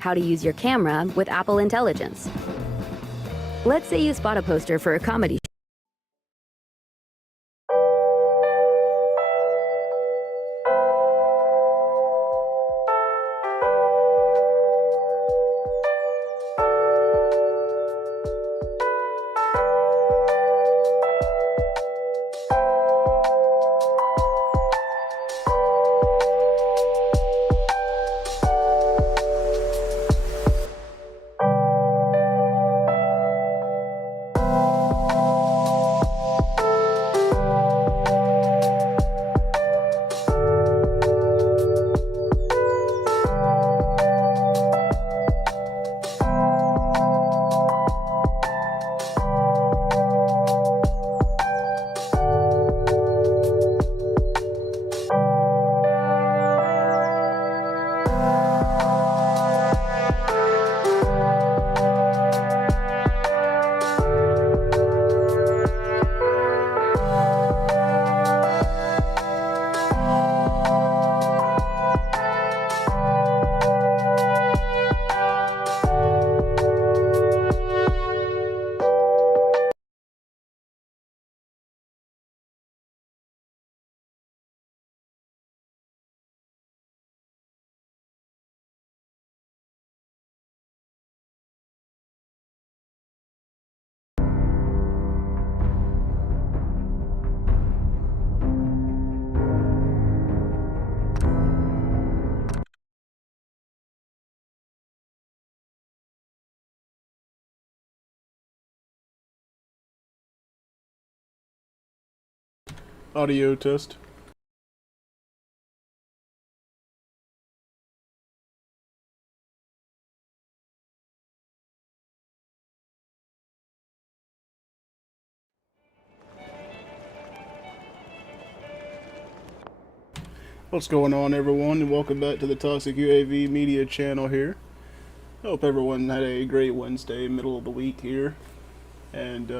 how to use your camera with Apple Intelligence. Let's say you spot a poster for a comedy show. Audio test. What's going on, everyone, and welcome back to the Toxic UAV Media channel here. I hope everyone had a great Wednesday, middle of the week here. And,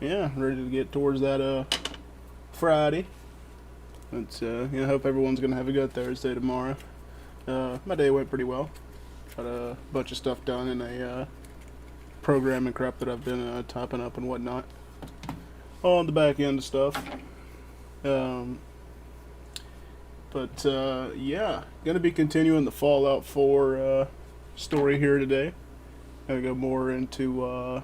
yeah, ready to get towards that, Friday. Let's, I hope everyone's going to have a good Thursday tomorrow. My day went pretty well. Got a bunch of stuff done in a, programming crap that I've been, typing up and whatnot. On the back end of stuff. But, yeah, gonna be continuing the Fallout 4, story here today. Gonna go more into, a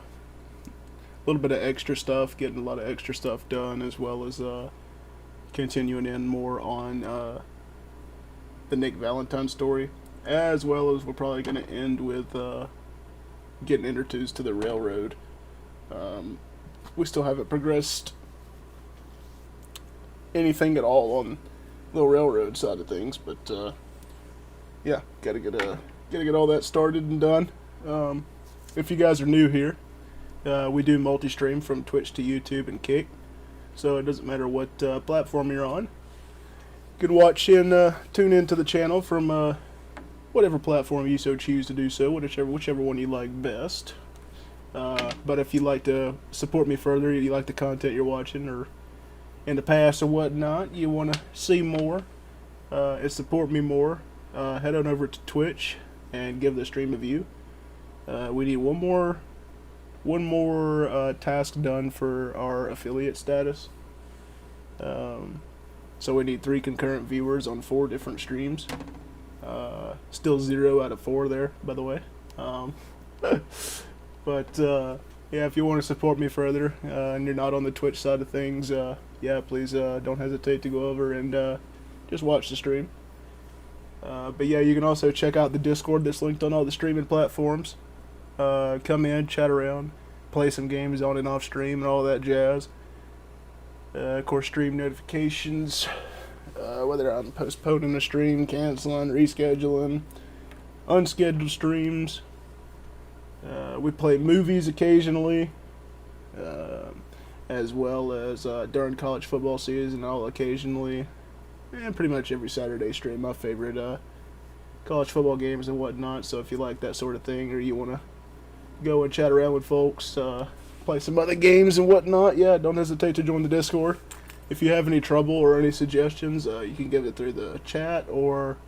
little bit of extra stuff, getting a lot of extra stuff done, as well as, continuing in more on, the Nick Valentine story, as well as we're probably gonna end with, getting introduced to the railroad. We still haven't progressed anything at all on the railroad side of things, but yeah, gotta get all that started and done. If you guys are new here, we do multi-stream from Twitch to YouTube and Kick, so it doesn't matter what platform you're on. You can watch and tune into the channel from whatever platform you so choose to do so, whichever one you like best. But if you'd like to support me further, you like the content you're watching, or in the past or whatnot, you want to see more and support me more, head on over to Twitch and give the stream a view. We need one more task done for our affiliate status. So we need 3 concurrent viewers on 4 different streams. Still 0 out of 4 there, by the way. But yeah, if you want to support me further and you're not on the Twitch side of things, yeah, please don't hesitate to go over and just watch the stream. But yeah, you can also check out the Discord that's linked on all the streaming platforms. Come in, chat around, play some games on and off stream and all that jazz. Of course, stream notifications, whether I'm postponing a stream, canceling, rescheduling, unscheduled streams. We play movies occasionally, as well as during college football season, I'll occasionally, and pretty much every Saturday, stream my favorite college football games and whatnot. So if you like that sort of thing, or you want to go and chat around with folks, play some other games and whatnot, yeah, don't hesitate to join the Discord. If you have any trouble or any suggestions, you can give it through the chat or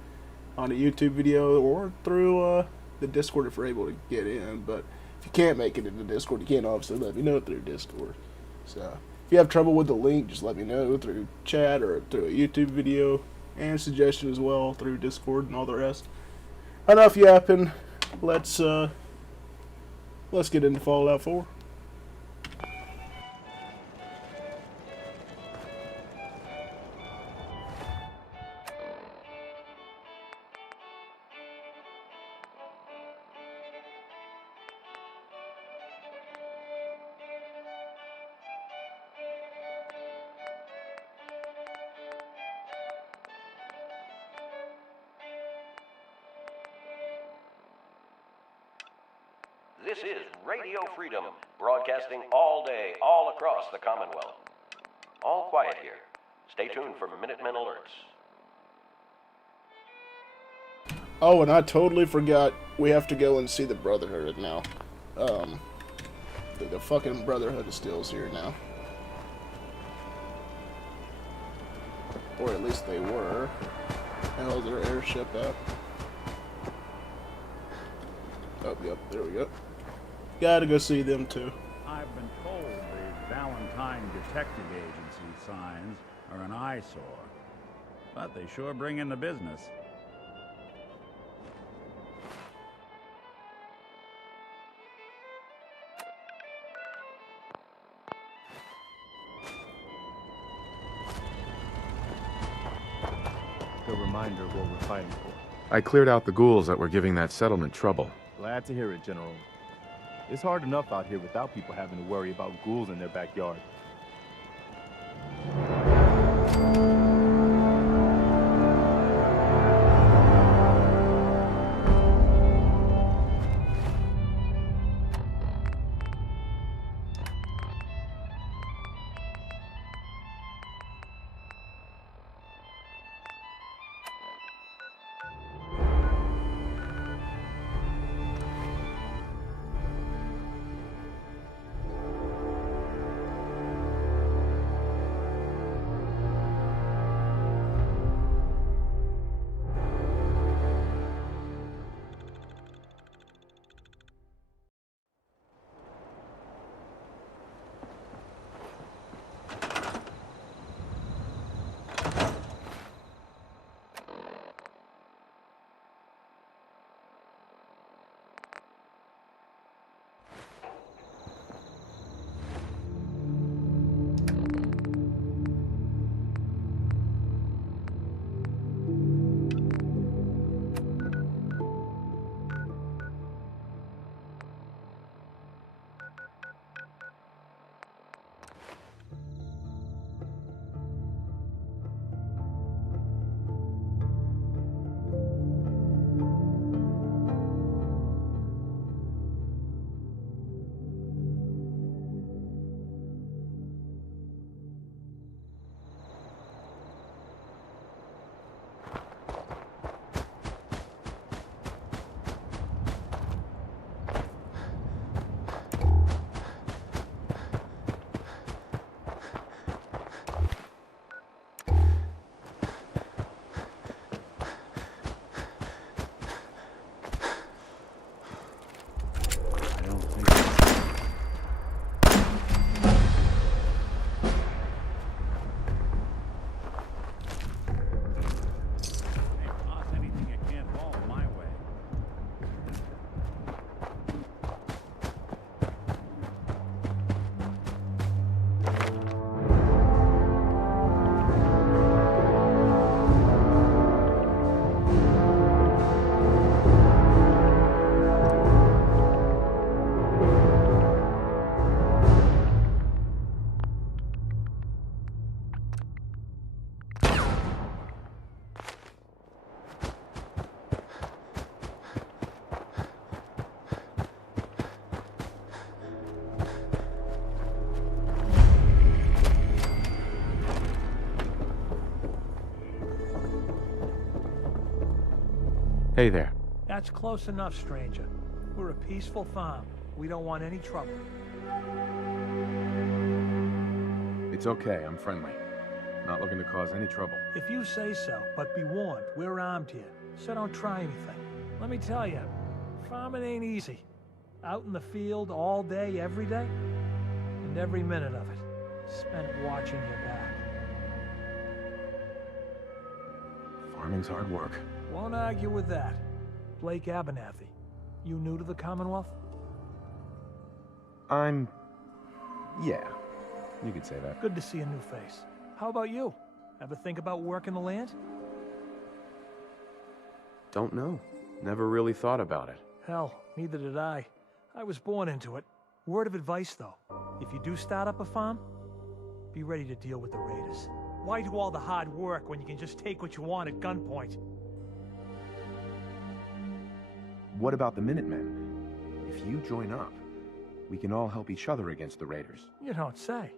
on a YouTube video or through the Discord if you're able to get in. But if you can't make it into Discord, you can obviously let me know through Discord. So if you have trouble with the link, just let me know through chat or through a YouTube video, and suggestion as well through Discord and all the rest. Enough yapping. Let's get into Fallout 4. This is Radio Freedom, broadcasting all day, all across the Commonwealth. All quiet here. Stay tuned for Minutemen alerts. Oh, and I totally forgot, we have to go and see the Brotherhood now. The fucking Brotherhood of Steel's here now. Or at least they were. How's their airship at? Oh, yep, there we go. Gotta go see them too. I've been told the Valentine Detective Agency signs are an eyesore, but they sure bring in the business. A reminder of what we're fighting for. I cleared out the ghouls that were giving that settlement trouble. Glad to hear it, General. It's hard enough out here without people having to worry about ghouls in their backyard. Hey there. That's close enough, stranger. We're a peaceful farm. We don't want any trouble. It's okay, I'm friendly. Not looking to cause any trouble. If you say so, but be warned, we're armed here, so don't try anything. Let me tell you, Farming ain't easy. Out in the field all day, every day, and every minute of it spent watching your back. Farming's hard work. Won't argue with that. Blake Abernathy, you new to the Commonwealth? Yeah, you could say that. Good to see a new face. How about you? Ever think about working the land? Don't know. Never really thought about it. Hell, neither did I. I was born into it. Word of advice, though. If you do start up a farm, be ready to deal with the raiders. Why do all the hard work when you can just take what you want at gunpoint? What about the Minutemen? If you join up, we can all help each other against the raiders. You don't say.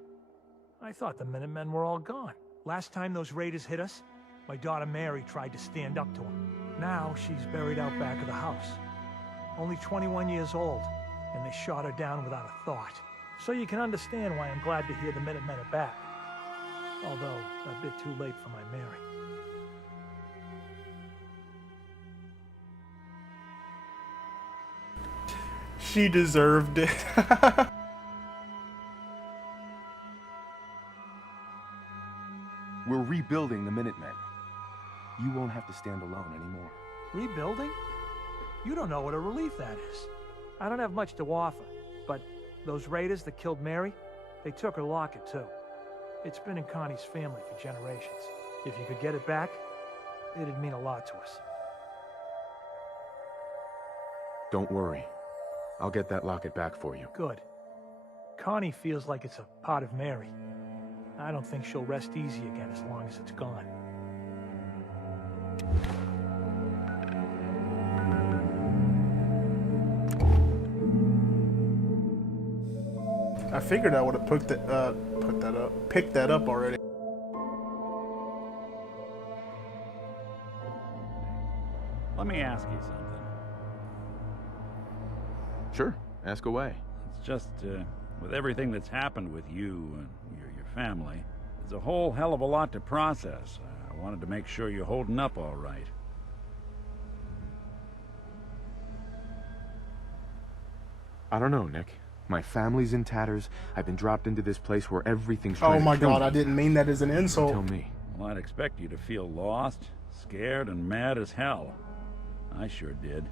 I thought the Minutemen were all gone. Last time those raiders hit us, my daughter Mary tried to stand up to them. Now she's buried out back of the house. Only 21 years old, and they shot her down without a thought. So you can understand why I'm glad to hear the Minutemen are back. Although, a bit too late for my Mary. She deserved it. We're rebuilding the Minutemen. You won't have to stand alone anymore. Rebuilding? You don't know what a relief that is. I don't have much to offer, but those raiders that killed Mary, they took her locket too. It's been in Connie's family for generations. If you could get it back, it'd mean a lot to us. Don't worry. I'll get that locket back for you. Good. Connie feels like it's a part of Mary. I don't think she'll rest easy again as long as it's gone. I figured I would have picked that up already. Let me ask you something. Sure, ask away. It's just, with everything that's happened with you and your family, there's a whole hell of a lot to process. I wanted to make sure you're holding up all right. I don't know, Nick. My family's in tatters. I've been dropped into this place where everything's Oh trying my to kill god, me. I didn't mean that as an insult. Tell me. Well, I'd expect you to feel lost, scared, and mad as hell. I sure did.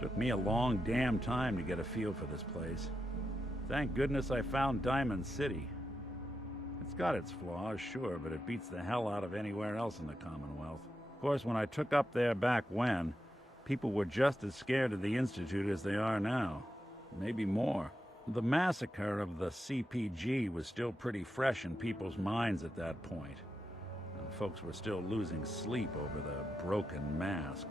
Took me a long damn time to get a feel for this place. Thank goodness I found Diamond City. It's got its flaws, sure, but it beats the hell out of anywhere else in the Commonwealth. Of course, when I took up there back when, people were just as scared of the Institute as they are now. Maybe more. The massacre of the CPG was still pretty fresh in people's minds at that point. And folks were still losing sleep over the broken mask.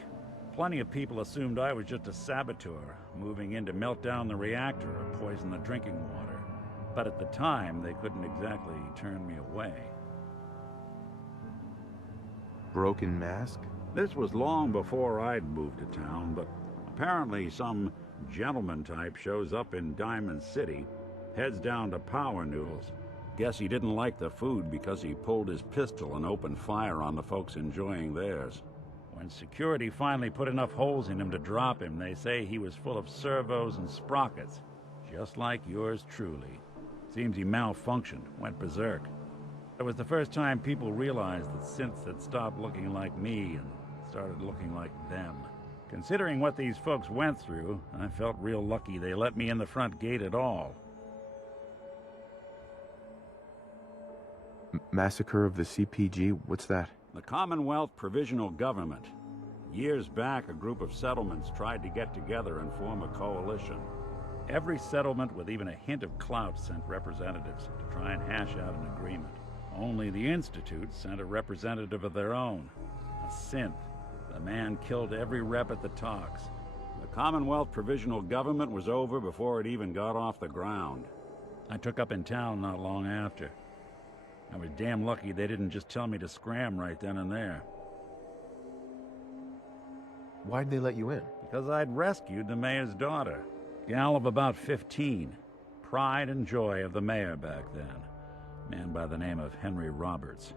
Plenty of people assumed I was just a saboteur, moving in to melt down the reactor or poison the drinking water. But at the time, they couldn't exactly turn me away. Broken mask? This was long before I'd moved to town, but apparently some gentleman type shows up in Diamond City, heads down to Power Noodles. Guess he didn't like the food because he pulled his pistol and opened fire on the folks enjoying theirs. When security finally put enough holes in him to drop him, they say he was full of servos and sprockets, just like yours truly. Seems he malfunctioned, went berserk. It was the first time people realized that synths had stopped looking like me and started looking like them. Considering what these folks went through, I felt real lucky they let me in the front gate at all. Massacre of the CPG? What's that? The Commonwealth Provisional Government. Years back, a group of settlements tried to get together and form a coalition. Every settlement with even a hint of clout sent representatives to try and hash out an agreement. Only the Institute sent a representative of their own, a synth. The man killed every rep at the talks. The Commonwealth Provisional Government was over before it even got off the ground. I took up in town not long after. I was damn lucky they didn't just tell me to scram right then and there. Why'd they let you in? Because I'd rescued the mayor's daughter. Gal of about 15. Pride and joy of the mayor back then. Man by the name of Henry Roberts.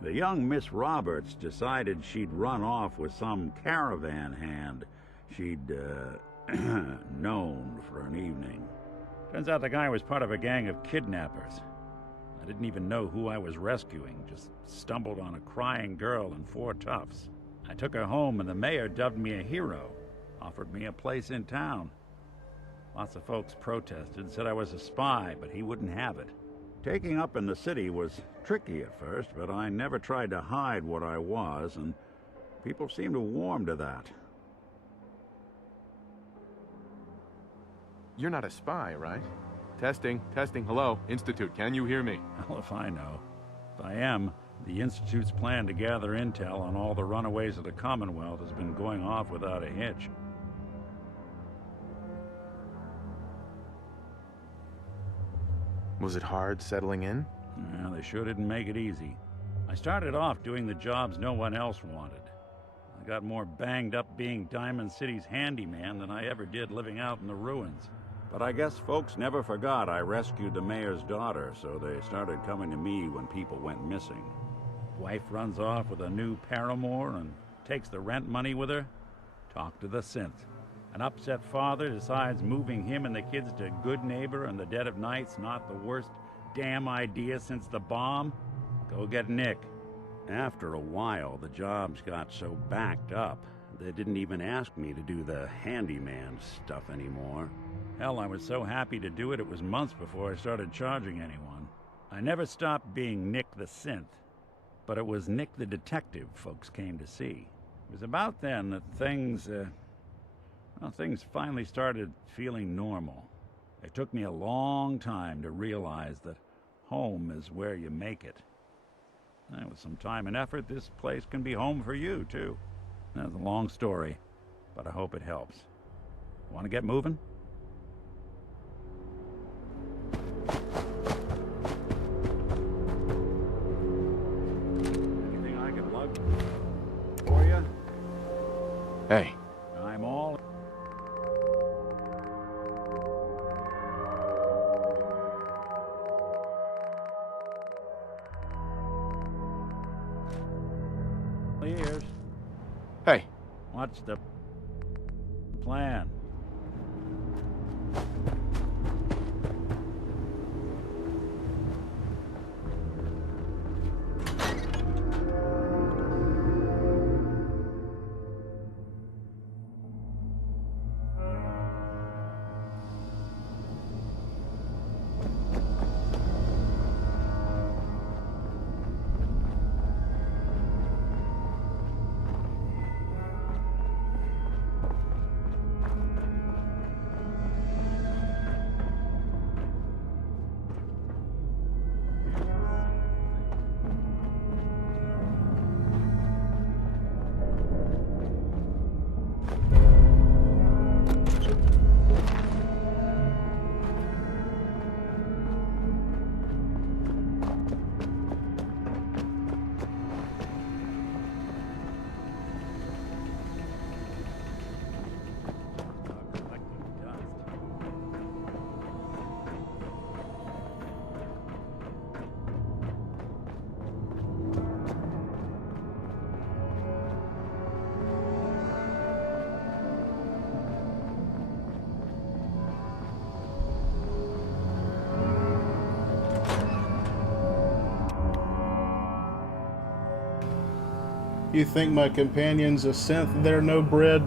The young Miss Roberts decided she'd run off with some caravan hand. She'd, known for an evening. Turns out the guy was part of a gang of kidnappers. I didn't even know who I was rescuing, just stumbled on a crying girl and 4 toughs. I took her home and the mayor dubbed me a hero, offered me a place in town. Lots of folks protested, said I was a spy, but he wouldn't have it. Taking up in the city was tricky at first, but I never tried to hide what I was, and people seemed to warm to that. You're not a spy, right? Testing, testing. Hello, Institute, can you hear me? Well, if I know. If I am, the Institute's plan to gather intel on all the runaways of the Commonwealth has been going off without a hitch. Was it hard settling in? Yeah, they sure didn't make it easy. I started off doing the jobs no one else wanted. I got more banged up being Diamond City's handyman than I ever did living out in the ruins. But I guess folks never forgot I rescued the mayor's daughter, so they started coming to me when people went missing. Wife runs off with a new paramour and takes the rent money with her. Talk to the synth. An upset father decides moving him and the kids to Good Neighbor in the dead of night's not the worst damn idea since the bomb. Go get Nick. After a while, the jobs got so backed up, they didn't even ask me to do the handyman stuff anymore. Hell, I was so happy to do it, it was months before I started charging anyone. I never stopped being Nick the Synth, but it was Nick the Detective folks came to see. It was about then that things finally started feeling normal. It took me a long time to realize that home is where you make it. And with some time and effort, this place can be home for you, too. That's a long story, but I hope it helps. Want to get moving? Anything I can lug for you? Hey. I'm all... ears. Hey. What's the plan? You think my companion's a synth there, no bread?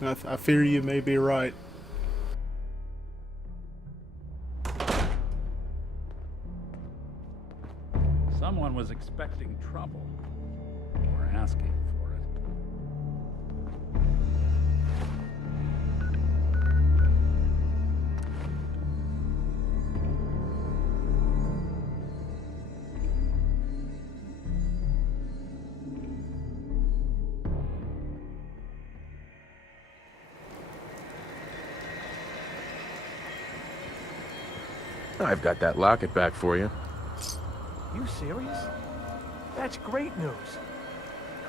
I fear you may be right. Someone was expecting trouble. Or asking for it. I've got that locket back for you. You serious? That's great news.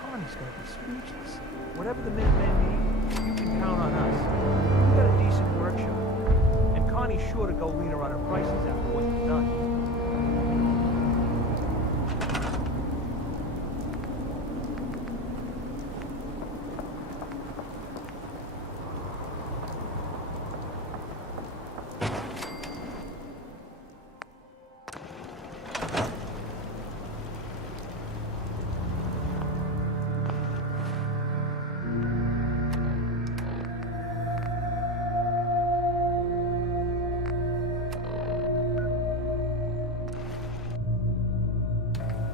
Connie's gonna be speechless. Whatever the Minutemen need, you can count on us. We got a decent workshop. And Connie's sure to go lean her on her prices after what you've done.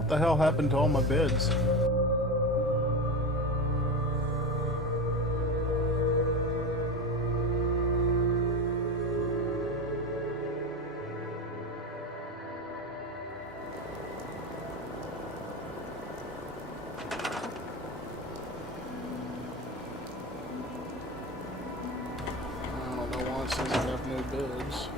What the hell happened to all my beds? I don't know why it says I have no beds.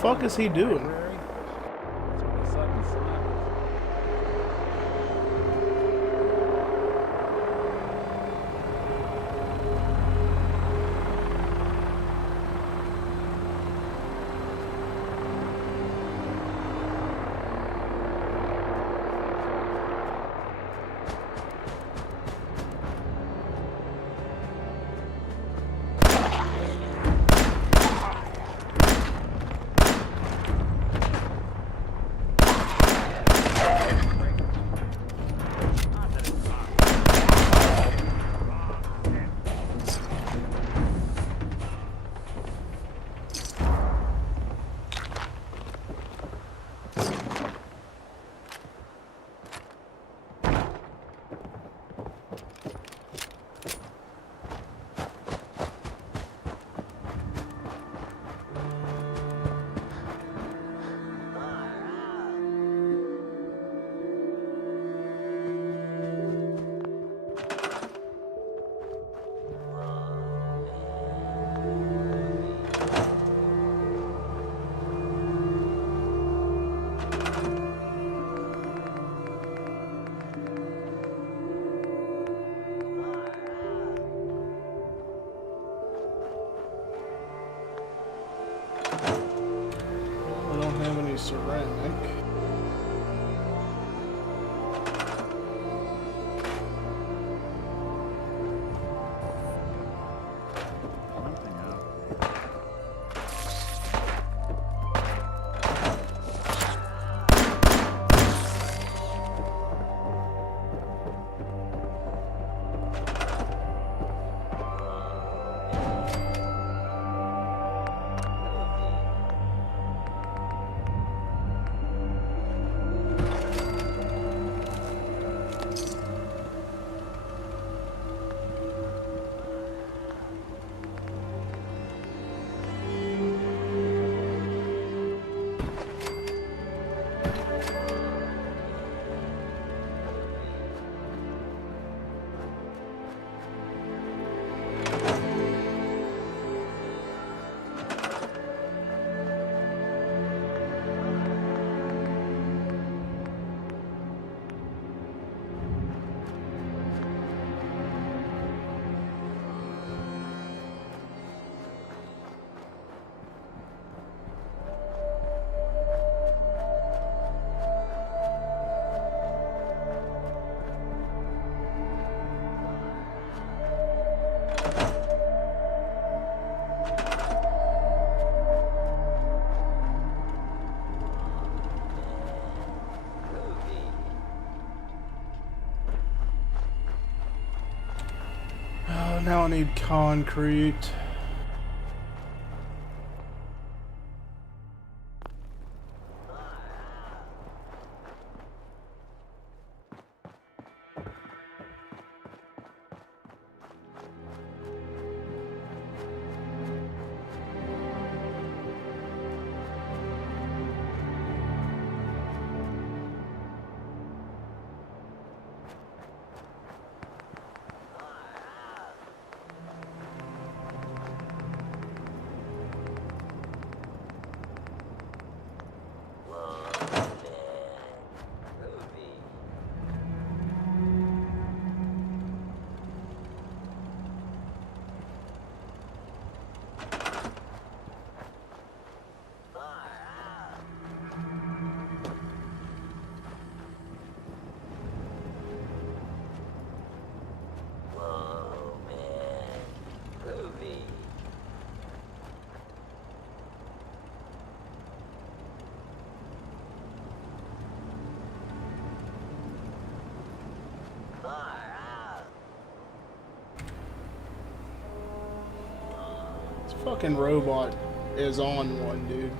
Fuck is he doing? Definitely ceramic. Nothing out there. Oh, now I need concrete. This fucking robot is on one, dude.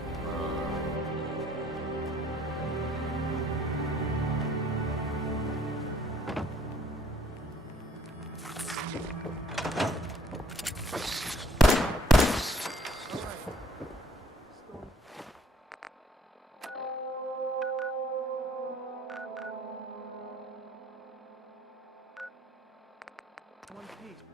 One piece.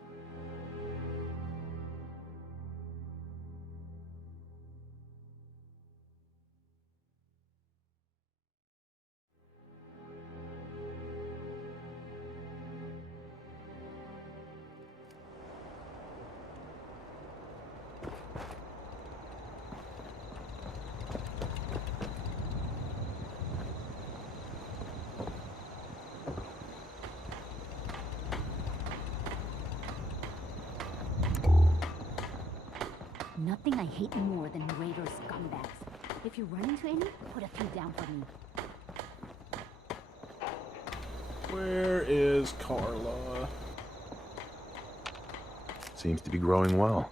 Nothing I hate more than Raider scumbags. If you run into any, put a few down for me. Where is Carla? Seems to be growing well.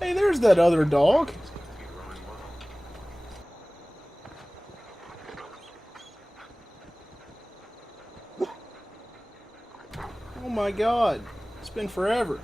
Hey, there's that other dog. Oh my god. It's been forever.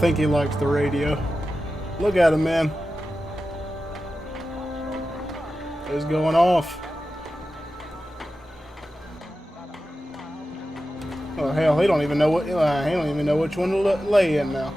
think he likes the radio. Look at him, man. He's going off. Oh hell, he don't even know what he don't even know which one to lay in now.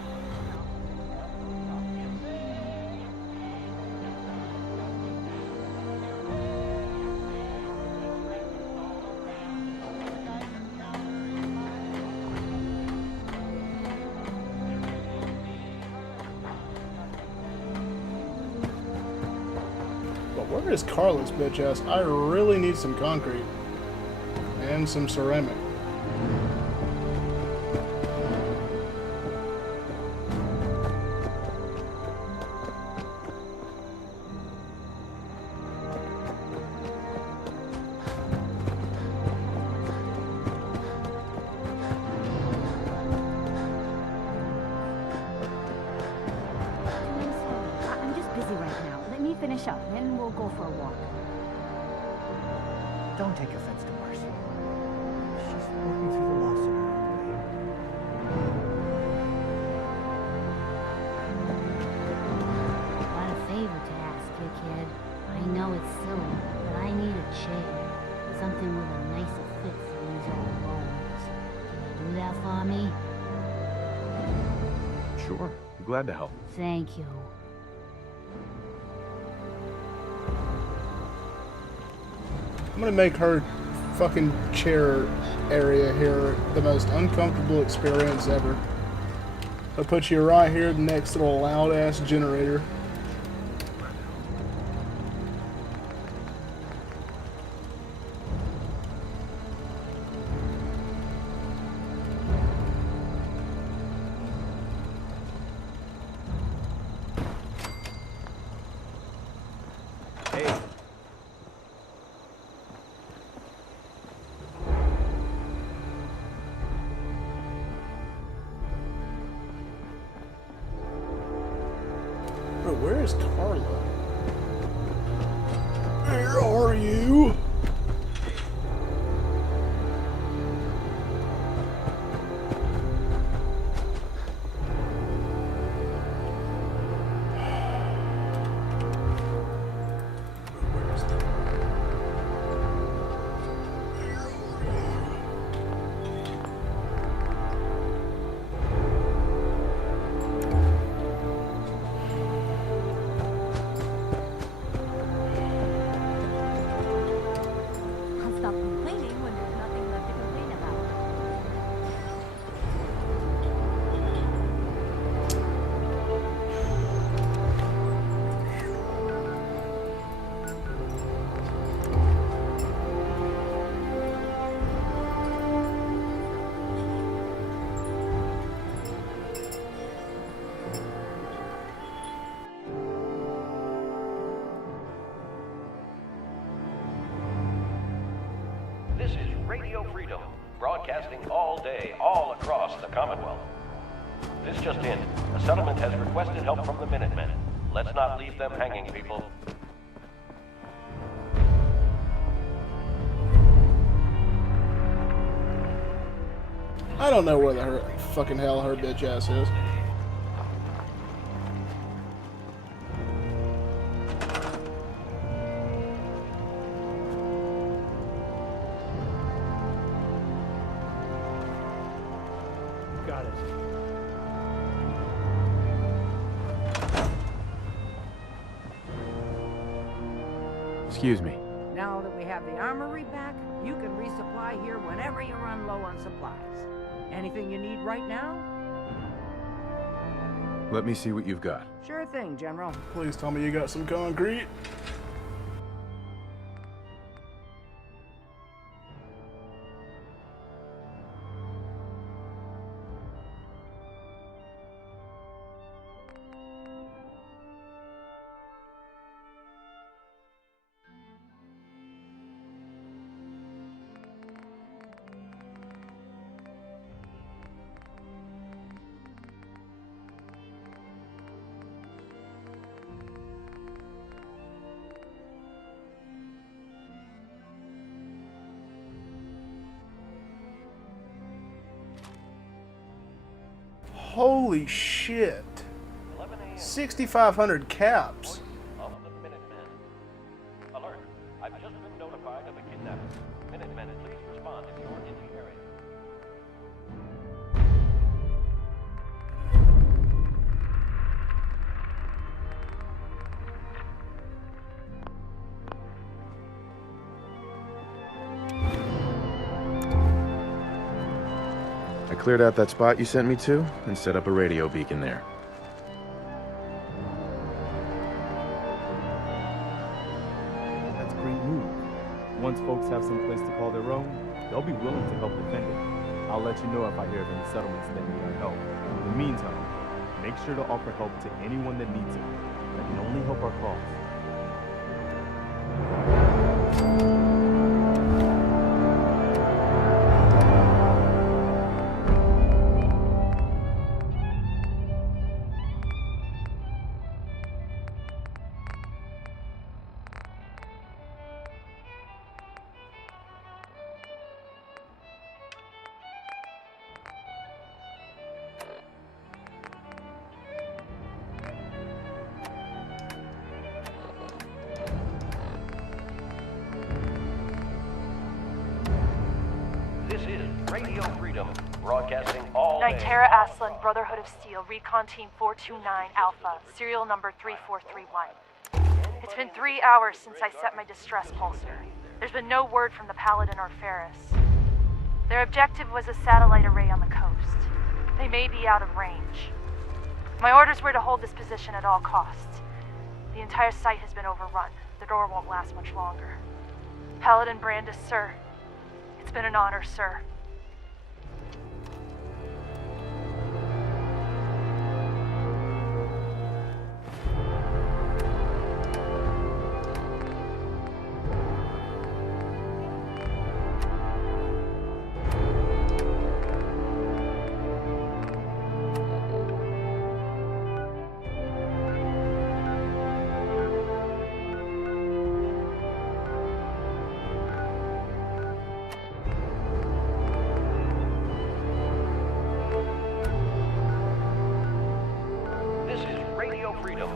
But where is Carla's bitch ass? I really need some concrete and some ceramic. I'm just busy right now. Let me finish up, then we'll go for a walk. Don't take offense to Marcy. She's working through the lawsuit her own way. Got a favor to ask you, kid. I know it's silly, but I need a chair. Something with a nicer fit for these old bones. Can you do that for me? Sure. Be glad to help. Thank you. I'm gonna make her fucking chair area here the most uncomfortable experience ever. I'll put you right here next to the loud ass generator. Hey, Bro, where is Carla? Where are you? I'll stop complaining when there's nothing left to complain about. This is Radio Freedom, broadcasting all day, all across the Commonwealth. This just in, a settlement has requested help from the Minutemen. Let's not leave them hanging, people. I don't know where the fucking hell her bitch ass is. Got it. Excuse me. Now that we have the armory back, you can resupply here whenever you run low on supplies. Anything you need right now? Let me see what you've got. Sure thing, General. Please tell me you got some concrete. Holy shit. 11 a.m. 6,500 caps. Of the Minutemen. Alert. I've just been notified of a kidnapping. Minutemen, please respond if you're in the area. I cleared out that spot you sent me to and set up a radio beacon there. That's a great move. Once folks have some place to call their own, they'll be willing to help defend it. I'll let you know if I hear of any settlements that need our help. In the meantime, make sure to offer help to anyone that needs it. That can only help our cause. This is Radio Freedom, broadcasting all day. Nitera Aslan, Brotherhood of Steel, Recon Team 429 Alpha, serial number 3431. It's been 3 hours since I set my distress pulsar. There's been no word from the Paladin or Ferris. Their objective was a satellite array on the coast. They may be out of range. My orders were to hold this position at all costs. The entire site has been overrun. The door won't last much longer. Paladin Brandis, sir. It's been an honor, sir. This is Radio Freedom.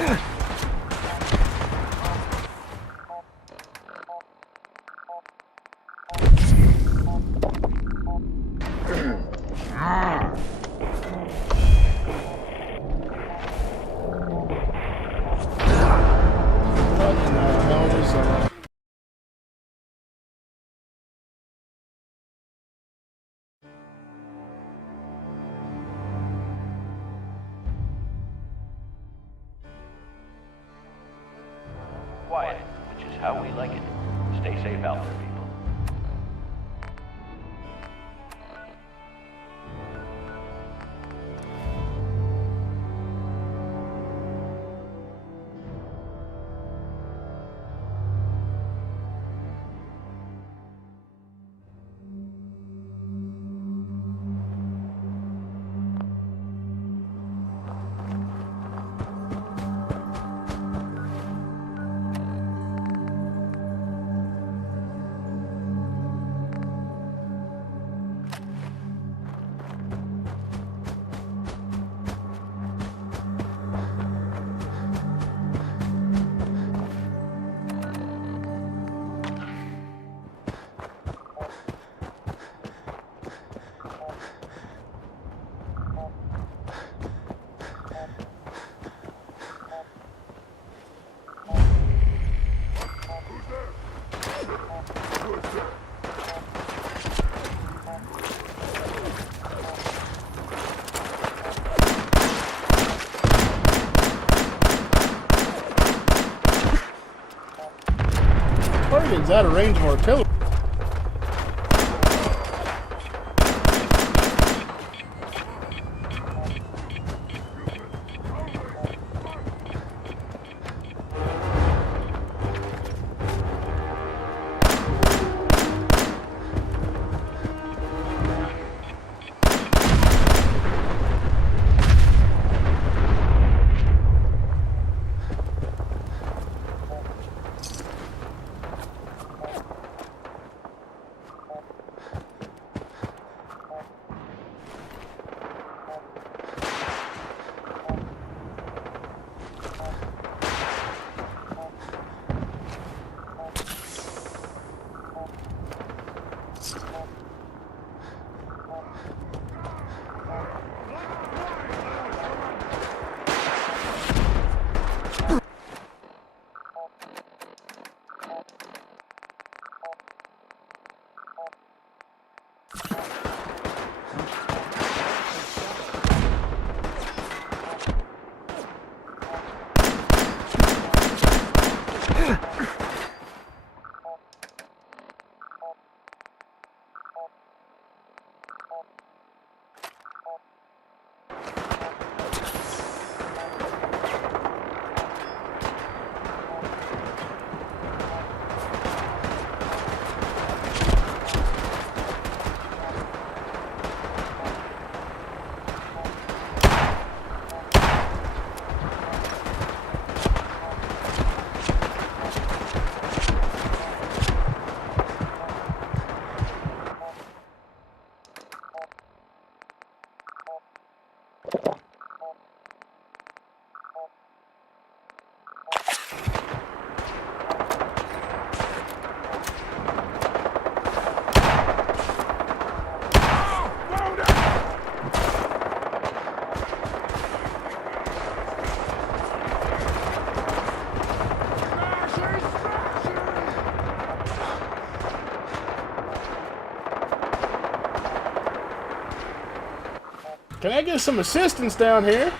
What in the hell was that? Quiet, which is how we like it. Stay safe out there, people. Target's out of range of artillery. Can I get some assistance down here?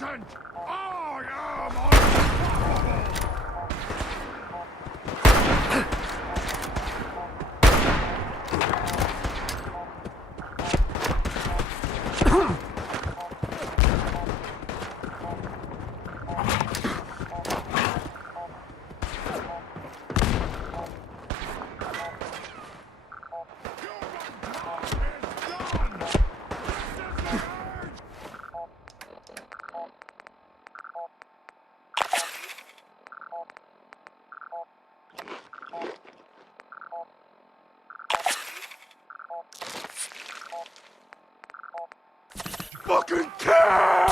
mutant! I am unstoppable! Fucking kill!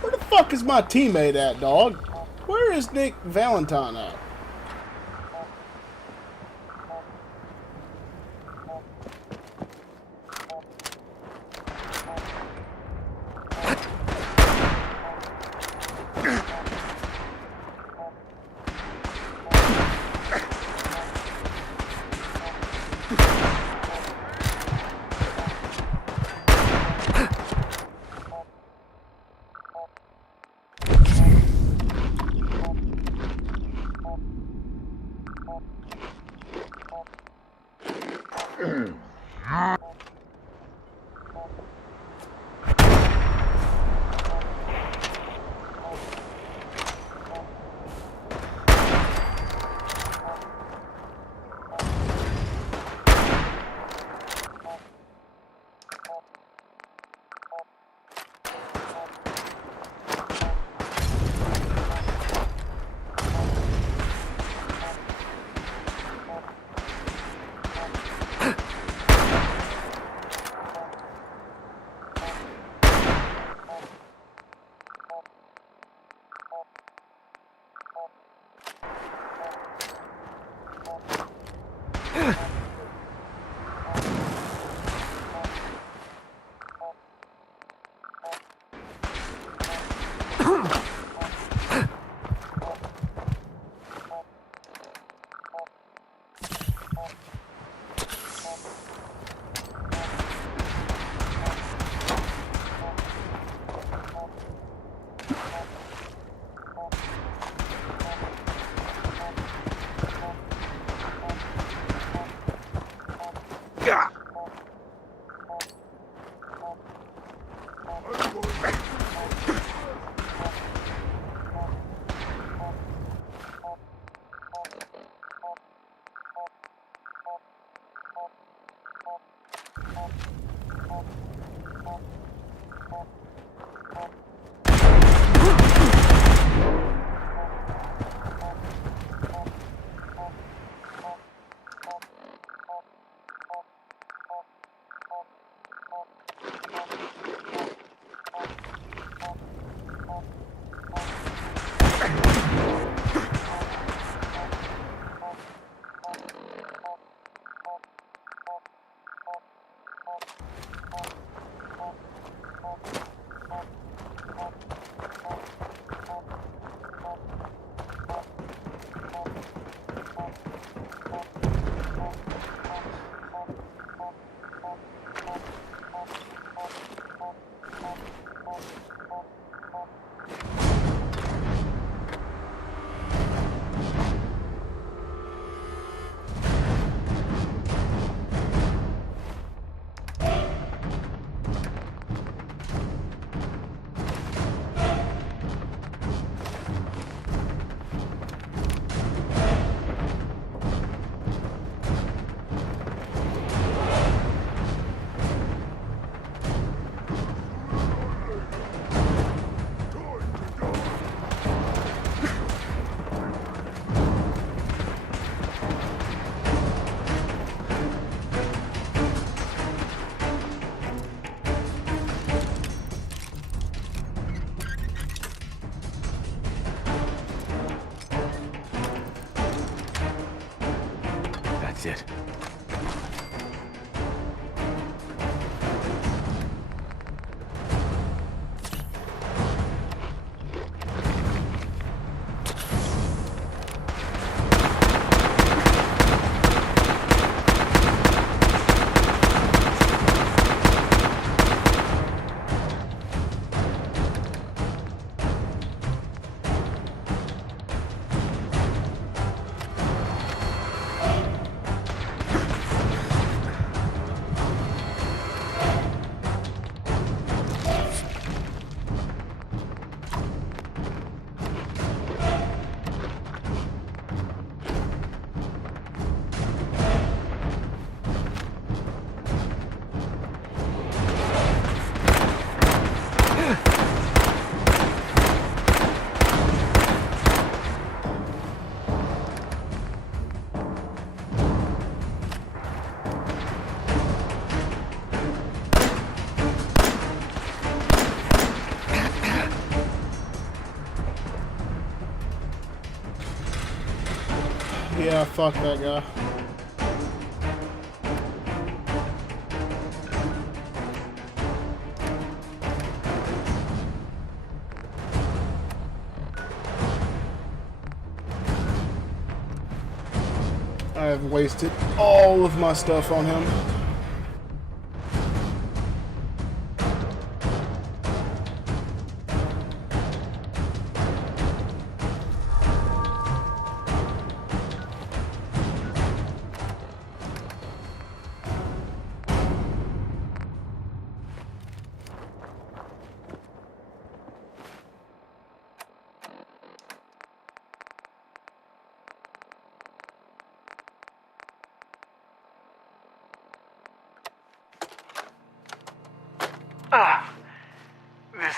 Where the fuck is my teammate at, dog? Where is Nick Valentine at? exit. Yeah, fuck that guy. I have wasted all of my stuff on him.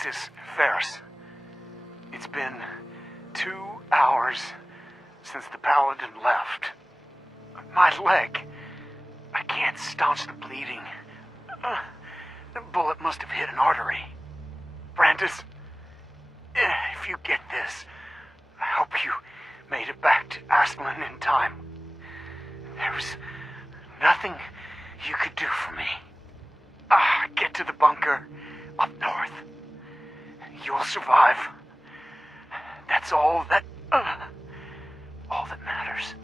This is Ferris. It's been 2 hours since the Paladin left. My leg. I can't staunch the bleeding. The bullet must have hit an artery. Brandis, if you get this, I hope you made it back to Aslan in time. There was nothing you could do for me. Get to the bunker up north. You'll survive. That's all that matters.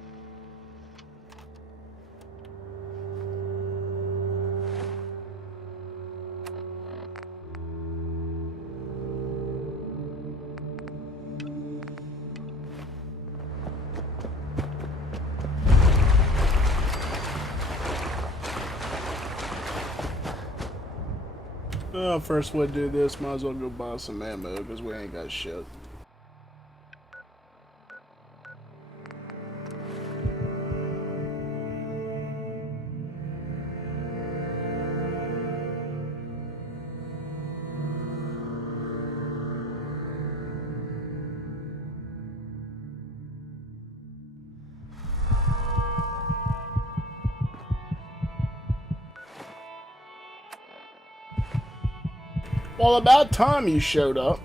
Well, first we do this, might as well go buy some ammo, because we ain't got shit. Well, about time you showed up.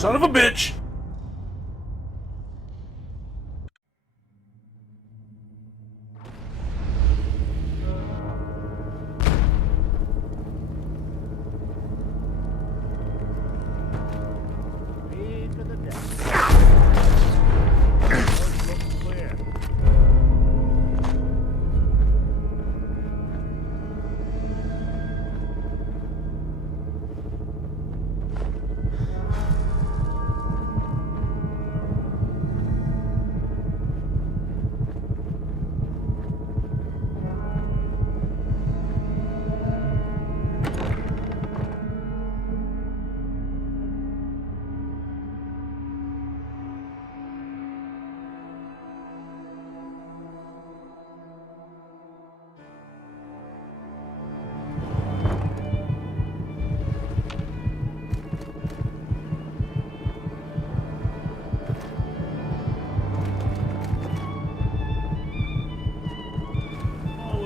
son of a bitch!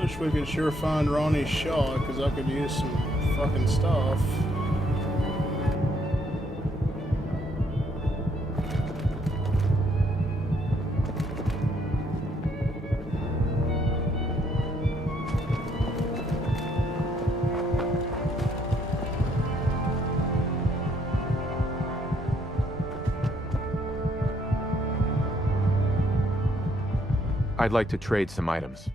Wish we could sure find Ronnie's shot, because I could use some fucking stuff. I'd like to trade some items.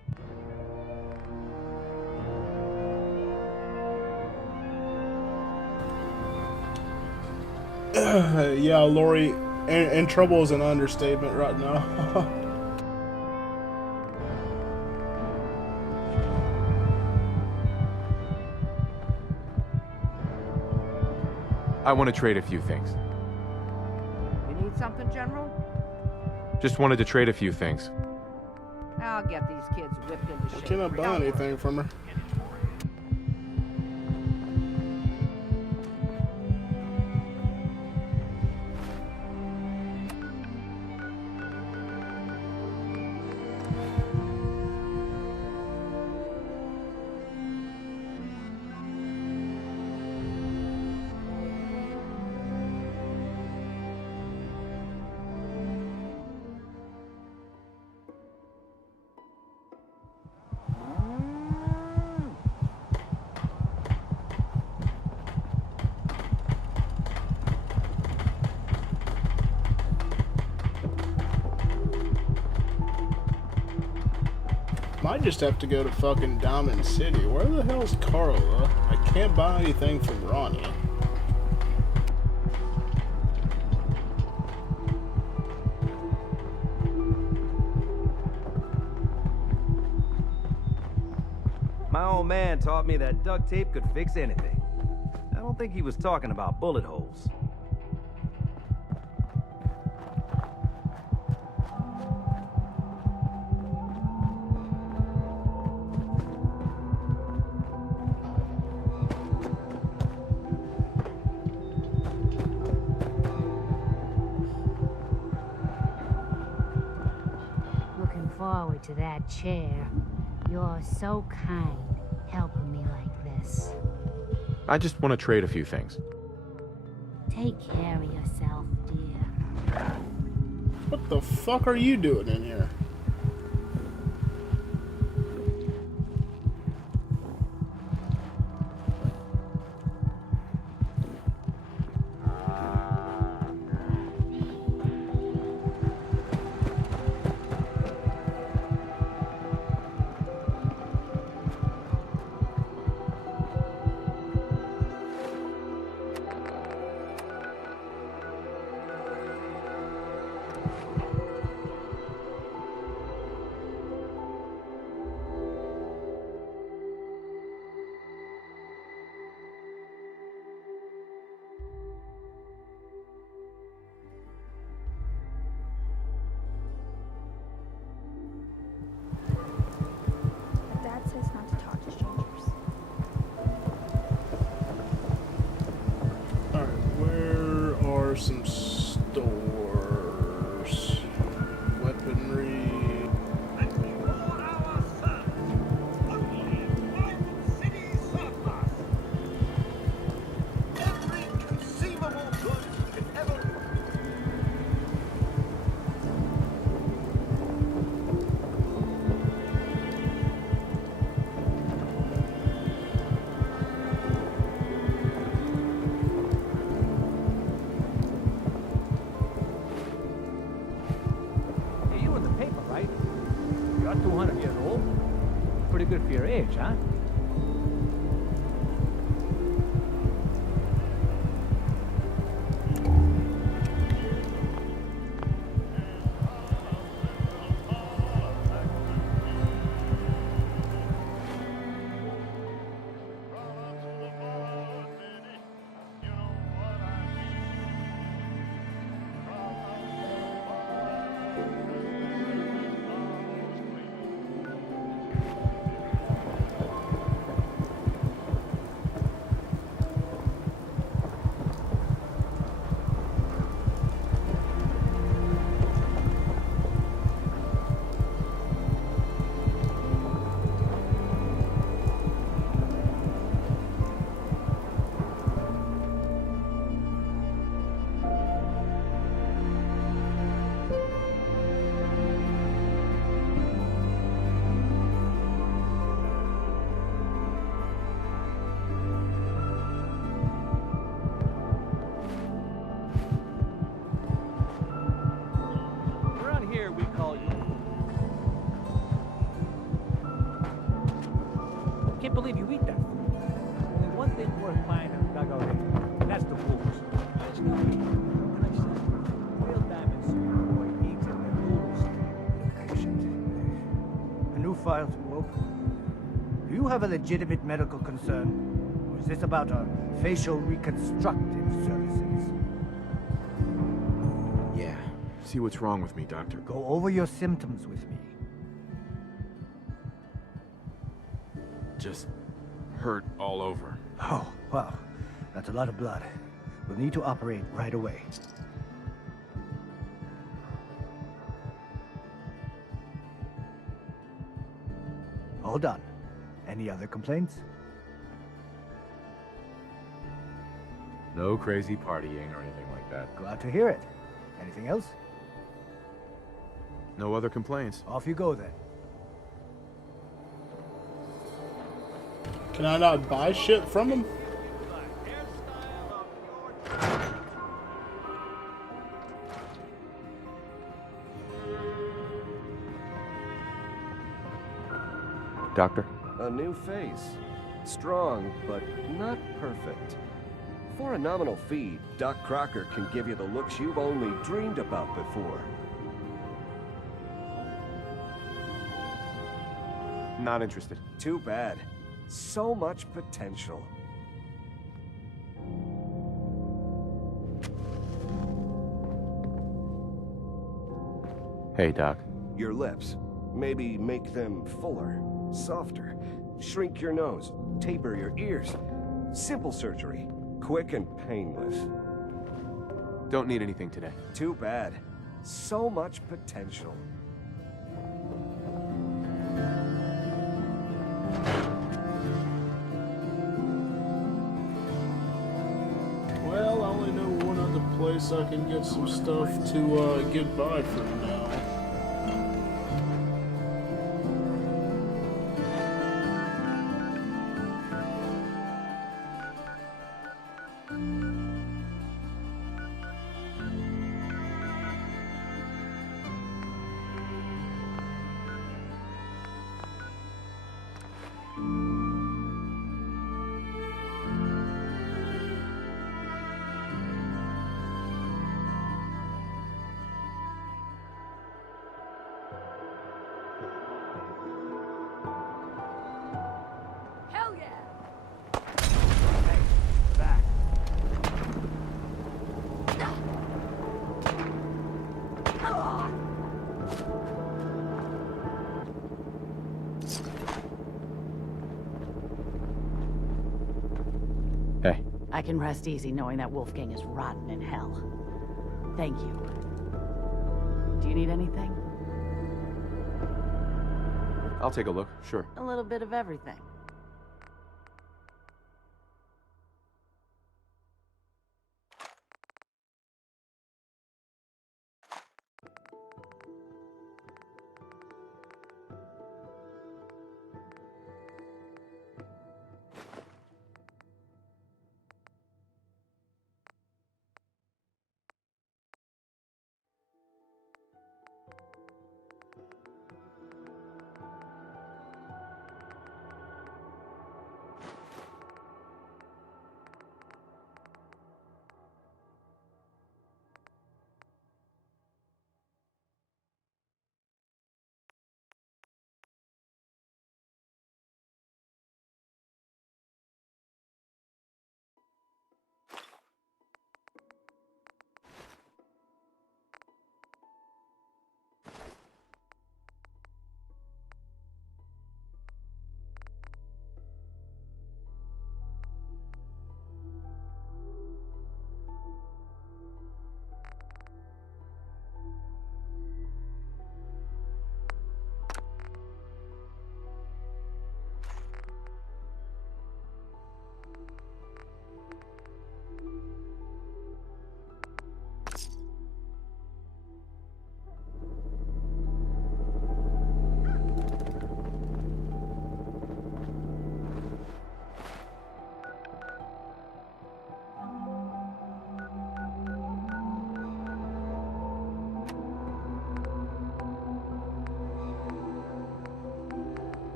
Yeah, Lori, in trouble is an understatement right now. I want to trade a few things. You need something, General? Just wanted to trade a few things. I'll get these kids whipped into shape. I cannot buy anything from her. Might just have to go to fucking Diamond City. Where the hell's Carla? I can't buy anything from Ronnie. My old man taught me that duct tape could fix anything. I don't think he was talking about bullet holes. Looking forward to that chair. You're so kind, helping me like this. I just want to trade a few things. Take care of yourself, dear. What the fuck are you doing in here? age, huh? Around here, we call you... Can't believe you eat that food. Only one thing worth buying a dugout here, and that's the wolves. There's no meat. What can I say? Real diamond sugar boy eats in their noodles. Patient. A new file to open. Do you have a legitimate medical concern? Or is this about our facial reconstructive services? Yeah. See what's wrong with me, Doctor. Go over your symptoms with me. Just hurt all over. Oh, wow. That's a lot of blood. We'll need to operate right away. All done. Any other complaints? No crazy partying or anything like that. Glad to hear it. Anything else? No other complaints. Off you go then. Can I not buy shit from him? Doctor? A new face. Strong, but not perfect. For a nominal fee, Doc Crocker can give you the looks you've only dreamed about before. Not interested. Too bad. So much potential. Hey, Doc. Your lips. Maybe make them fuller, softer. Shrink your nose. Taper your ears. Simple surgery. Quick and painless. Don't need anything today. Too bad. So much potential. Well, I only know one other place I can get some stuff to get by for now. Hell yeah! Hey, back. Hey. I can rest easy knowing that Wolfgang is rotten in hell. Thank you. Do you need anything? I'll take a look, sure. A little bit of everything.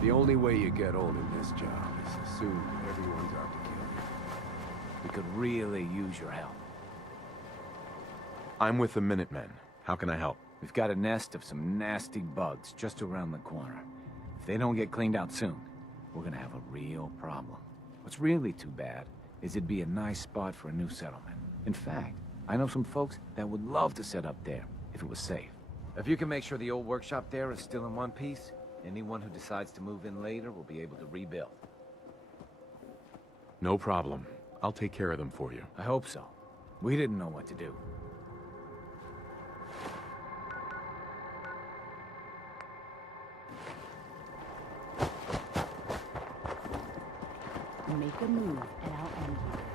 The only way you get old in this job is assume that everyone's out to kill you. We could really use your help. I'm with the Minutemen. How can I help? We've got a nest of some nasty bugs just around the corner. If they don't get cleaned out soon, we're gonna have a real problem. What's really too bad is it'd be a nice spot for a new settlement. In fact, I know some folks that would love to set up there if it was safe. If you can make sure the old workshop there is still in one piece, anyone who decides to move in later will be able to rebuild. No problem. I'll take care of them for you. I hope so. We didn't know what to do. Make a move and I'll end yours.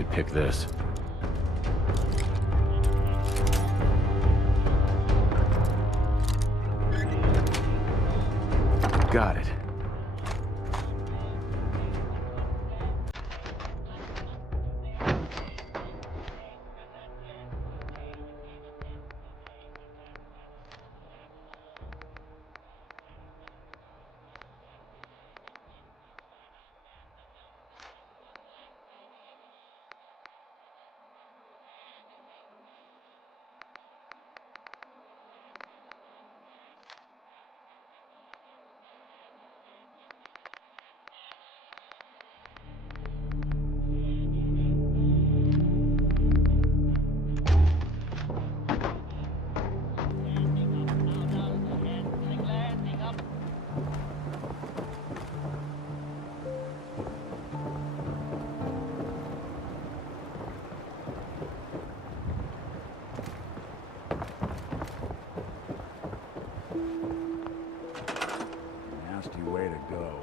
could pick this. Got it. Nasty way to go.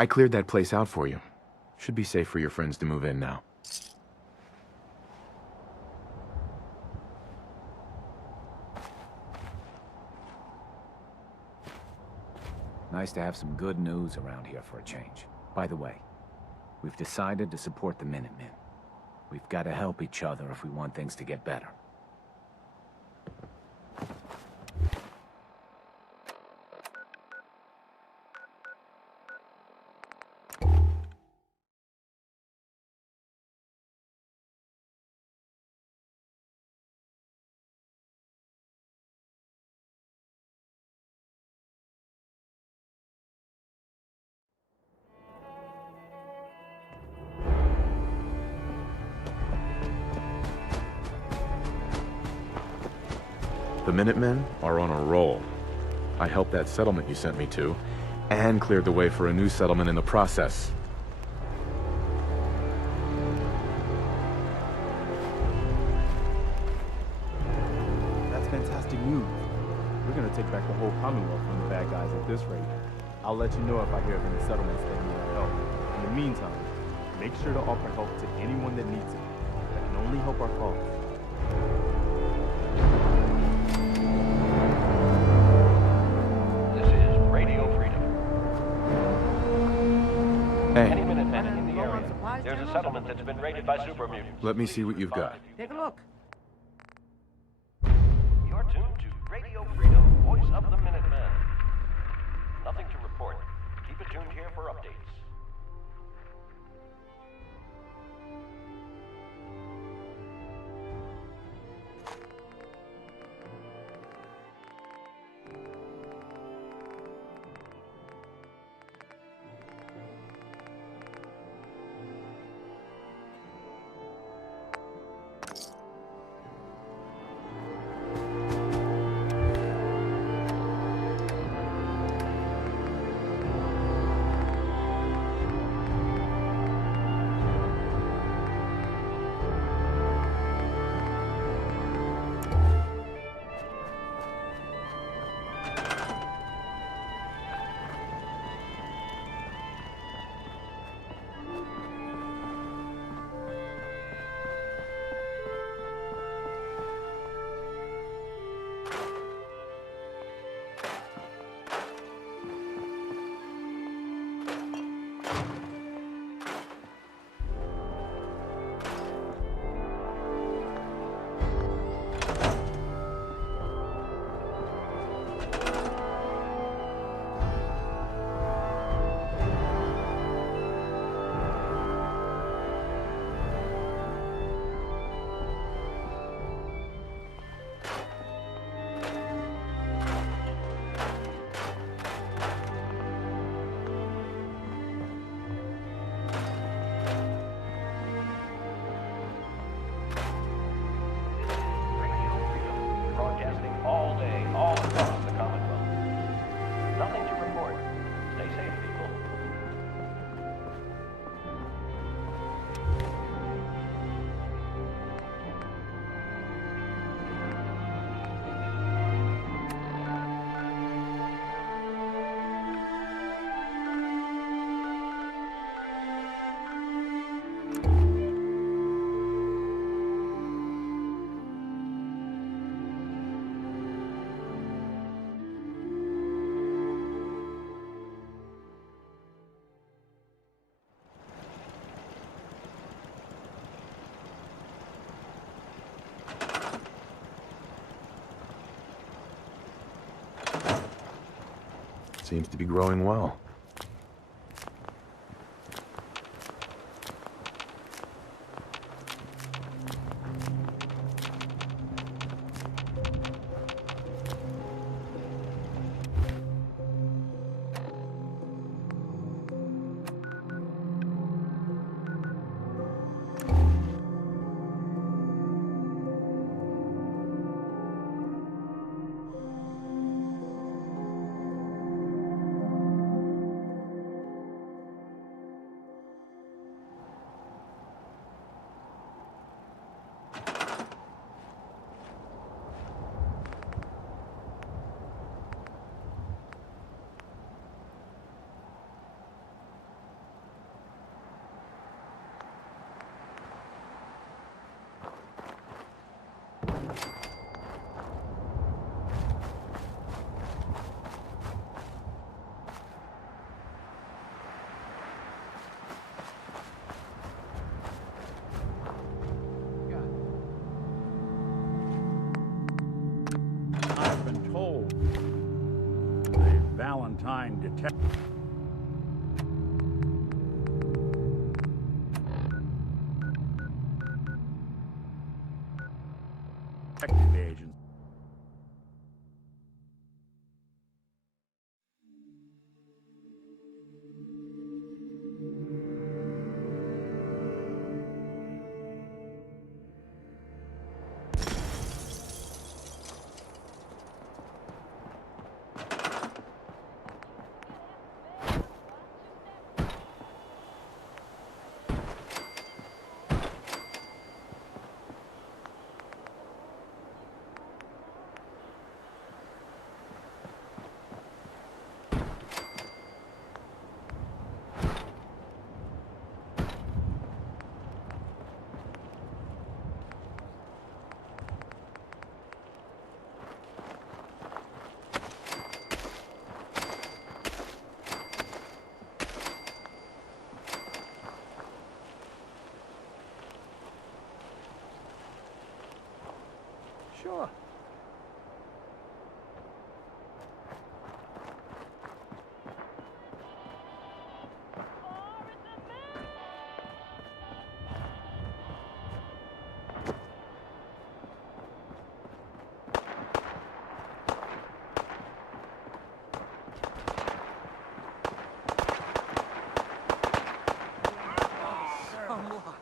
I cleared that place out for you. Should be safe for your friends to move in now. Nice to have some good news around here for a change. By the way, we've decided to support the Minutemen. We've got to help each other if we want things to get better. The Minutemen are on a roll. I helped that settlement you sent me to, and cleared the way for a new settlement in the process. That's fantastic news. We're gonna take back the whole Commonwealth from the bad guys at this rate. I'll let you know if I hear of any settlements that need our help. In the meantime, make sure to offer help to anyone that needs it. That can only help our cause. This is Radio Freedom. Hey. Any minute men in the area. There's a settlement that's been raided by super mutants. Let me see what you've got. Take a look. You're tuned to Radio Freedom, voice of the Minutemen. Nothing to report. Keep it tuned here for updates. Seems to be growing well. I've been told the Valentine detective agents. Sure. Unlock.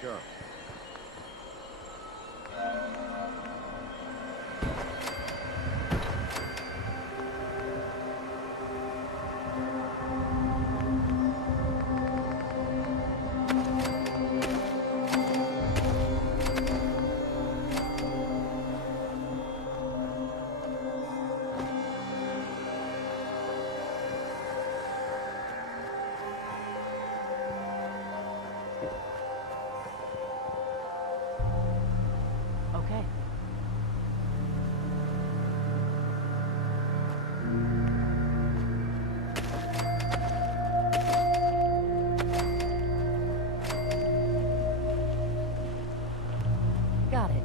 Sure. Okay. Got it.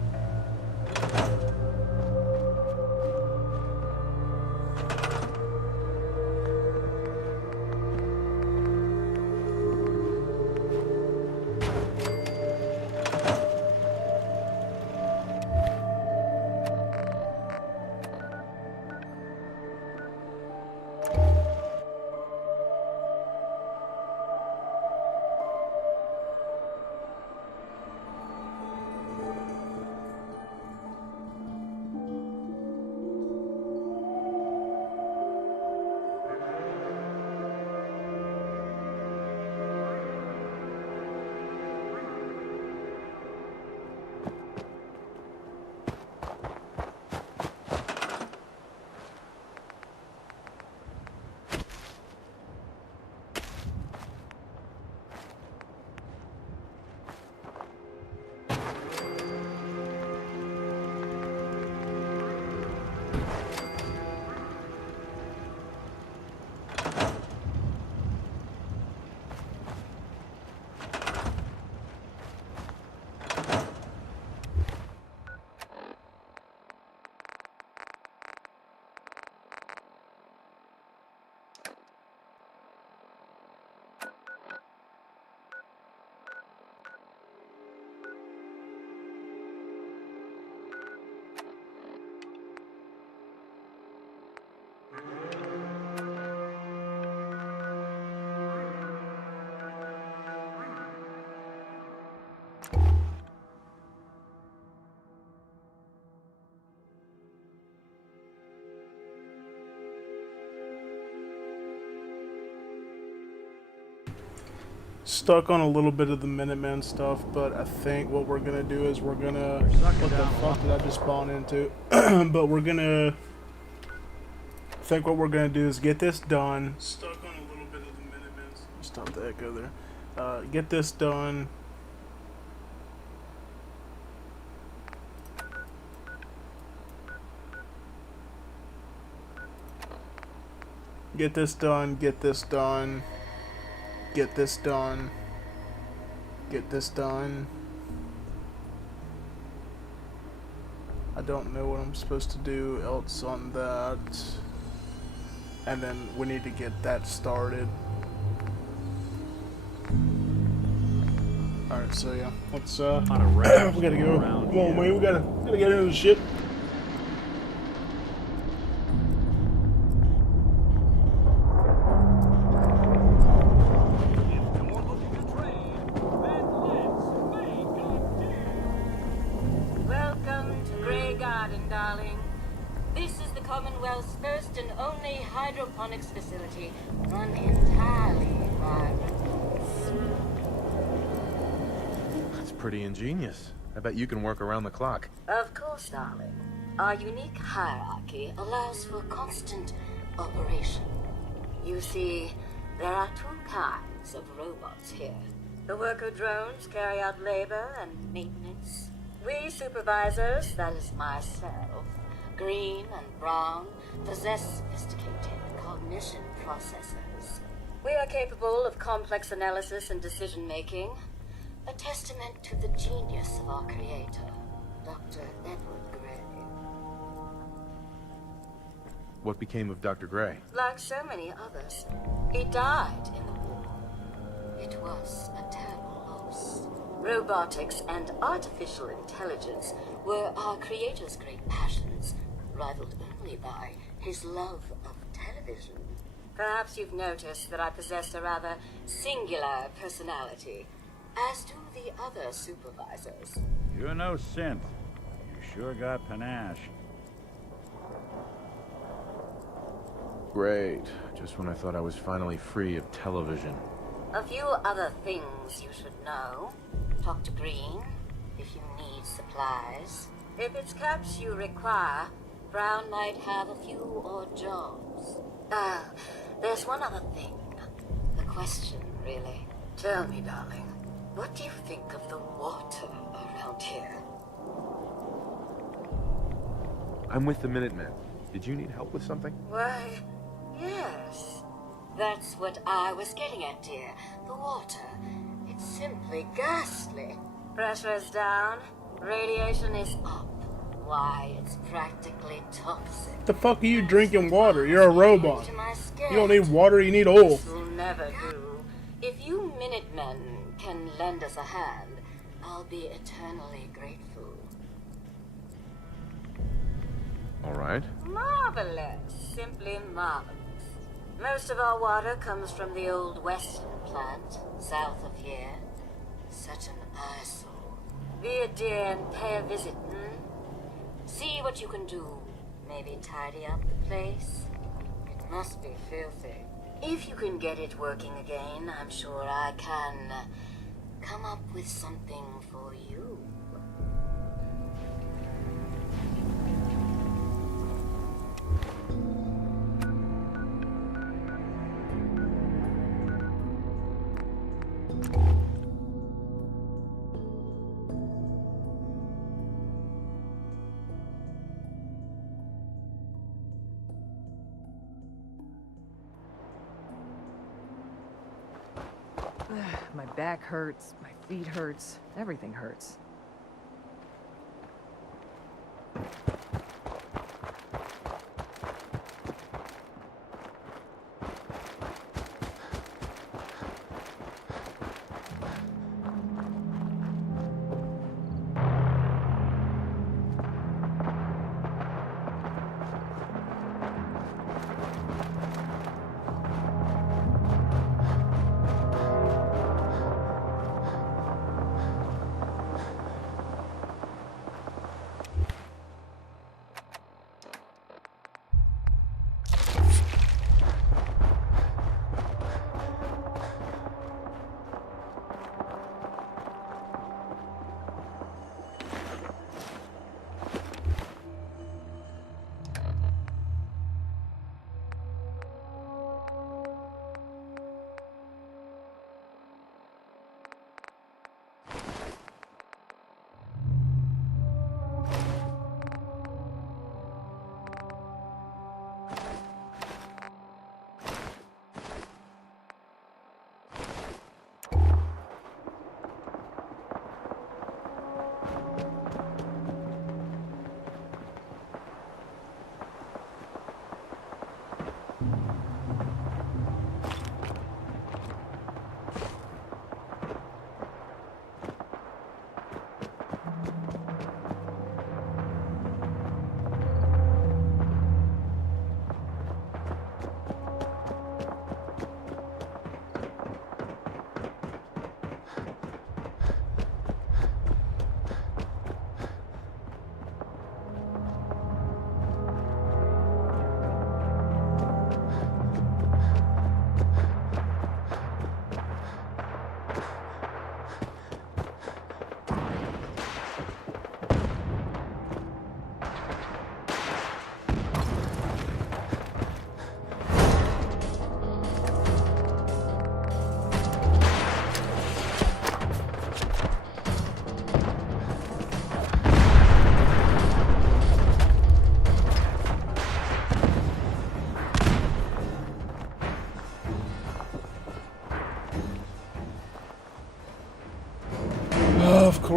stuck on a little bit of the Minutemen stuff, but I think what we're gonna do is we're gonna... What the fuck did I just spawn into? But we're gonna... I think what we're gonna do is get this done. Stuck on a little bit of the Minutemen. Stop the echo there. Get this done. Get this done, get this done, get this done, get this done. I don't know what I'm supposed to do else on that. And then we need to get that started. Alright, so yeah, let's we gotta go. Come on, man, we gotta get into the shit. Commonwealth's first and only hydroponics facility run entirely by robots. That's pretty ingenious. I bet you can work around the clock. Of course, darling. Our unique hierarchy allows for constant operation. You see, there are two kinds of robots here. The worker drones carry out labor and maintenance. We supervisors, that is myself, Green and Brown, possess sophisticated cognition processors. We are capable of complex analysis and decision-making, a testament to the genius of our creator, Dr. Edward Gray. What became of Dr. Gray? Like so many others, he died in the war. It was a terrible loss. Robotics and artificial intelligence were our creator's great passions, rivaled only by his love of television. Perhaps you've noticed that I possess a rather singular personality, as do the other supervisors. You're no synth. You sure got panache. Great. Just when I thought I was finally free of television. A few other things you should know. Talk to Green if you need supplies. If it's caps you require, Brown might have a few odd jobs. There's one other thing. The question, really. Tell me, darling, what do you think of the water around here? I'm with the Minutemen. Did you need help with something? Why, yes. That's what I was getting at, dear. The water. It's simply ghastly. Pressure's down. Radiation is up. Why, it's practically toxic. The fuck are you drinking water? You're a robot. You don't need water, you need oil. This will never do. If you Minutemen can lend us a hand, I'll be eternally grateful. All right. Marvelous. Simply marvelous. Most of our water comes from the old Western plant, south of here. Such an eyesore. Be a dear and pay a visit, See what you can do. Maybe tidy up the place. It must be filthy. If you can get it working again, I'm sure I can come up with something for you. My back hurts, my feet hurts, everything hurts.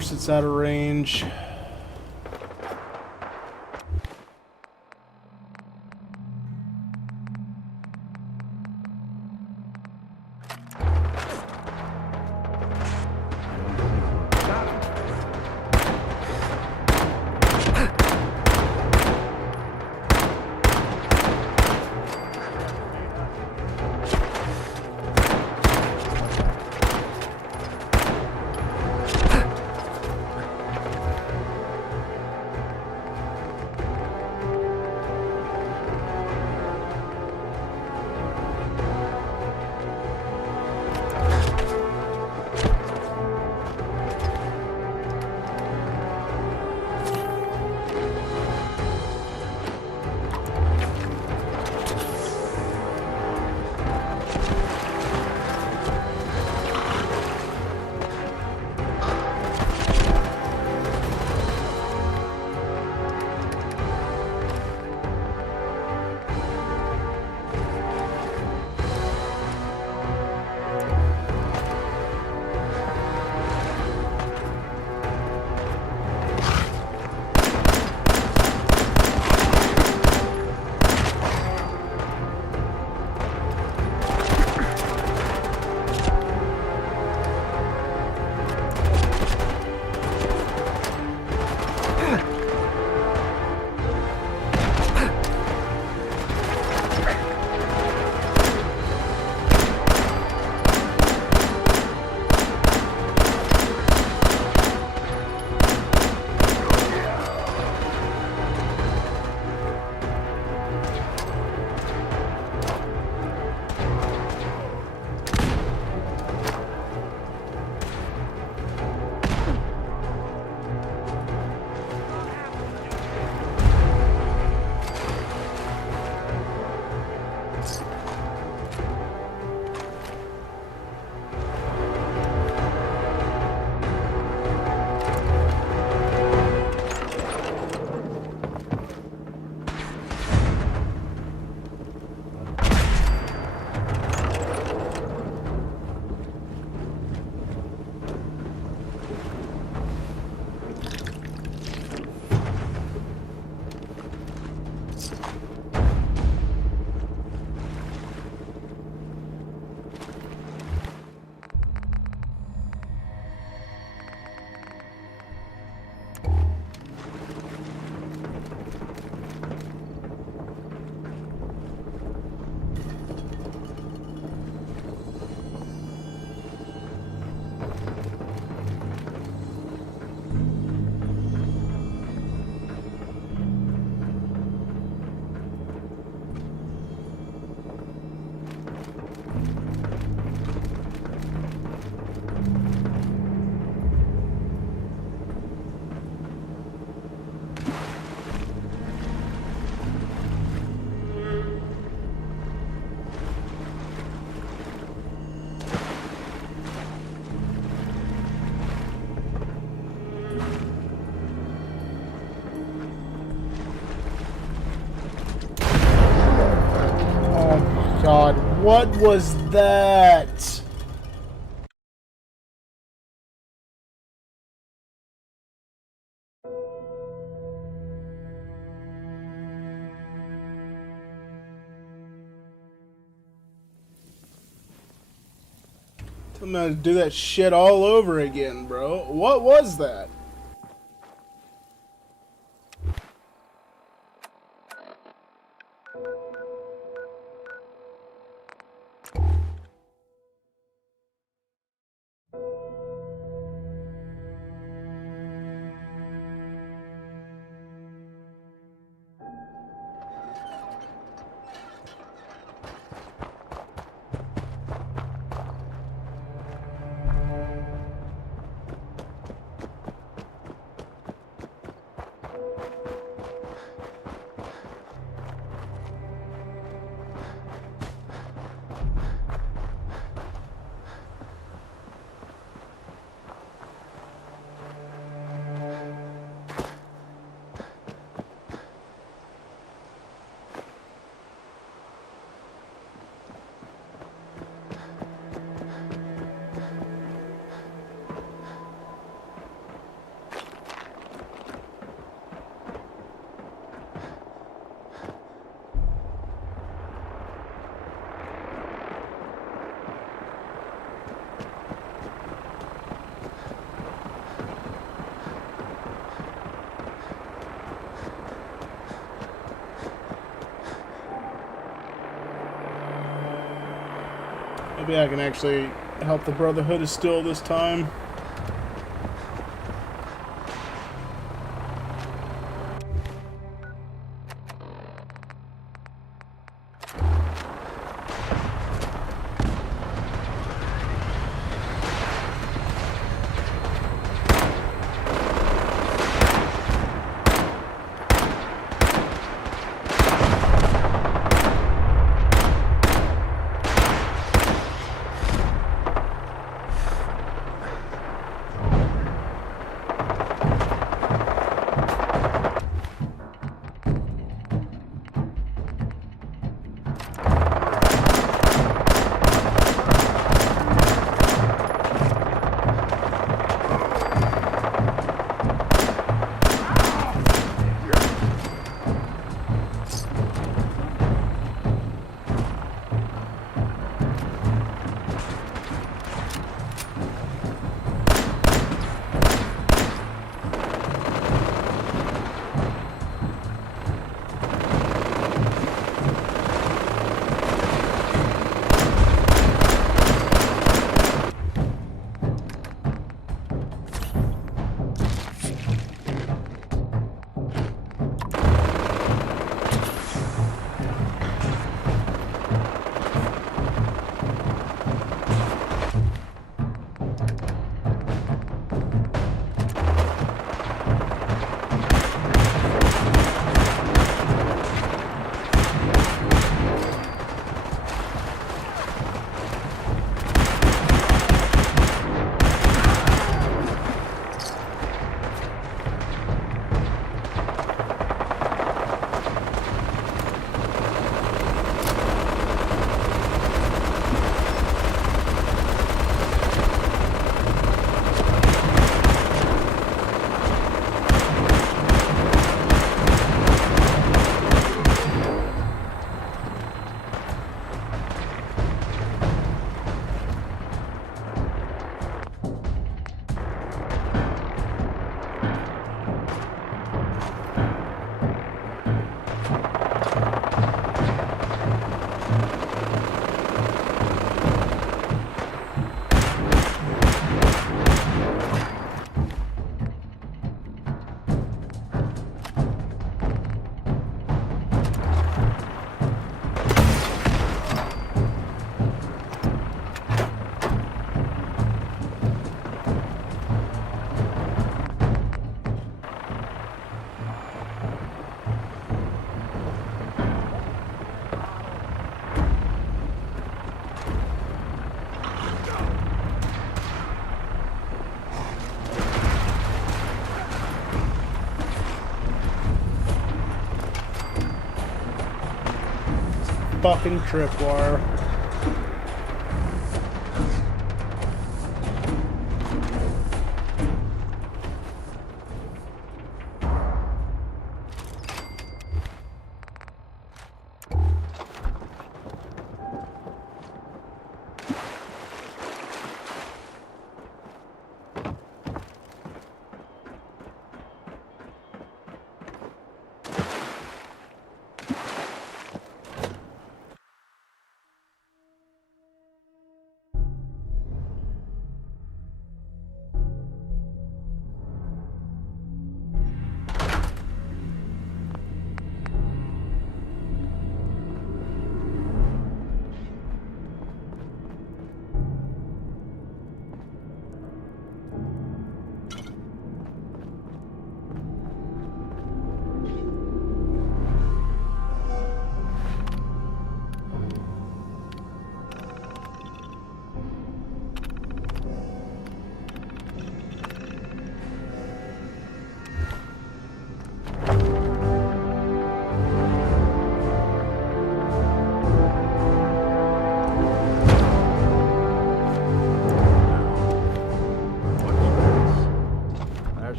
course, it's out of range. God, what was that? I'm gonna do that shit all over again, bro. What was that? Maybe I can actually help the Brotherhood of Steel this time. Fucking tripwire.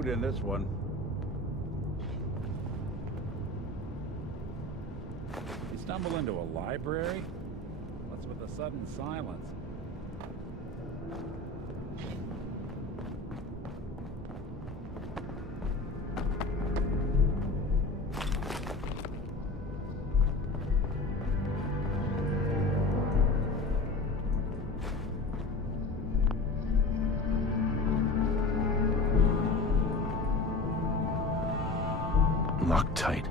In this one. You stumble into a library? What's with the sudden silence? Locked tight.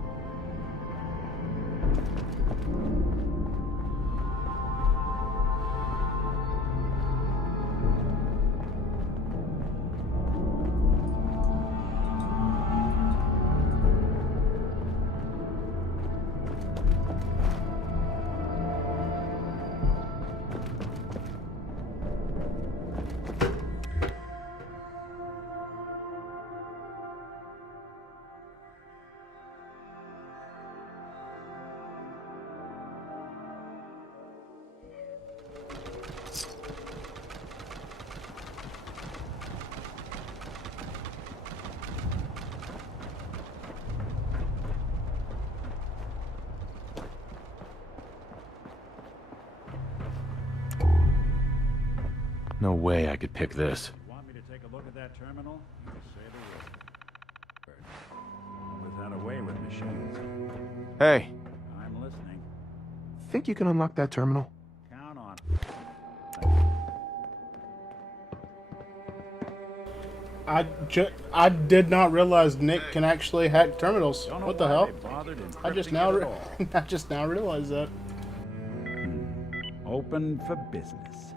No way I could pick this. Want me to take a look at that terminal? You say the word. Always had a way with machines. Hey, I'm listening. think you can unlock that terminal? Count on. I did not realize Nick can actually hack terminals. What the hell? I just now realized that. Open for business.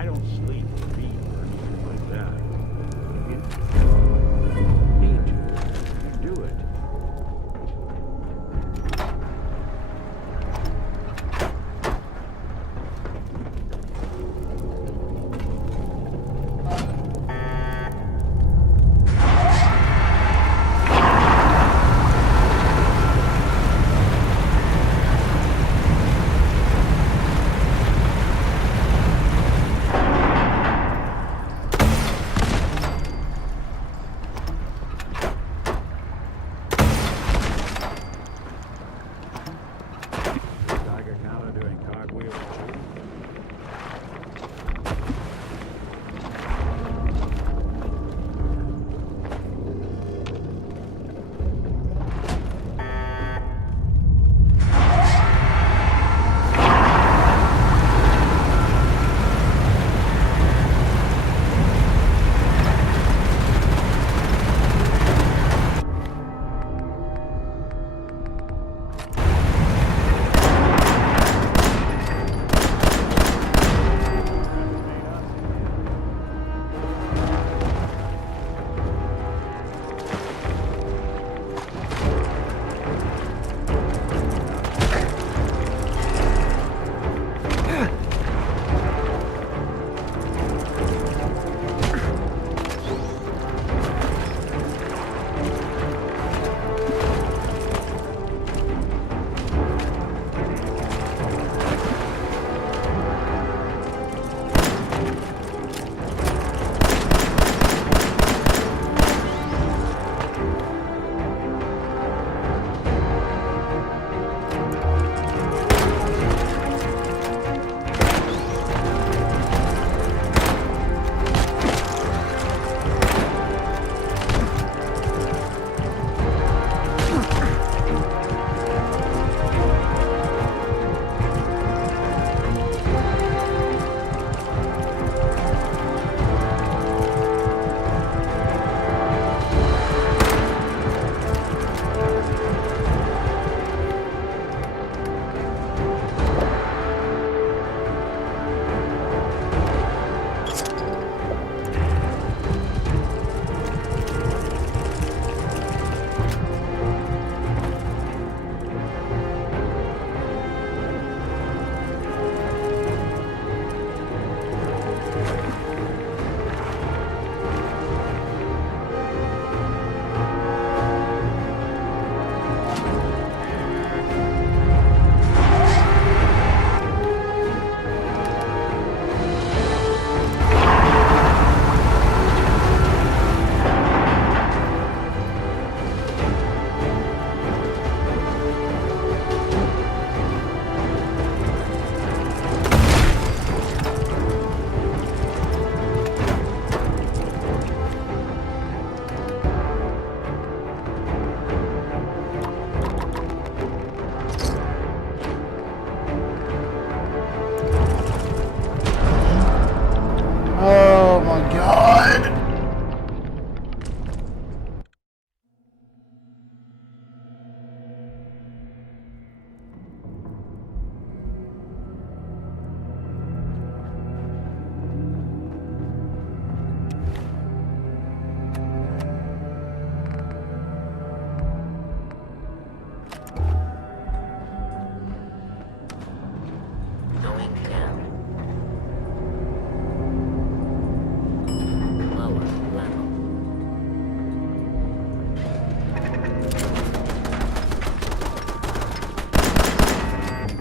I don't sleep or eat or anything like that. Need to. Do it. Tiger Counter doing cartwheels too. Oh my god! Going down. Lower level.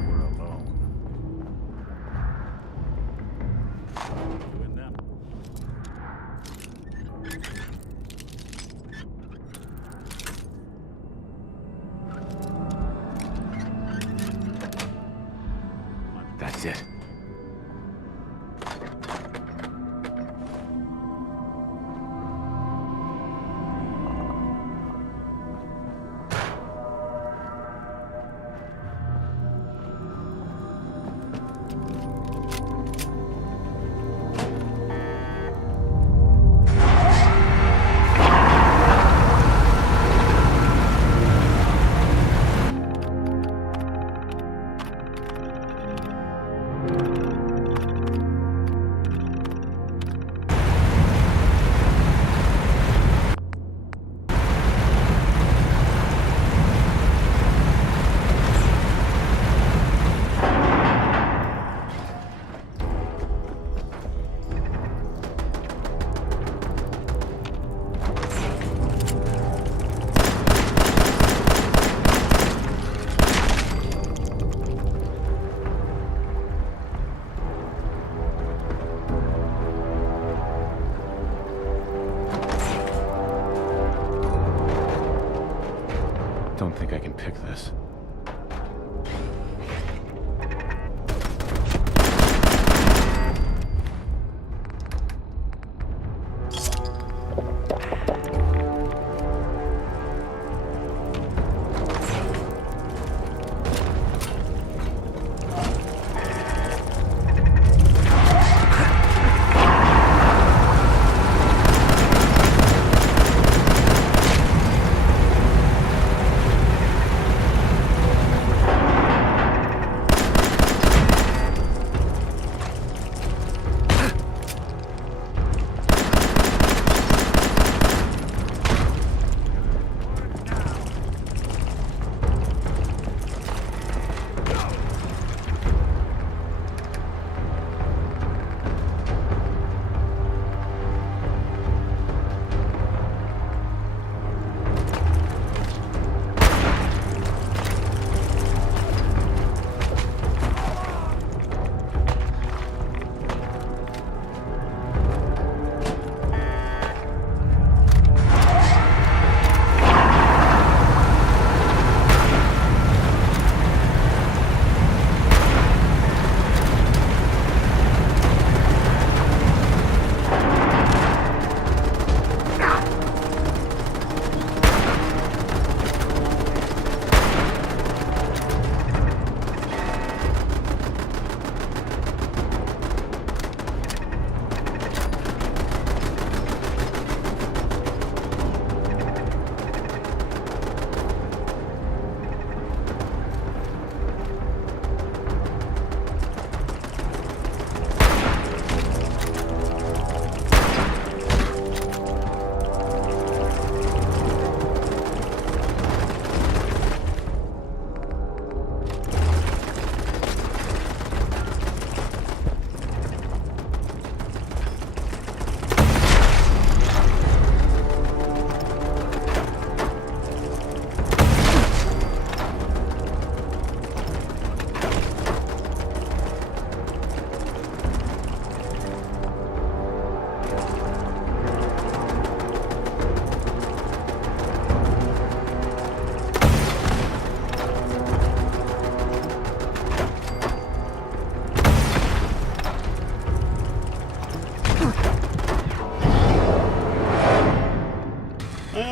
We're alone. Doing them. That's it. I can pick this.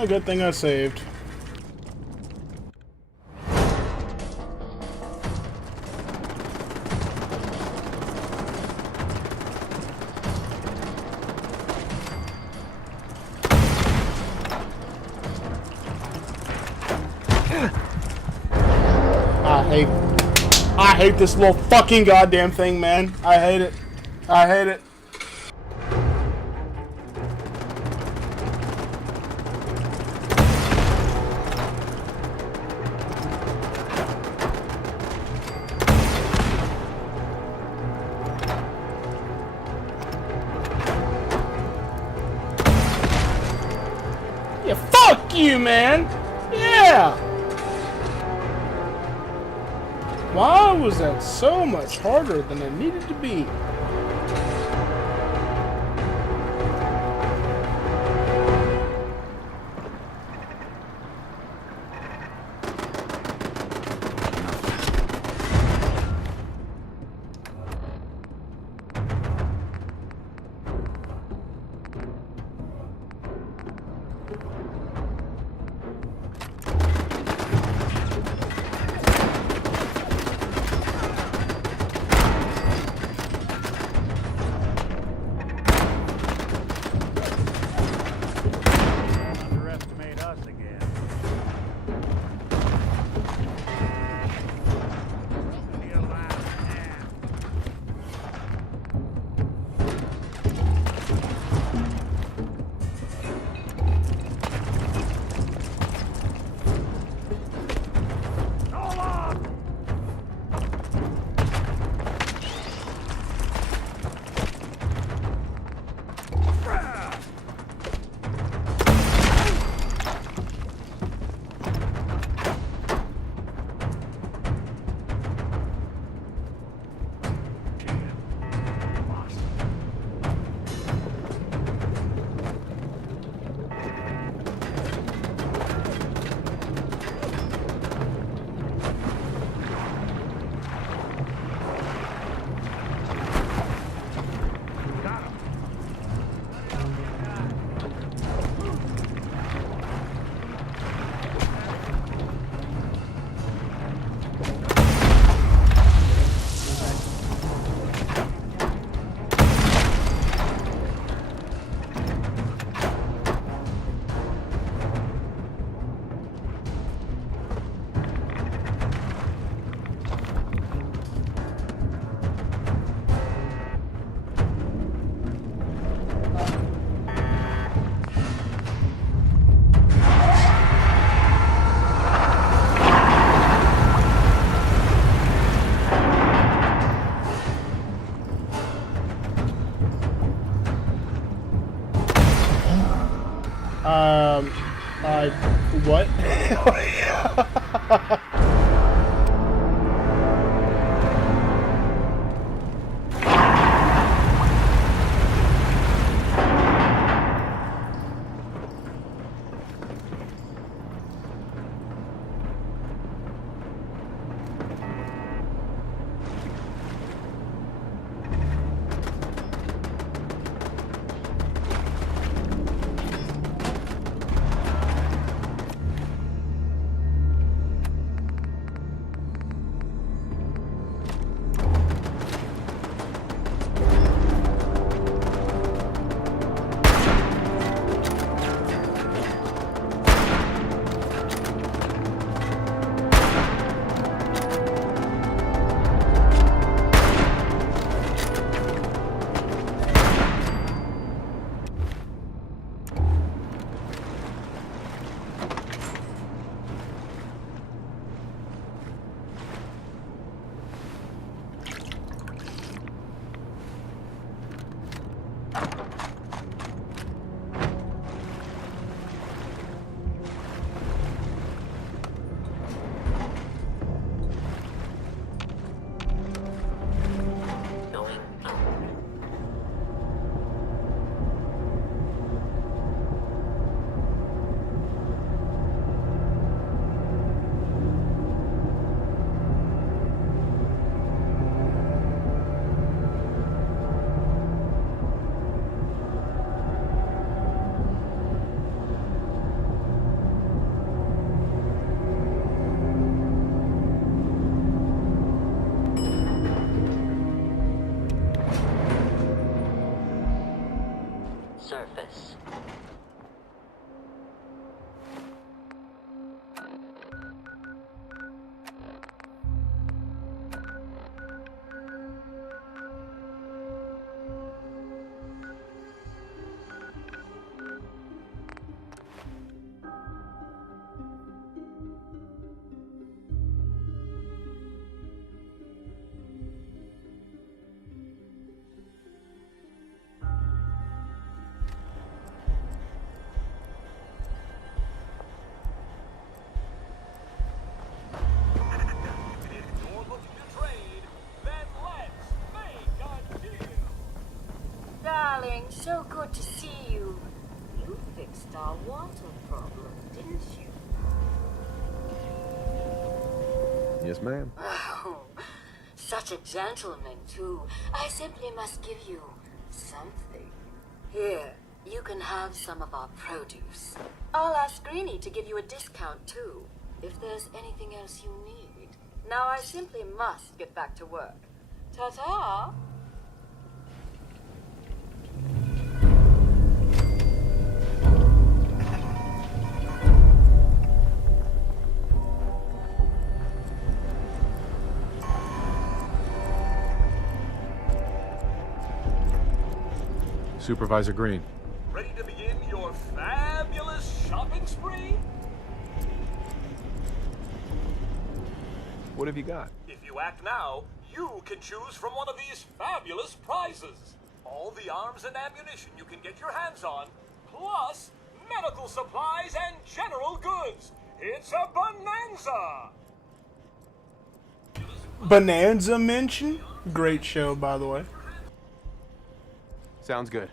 Good thing I saved. I hate this little fucking goddamn thing, man. I hate it. I hate it. Yeah, fuck you, man. Yeah. Why was that so much harder than it needed to be? What? Surface. Darling, so good to see you. You fixed our water problem, didn't you? Yes, ma'am. Oh, such a gentleman, too. I simply must give you something. Here, you can have some of our produce. I'll ask Greenie to give you a discount, too, if there's anything else you need. Now I simply must get back to work. Ta-ta! Supervisor Green. Ready to begin your fabulous shopping spree? What have you got? If you act now, you can choose from one of these fabulous prizes. All the arms and ammunition you can get your hands on, plus medical supplies and general goods. It's a bonanza! Bonanza mention? Great show, by the way. Sounds good.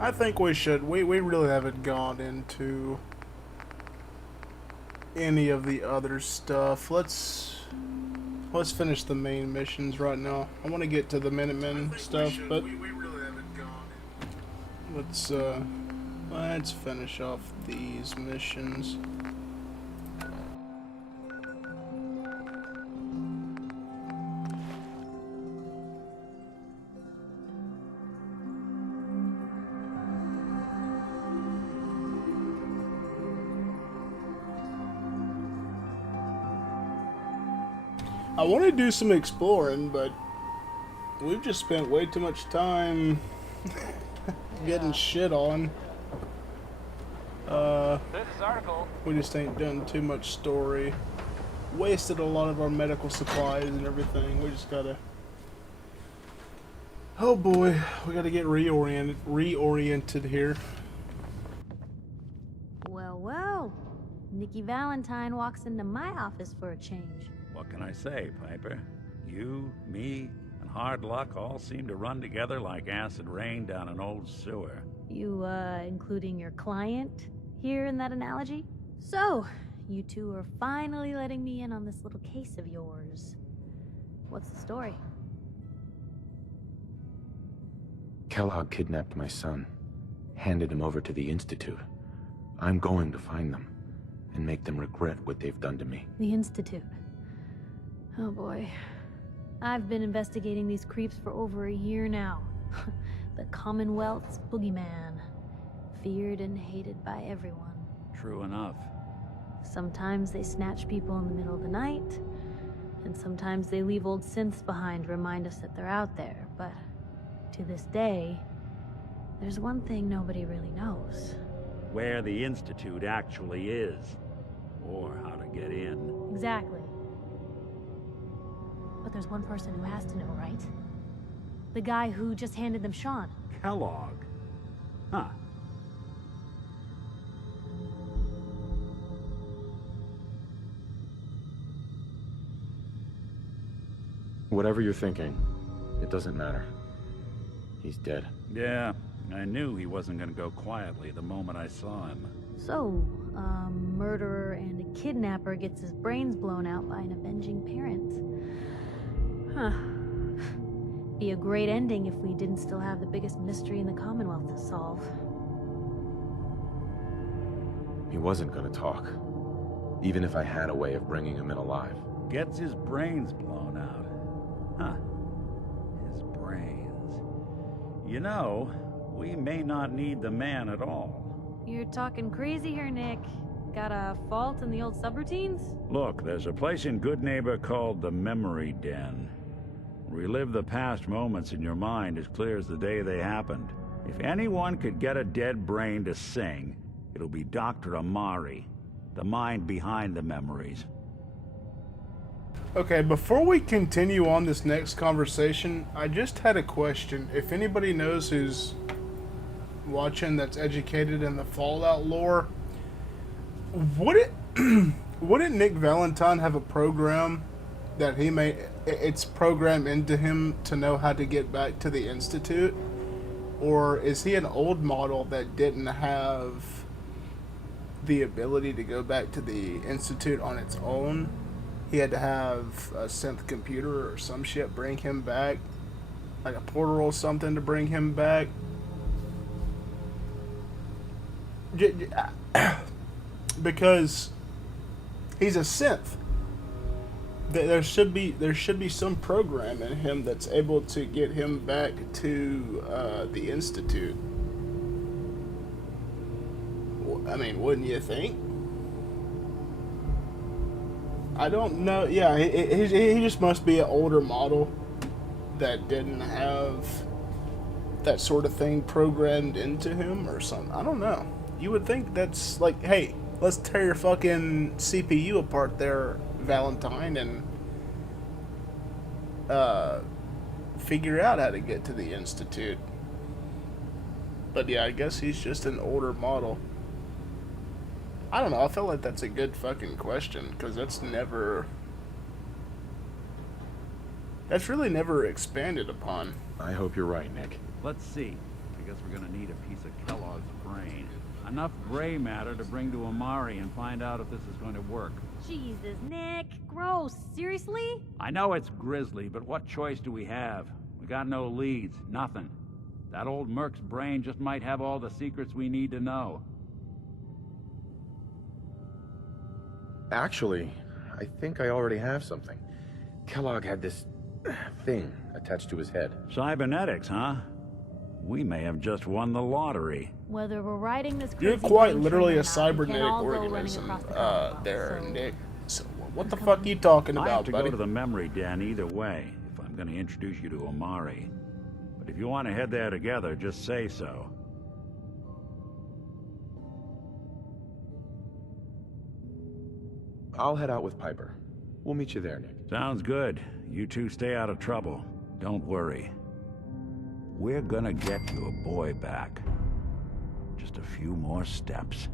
I think we should. We really haven't gone into any of the other stuff. Let's finish the main missions right now. I want to get to the Minutemen stuff, but let's finish off these missions. I want to do some exploring, but we've just spent way too much time getting shit on. We just ain't done too much story. Wasted a lot of our medical supplies and everything. We just gotta... Oh boy, we gotta get reoriented here. Well, well. Nikki Valentine walks into my office for a change. What can I say, Piper? You, me, and hard luck all seem to run together like acid rain down an old sewer. You, including your client here in that analogy? So, you two are finally letting me in on this little case of yours. What's the story? Kellogg kidnapped my son, handed him over to the Institute. I'm going to find them and make them regret what they've done to me. The Institute. Oh boy. I've been investigating these creeps for over a year now. The Commonwealth's boogeyman. Feared and hated by everyone. True enough. Sometimes they snatch people in the middle of the night, and sometimes they leave old synths behind to remind us that they're out there, but to this day, there's one thing nobody really knows. Where the Institute actually is. Or how to get in. Exactly. But there's one person who has to know, right? The guy who just handed them Sean. Kellogg. Huh. Whatever you're thinking, it doesn't matter. He's dead. Yeah, I knew he wasn't gonna go quietly the moment I saw him. So, a murderer and a kidnapper gets his brains blown out by an avenging parent. Huh. Be a great ending if we didn't still have the biggest mystery in the Commonwealth to solve. He wasn't gonna talk, even if I had a way of bringing him in alive. Gets his brains blown out. Huh. His brains. You know, we may not need the man at all. You're talking crazy here, Nick. Got a fault in the old subroutines? Look, there's a place in Good Neighbor called the Memory Den. Relive the past moments in your mind as clear as the day they happened. If anyone could get a dead brain to sing, it'll be Dr. Amari, the mind behind the memories. Okay, before we continue on this next conversation, I just had a question. If anybody knows who's watching that's educated in the Fallout lore, wouldn't Nick Valentine have a program that it's programmed into him to know how to get back to the Institute? Or is he an old model that didn't have the ability to go back to the Institute on its own? He had to have a synth computer or some shit bring him back, like a portal or something to bring him back. Because he's a synth. There should be some program in him that's able to get him back to the Institute. I mean, wouldn't you think? I don't know. Yeah, he just must be an older model that didn't have that sort of thing programmed into him or something. I don't know. You would think that's like, hey, let's tear your fucking CPU apart there, Valentine, and figure out how to get to the Institute. But yeah, I guess he's just an older model. I don't know, I feel like that's a good fucking question, because that's really never expanded upon. I hope you're right, Nick. Let's see. guess we're gonna need a piece of Kellogg's brain. Enough gray matter to bring to Amari and find out if this is going to work. Jesus, Nick. Gross. Seriously? I know it's grisly, but what choice do we have? We got no leads, nothing. That old Merc's brain just might have all the secrets we need to know. Actually, I think I already have something. Kellogg had this thing attached to his head. Cybernetics, huh? We may have just won the lottery. Whether we're riding this You're crazy quite train literally or a not, we cybernetic can't all go running organism, across the Commonwealth, there, so- Nick. So, what the fuck are you talking I have about, to buddy? go to the memory den either way, if I'm gonna introduce you to Amari. But if you want to head there together, just say so. I'll head out with Piper. We'll meet you there, Nick. Sounds good. You two stay out of trouble. Don't worry. We're gonna get your boy back. Just a few more steps.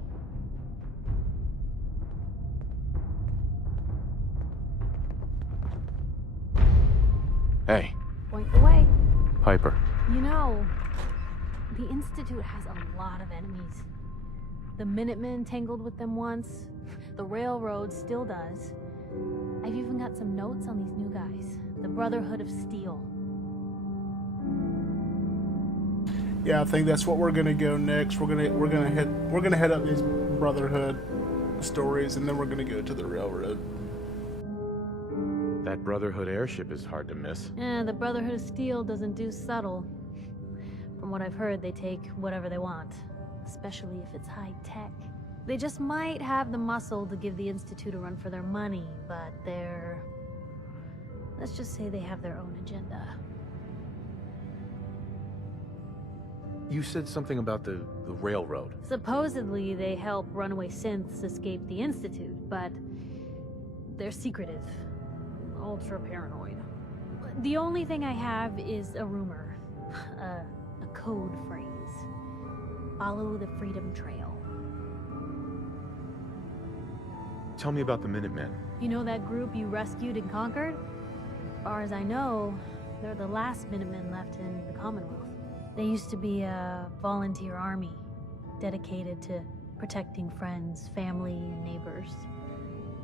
Hey, Point the way. Piper. You know, the Institute has a lot of enemies. The Minutemen tangled with them once. The Railroad still does. I've even got some notes on these new guys. The Brotherhood of Steel. Yeah, I think that's what we're gonna go next. We're gonna head up these Brotherhood stories, and then we're gonna go to the Railroad. That Brotherhood airship is hard to miss. The Brotherhood of Steel doesn't do subtle. From what I've heard, they take whatever they want, especially if it's high tech. They just might have the muscle to give the Institute a run for their money, but they're... let's just say they have their own agenda. You said something about the railroad. Supposedly, they help runaway synths escape the Institute, but they're secretive. Ultra paranoid. The only thing I have is a rumor. A code phrase. Follow the Freedom Trail. Tell me about the Minutemen. You know that group you rescued and conquered? As far as I know, they're the last Minutemen left in the Commonwealth. They used to be a volunteer army, dedicated to protecting friends, family, and neighbors.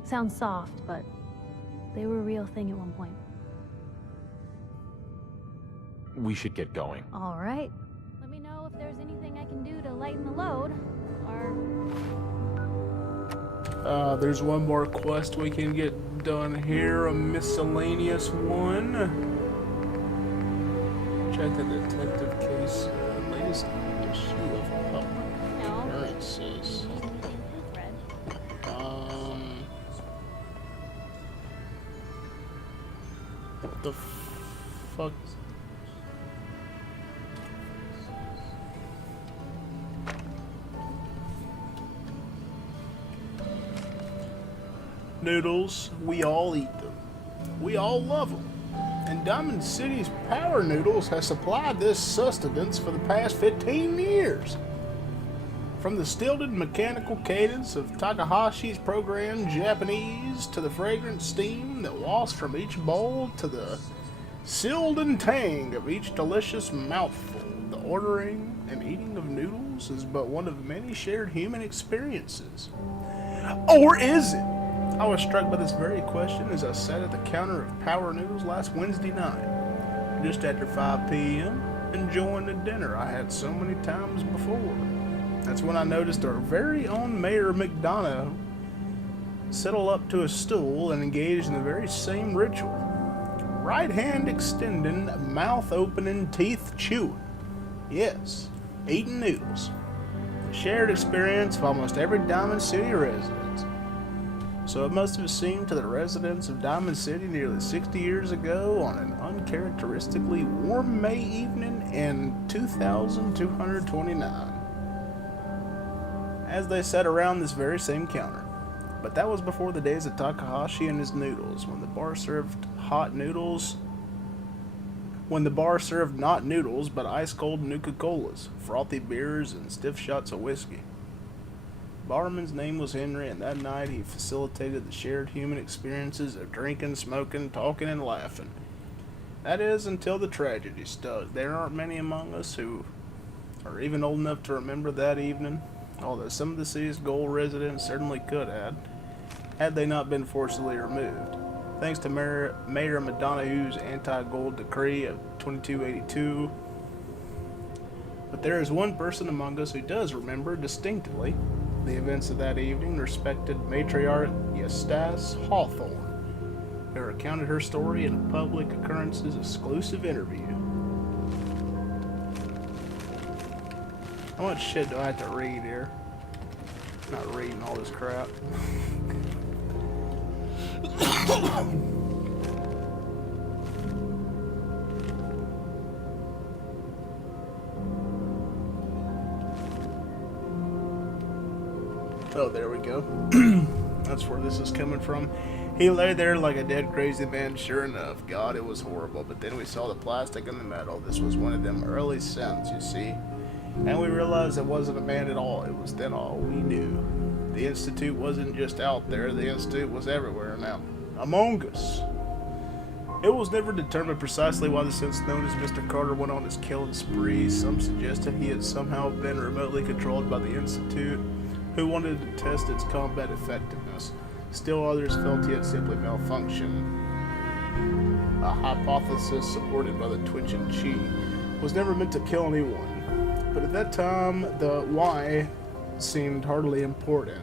Sounds soft, but they were a real thing at one point. We should get going. All right. Let me know if there's anything I can do to lighten the load, or... There's one more quest we can get done here, a miscellaneous one. Check the detective case, latest issue of Public Occurrences. What the fuck? Noodles, we all eat them. We all love them. And Diamond City's Power Noodles has supplied this sustenance for the past 15 years. From the stilted mechanical cadence of Takahashi's programmed Japanese to the fragrant steam that wafts from each bowl to the sealed tang of each delicious mouthful, the ordering and eating of noodles is but one of many shared human experiences. Or is it? I was struck by this very question as I sat at the counter of Power Noodles last Wednesday night, just after 5 p.m., enjoying the dinner I had so many times before. That's when I noticed our very own Mayor McDonough settle up to a stool and engage in the very same ritual. Right hand extending, mouth opening, teeth chewing. Yes, eating noodles. The shared experience of almost every Diamond City resident. So it must have seemed to the residents of Diamond City nearly 60 years ago on an uncharacteristically warm May evening in 2229, as they sat around this very same counter. But that was before the days of Takahashi and his noodles, when the bar served not noodles, but ice-cold Nuka-Colas, frothy beers, and stiff shots of whiskey. Barman's name was Henry, and that night he facilitated the shared human experiences of drinking, smoking, talking, and laughing. That is, until the tragedy struck. There aren't many among us who or even old enough to remember that evening, although some of the city's gold residents certainly could have, had they not been forcibly removed. Thanks to Mayor McDonough's anti-gold decree of 2282. But there is one person among us who does remember distinctly the events of that evening, respected matriarch Eustace Hawthorne, who recounted her story in a Public Occurrences exclusive interview. How much shit do I have to read here? Not reading all this crap. Oh, there we go. That's where this is coming from. He lay there like a dead crazy man. Sure enough, God, it was horrible. But then we saw the plastic and the metal. This was one of them early scents, you see. And we realized it wasn't a man at all. It was then all we knew. The Institute wasn't just out there. The Institute was everywhere now. Among us. It was never determined precisely why the since known as Mr. Carter went on his killing spree. Some suggested he had somehow been remotely controlled by the Institute, who wanted to test its combat effectiveness. Still others felt he had simply malfunctioned. A hypothesis supported by the twitching chi was never meant to kill anyone. But at that time, the why seemed hardly important.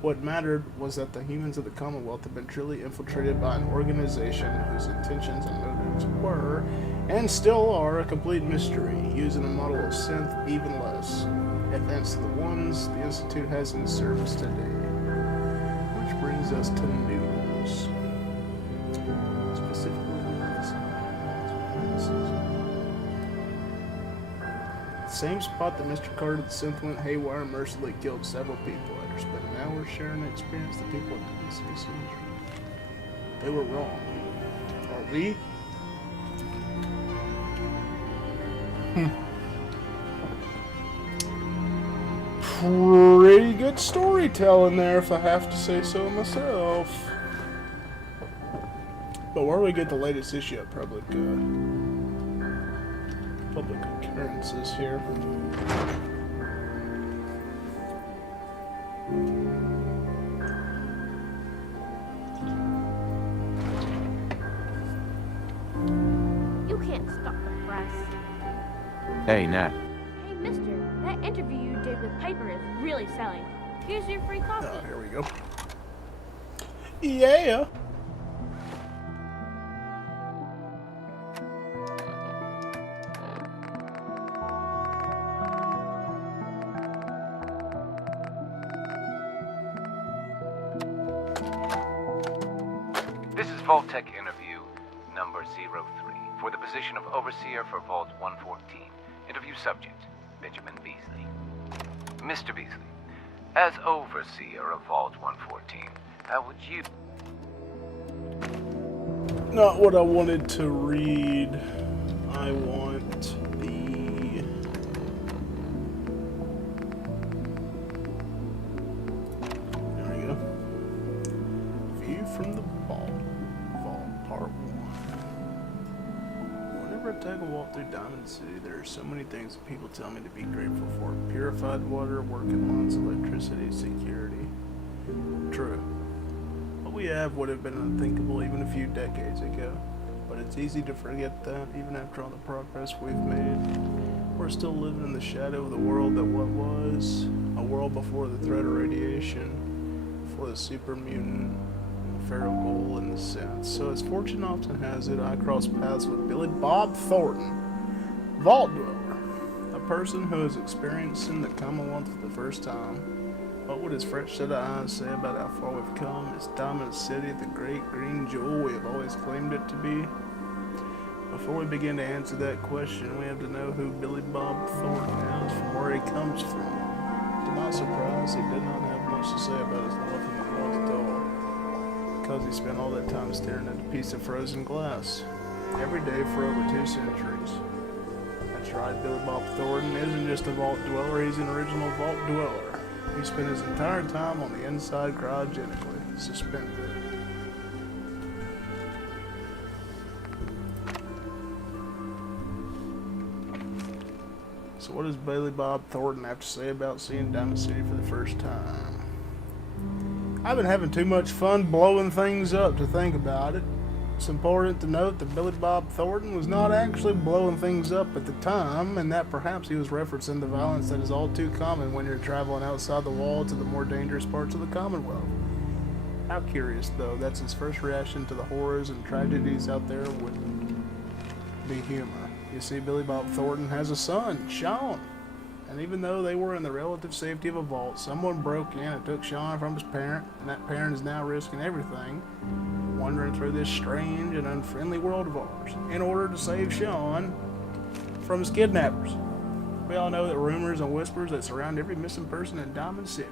What mattered was that the humans of the Commonwealth had been truly infiltrated by an organization whose intentions and motives were, and still are, a complete mystery, using a model of synth even less advanced than the ones the Institute has in service today. Which brings us to news. Specifically, the same spot that Mr. Carter the Synth went haywire and mercilessly killed several people. After spending hours sharing the experience, the people at the DCC, they were wrong. Are we? Pretty good storytelling there, if I have to say so myself. But where do we get the latest issue of Public Occurrences here? You can't stop the press. Hey, Nat. Hey, mister, that interview you did with Piper is really selling. Here's your free copy. Oh, here we go. Yeah. This is Vault-Tec interview number 03 for the position of Overseer for Vault 114. Interview subject, Benjamin Beasley. Mr. Beasley, as Overseer of Vault 114, how would you... Not what I wanted to read. I want the... There we go. View from the Vault. Vault Part 1. Whenever I take a walk through Diamond City, there are so many things that people tell me to be grateful for. Purified water, working lines, electricity, security. True. What we have would have been unthinkable even a few decades ago. But it's easy to forget that, even after all the progress we've made. We're still living in the shadow of the world that what was. A world before the threat of radiation, before the super mutant, feral goal in the sense. So as fortune often has it, I crossed paths with Billy Bob Thornton, Vault Dweller, a person who is experiencing the Commonwealth for the first time. What would his fresh set of eyes say about how far we've come? Is Diamond City the great green jewel we have always claimed it to be? Before we begin to answer that question, we have to know who Billy Bob Thornton is, from where he comes from. To my surprise, he did not have much to say about his life in the world at all, because he spent all that time staring at a piece of frozen glass, every day for over 2 centuries. That's right, Billy Bob Thornton isn't just a Vault Dweller, he's an original Vault Dweller. He spent his entire time on the inside cryogenically, suspended. So what does Billy Bob Thornton have to say about seeing Diamond City for the first time? I've been having too much fun blowing things up to think about it. It's important to note that Billy Bob Thornton was not actually blowing things up at the time, and that perhaps he was referencing the violence that is all too common when you're traveling outside the walls to the more dangerous parts of the Commonwealth. How curious, though, that's his first reaction to the horrors and tragedies out there would be humor. You see, Billy Bob Thornton has a son, Sean. And even though they were in the relative safety of a vault, someone broke in and took Sean from his parent, and that parent is now risking everything, wandering through this strange and unfriendly world of ours, in order to save Sean from his kidnappers. We all know that rumors and whispers that surround every missing person in Diamond City.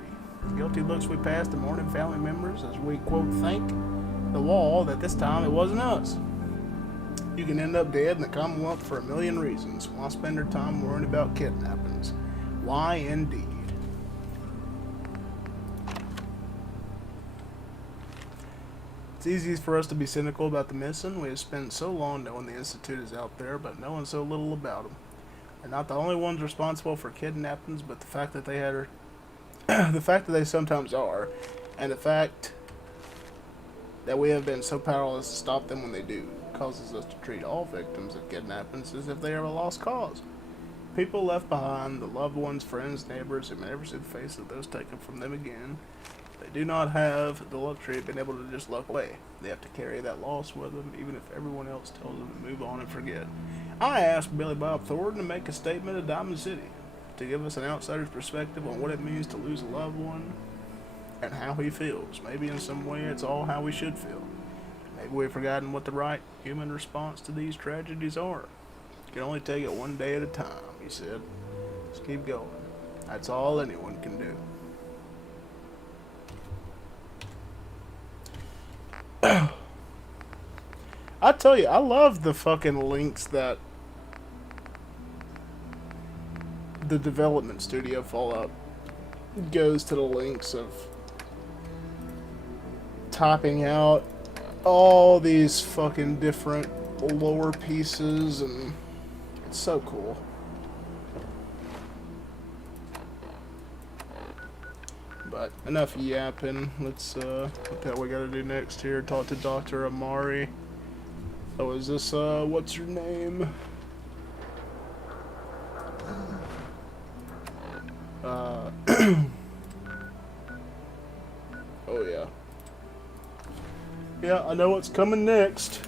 Guilty looks we pass to mourning family members as we, quote, thank the wall that this time it wasn't us. You can end up dead in the Commonwealth for a million reasons. Why spend your time worrying about kidnappings? Why indeed? It's easy for us to be cynical about the missing. We have spent so long knowing the Institute is out there, but knowing so little about them. They're not the only ones responsible for kidnappings, but the fact that the fact that they sometimes are, and the fact that we have been so powerless to stop them when they do, causes us to treat all victims of kidnappings as if they are a lost cause. People left behind, the loved ones, friends, neighbors who may never see the face of those taken from them again. They do not have the luxury of being able to just look away. They have to carry that loss with them, even if everyone else tells them to move on and forget. I asked Billy Bob Thornton to make a statement of Diamond City, to give us an outsider's perspective on what it means to lose a loved one, and how he feels. Maybe in some way it's all how we should feel. Maybe we've forgotten what the right human response to these tragedies are. You can only take it one day at a time, he said. Just keep going. That's all anyone can do. I tell you, I love the fucking links that the development studio Fallout goes to, the links of typing out all these fucking different lore pieces, and it's so cool. But enough yapping. Let's look at what we gotta do next here. Talk to Dr. Amari. Oh, is this what's her name? Oh yeah. Yeah, I know what's coming next.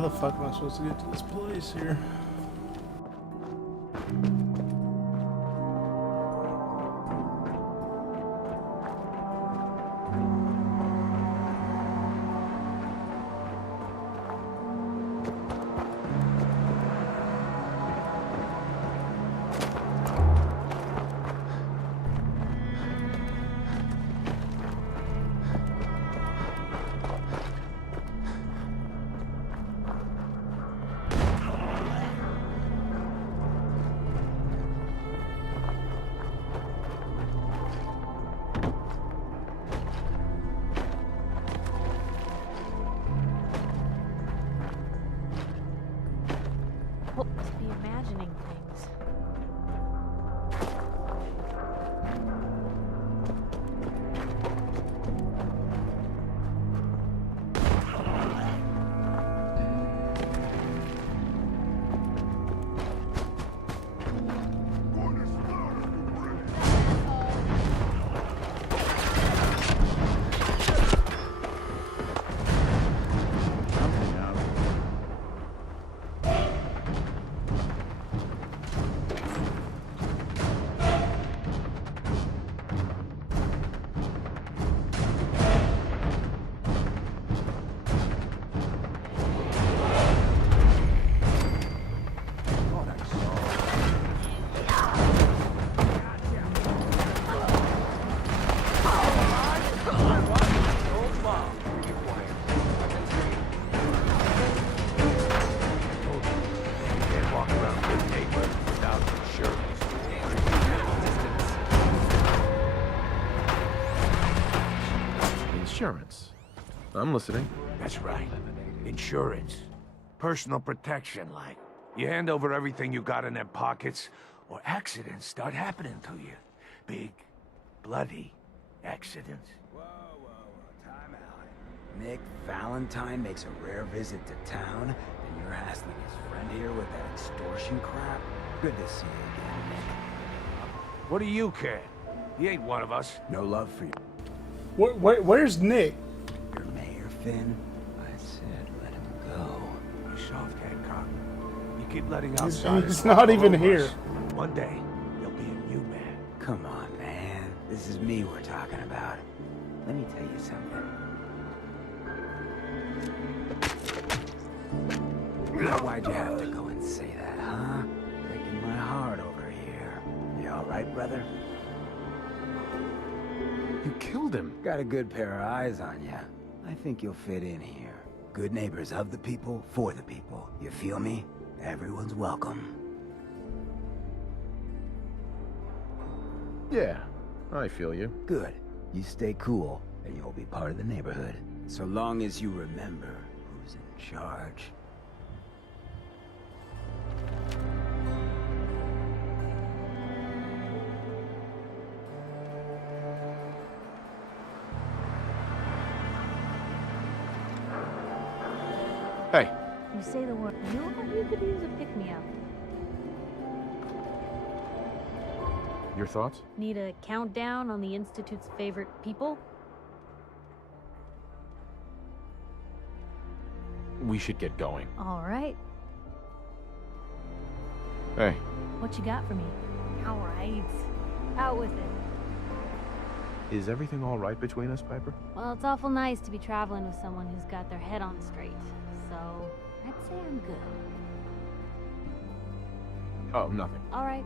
How the fuck am I supposed to get to this place here? Well, to be imagining things. Insurance. I'm listening. That's right. Insurance. Personal protection, like. You hand over everything you got in them pockets, or accidents start happening to you. Big, bloody accidents. Time out. Nick Valentine makes a rare visit to town, and you're hassling his friend here with that extortion crap? Good to see you again, Nick. What do you care? He ain't one of us. No love for you. Where's Nick? Your mayor, Finn? I said let him go. You soft head, Cop. You keep letting He's outsiders not walk even all over here. us. One day, you'll be a new man. Come on, man. This is me we're talking about. Let me tell you something. Now, why'd you have to go and say that, huh? Breaking my heart over here. You all right, brother? You killed him. Got a good pair of eyes on you. I think you'll fit in here. Good neighbors of the people, for the people. You feel me? Everyone's welcome. Yeah, I feel you. Good. You stay cool, and you'll be part of the neighborhood. So long as you remember who's in charge. Hey. You say the word. You know what? You could use a pick-me-up. Your thoughts? Need a countdown on the Institute's favorite people? We should get going. All right. Hey. What you got for me? All right. Out with it. Is everything all right between us, Piper? Well, it's awful nice to be traveling with someone who's got their head on straight. So, I'd say I'm good. Oh, nothing. All right.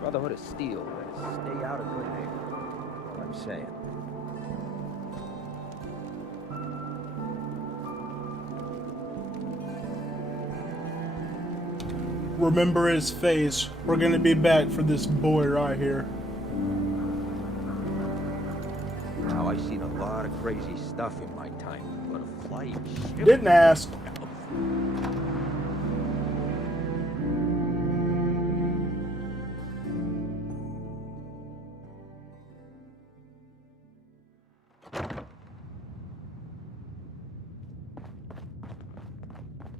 Brotherhood of Steel, better stay out of Goodhaven. All I'm saying. Remember his face. We're gonna be back for this boy right here. Now, I've seen a lot of crazy stuff in my time, but a flying ship... Didn't ask.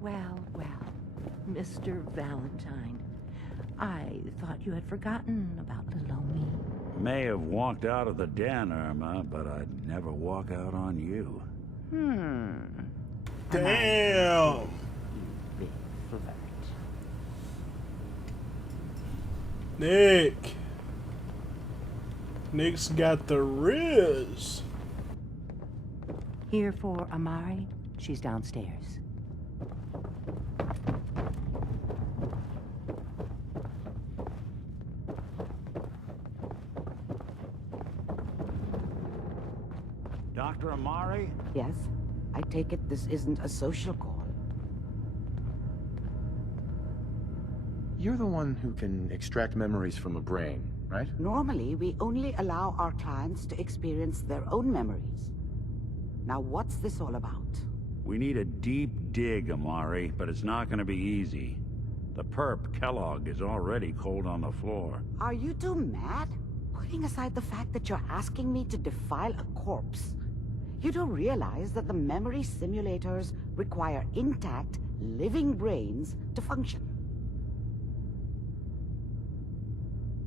Well, well, Mr. Valentine, I thought you had forgotten about little me. May have walked out of the den, Irma, but I'd never walk out on you. Damn. Nick. Nick's got the riz. Here for Amari? She's downstairs. Dr. Amari? Yes? I take it this isn't a social call. You're the one who can extract memories from a brain, right? Normally, we only allow our clients to experience their own memories. Now, what's this all about? We need a deep dig, Amari, but it's not going to be easy. The perp, Kellogg, is already cold on the floor. Are you two mad? Putting aside the fact that you're asking me to defile a corpse, you do realize that the memory simulators require intact, living brains to function.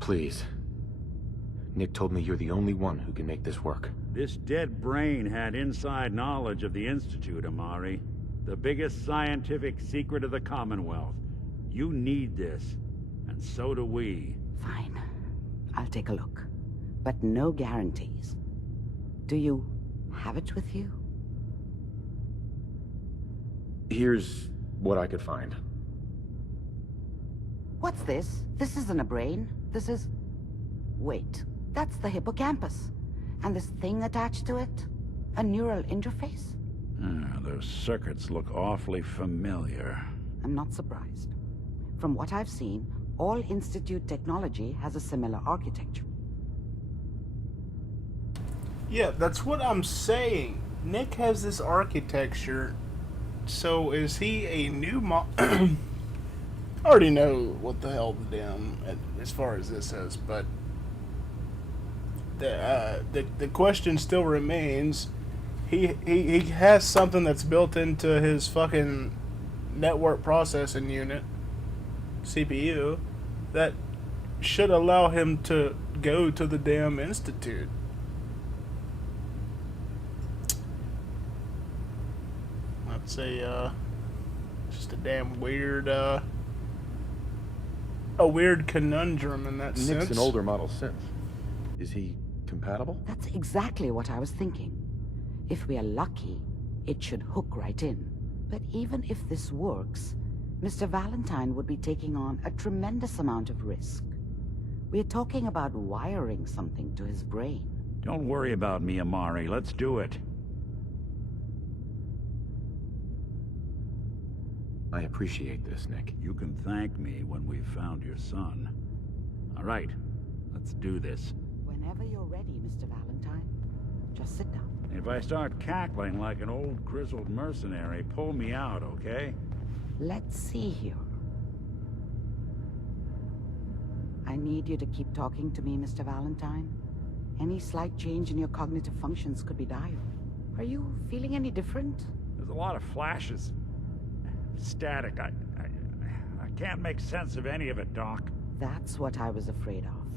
Please. Nick told me you're the only one who can make this work. This dead brain had inside knowledge of the Institute, Amari. The biggest scientific secret of the Commonwealth. You need this, and so do we. Fine. I'll take a look. But no guarantees. Do you have it with you? Here's what I could find. What's this? This isn't a brain. This is... Wait. That's the hippocampus. And this thing attached to it? A neural interface? Those circuits look awfully familiar. I'm not surprised. From what I've seen, all Institute technology has a similar architecture. Yeah, that's what I'm saying. Nick has this architecture. So is he a new I already know what the hell the damn as far as this is, but the question still remains. He has something that's built into his fucking network processing unit, CPU, that should allow him to go to the damn Institute. That's just a damn weird, a weird conundrum in that sense. Nick's an older model synth. Is he compatible? That's exactly what I was thinking. If we are lucky, it should hook right in. But even if this works, Mr. Valentine would be taking on a tremendous amount of risk. We're talking about wiring something to his brain. Don't worry about me, Amari. Let's do it. I appreciate this, Nick. You can thank me when we've found your son. All right, let's do this. Whenever you're ready, Mr. Valentine, just sit down. If I start cackling like an old grizzled mercenary, pull me out, okay? Let's see here. I need you to keep talking to me, Mr. Valentine. Any slight change in your cognitive functions could be dire. Are you feeling any different? There's a lot of flashes. Static. I can't make sense of any of it, Doc. That's what I was afraid of.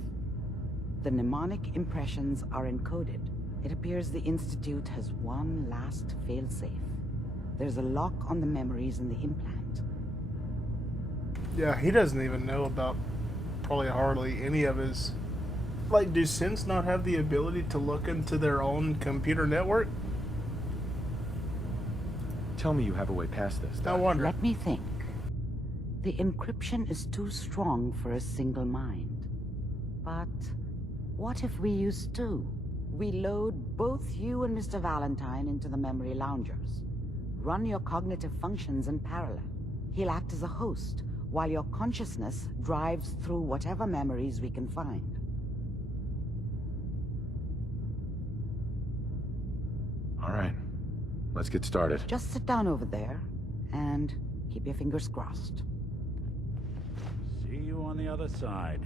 The mnemonic impressions are encoded. It appears the Institute has one last failsafe. There's a lock on the memories in the implant. Yeah, he doesn't even know about probably hardly any of his... Like, do synths not have the ability to look into their own computer network? Tell me you have a way past this. No wonder. Let me think. The encryption is too strong for a single mind. But what if we use two? We load both you and Mr. Valentine into the memory loungers. Run your cognitive functions in parallel. He'll act as a host, while your consciousness drives through whatever memories we can find. All right. Let's get started. Just sit down over there, and keep your fingers crossed. See you on the other side.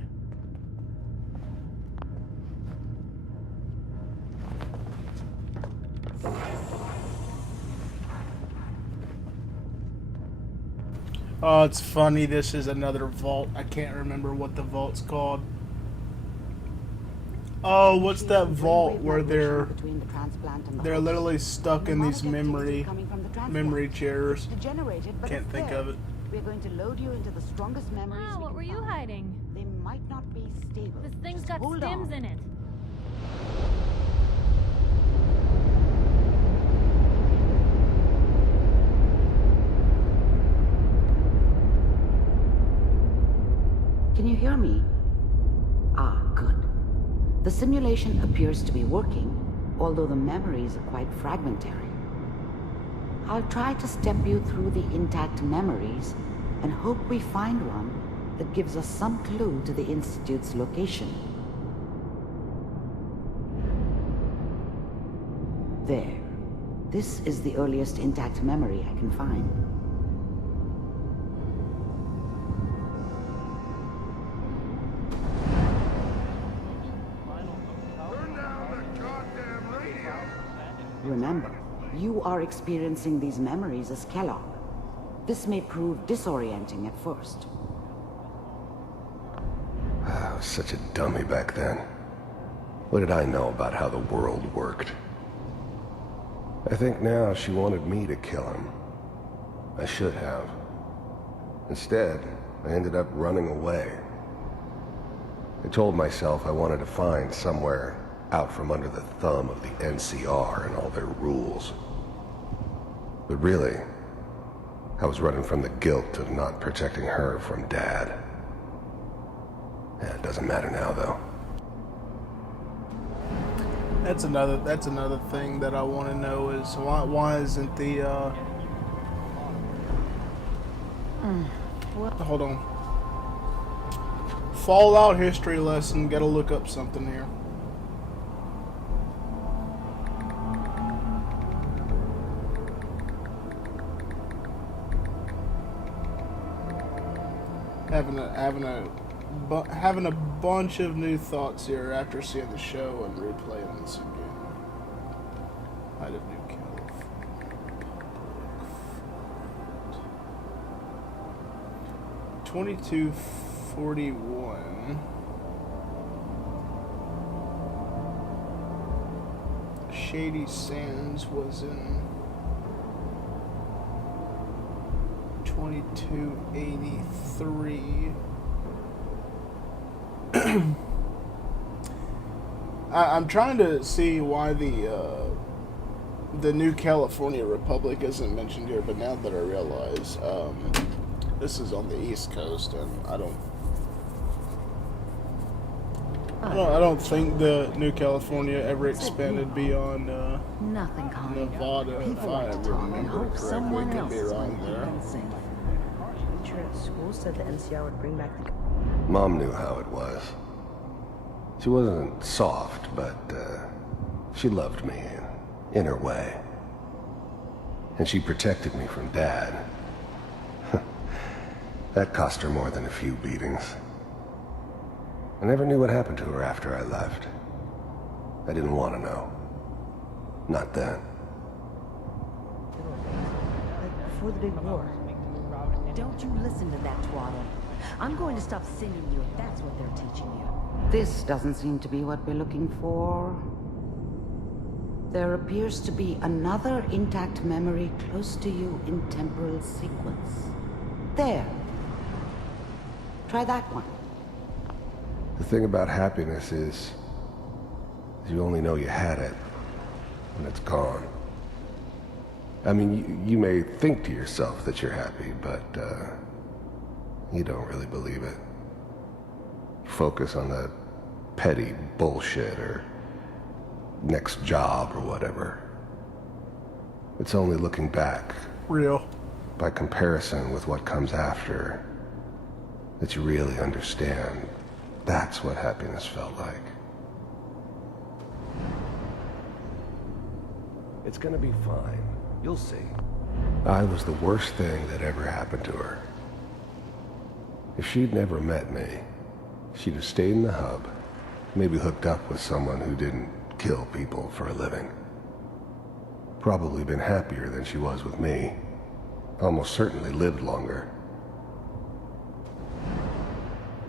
Oh, it's funny. This is another vault. I can't remember what the vault's called. Oh, what's that vault where they're between the transplant and the they're host. literally stuck in these memory chairs? Degenerated, but Can't it's think there. of it. We're going to load you into the strongest memories. Ah, what were you hiding? They might not be stable. This thing's Just got hold stims on. in it. Can you hear me? Ah, good. The simulation appears to be working, although the memories are quite fragmentary. I'll try to step you through the intact memories and hope we find one that gives us some clue to the Institute's location. There. This is the earliest intact memory I can find. Remember, you are experiencing these memories as Kellogg. This may prove disorienting at first. I was such a dummy back then. What did I know about how the world worked? I think now she wanted me to kill him. I should have. Instead, I ended up running away. I told myself I wanted to find somewhere out from under the thumb of the NCR and all their rules. But really, I was running from the guilt of not protecting her from Dad. Yeah, it doesn't matter now, though. That's another thing that I want to know is why isn't the hold on. Fallout history lesson, gotta look up something here. Having a bunch of new thoughts here after seeing the show and replaying this again. Height of New California. 2241. Shady Sands was in 2283. I'm trying to see why the New California Republic isn't mentioned here, but now that I realize this is on the East Coast, and I don't think the New California ever expanded beyond Nothing, Connie. Nevada, if I ever remember correctly. Could be wrong there. Teacher at school said the NCR would bring back the... Mom knew how it was. She wasn't soft, but she loved me in her way. And she protected me from Dad. That cost her more than a few beatings. I never knew what happened to her after I left. I didn't want to know. Not then. Like before the big war. Don't you listen to that twaddle. I'm going to stop singing you if that's what they're teaching you. This doesn't seem to be what we're looking for. There appears to be another intact memory close to you in temporal sequence. There. Try that one. The thing about happiness is you only know you had it when it's gone. I mean, you may think to yourself that you're happy, but you don't really believe it. Focus on the petty bullshit or next job or whatever. It's only looking back, real, by comparison with what comes after, that you really understand. That's what happiness felt like. It's gonna be fine. You'll see. I was the worst thing that ever happened to her. If she'd never met me, she'd have stayed in the hub, maybe hooked up with someone who didn't kill people for a living. Probably been happier than she was with me. Almost certainly lived longer.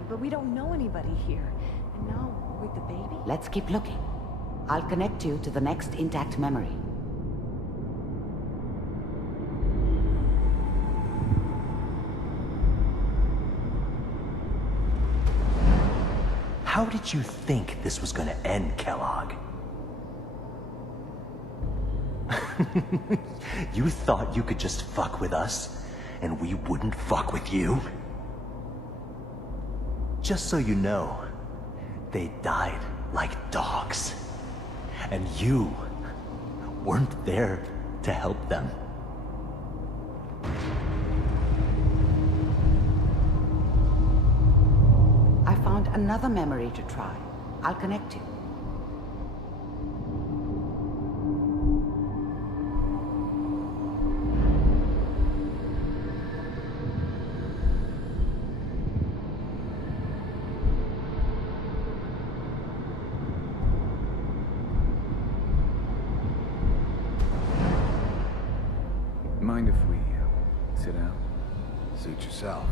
But we don't know anybody here. And now With the baby? Let's keep looking. I'll connect you to the next intact memory. How did you think this was gonna end, Kellogg? You thought you could just fuck with us, and we wouldn't fuck with you? Just so you know, they died like dogs. And you weren't there to help them. I found another memory to try. I'll connect you. Mind if we sit down? Suit yourself.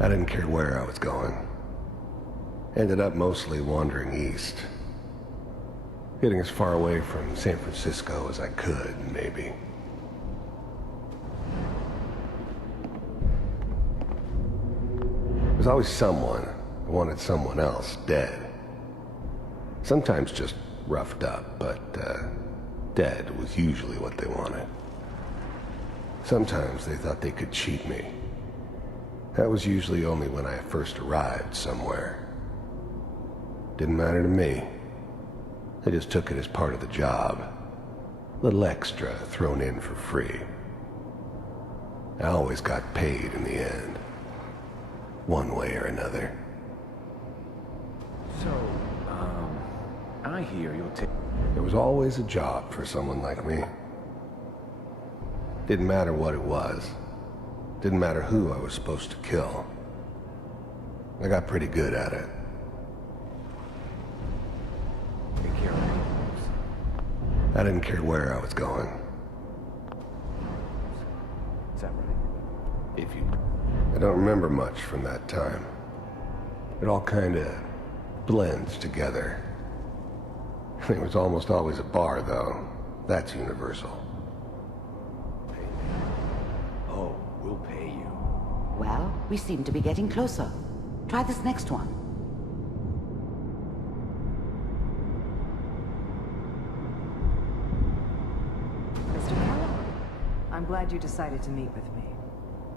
I didn't care where I was going. Ended up mostly wandering east. Getting as far away from San Francisco as I could, maybe. There's always someone who wanted someone else dead. Sometimes just roughed up, but dead was usually what they wanted. Sometimes they thought they could cheat me. That was usually only when I first arrived somewhere. Didn't matter to me. I just took it as part of the job. A little extra thrown in for free. I always got paid in the end. One way or another. So, I hear you'll take... There was always a job for someone like me. Didn't matter what it was. Didn't matter who I was supposed to kill. I got pretty good at it. Take care of me. I didn't care where I was going. Is that right? If you... I don't remember much from that time. It all kinda blends together. There was almost always a bar, though. That's universal. Oh, we'll pay you. Well, we seem to be getting closer. Try this next one. Mr. Kellogg, I'm glad you decided to meet with me.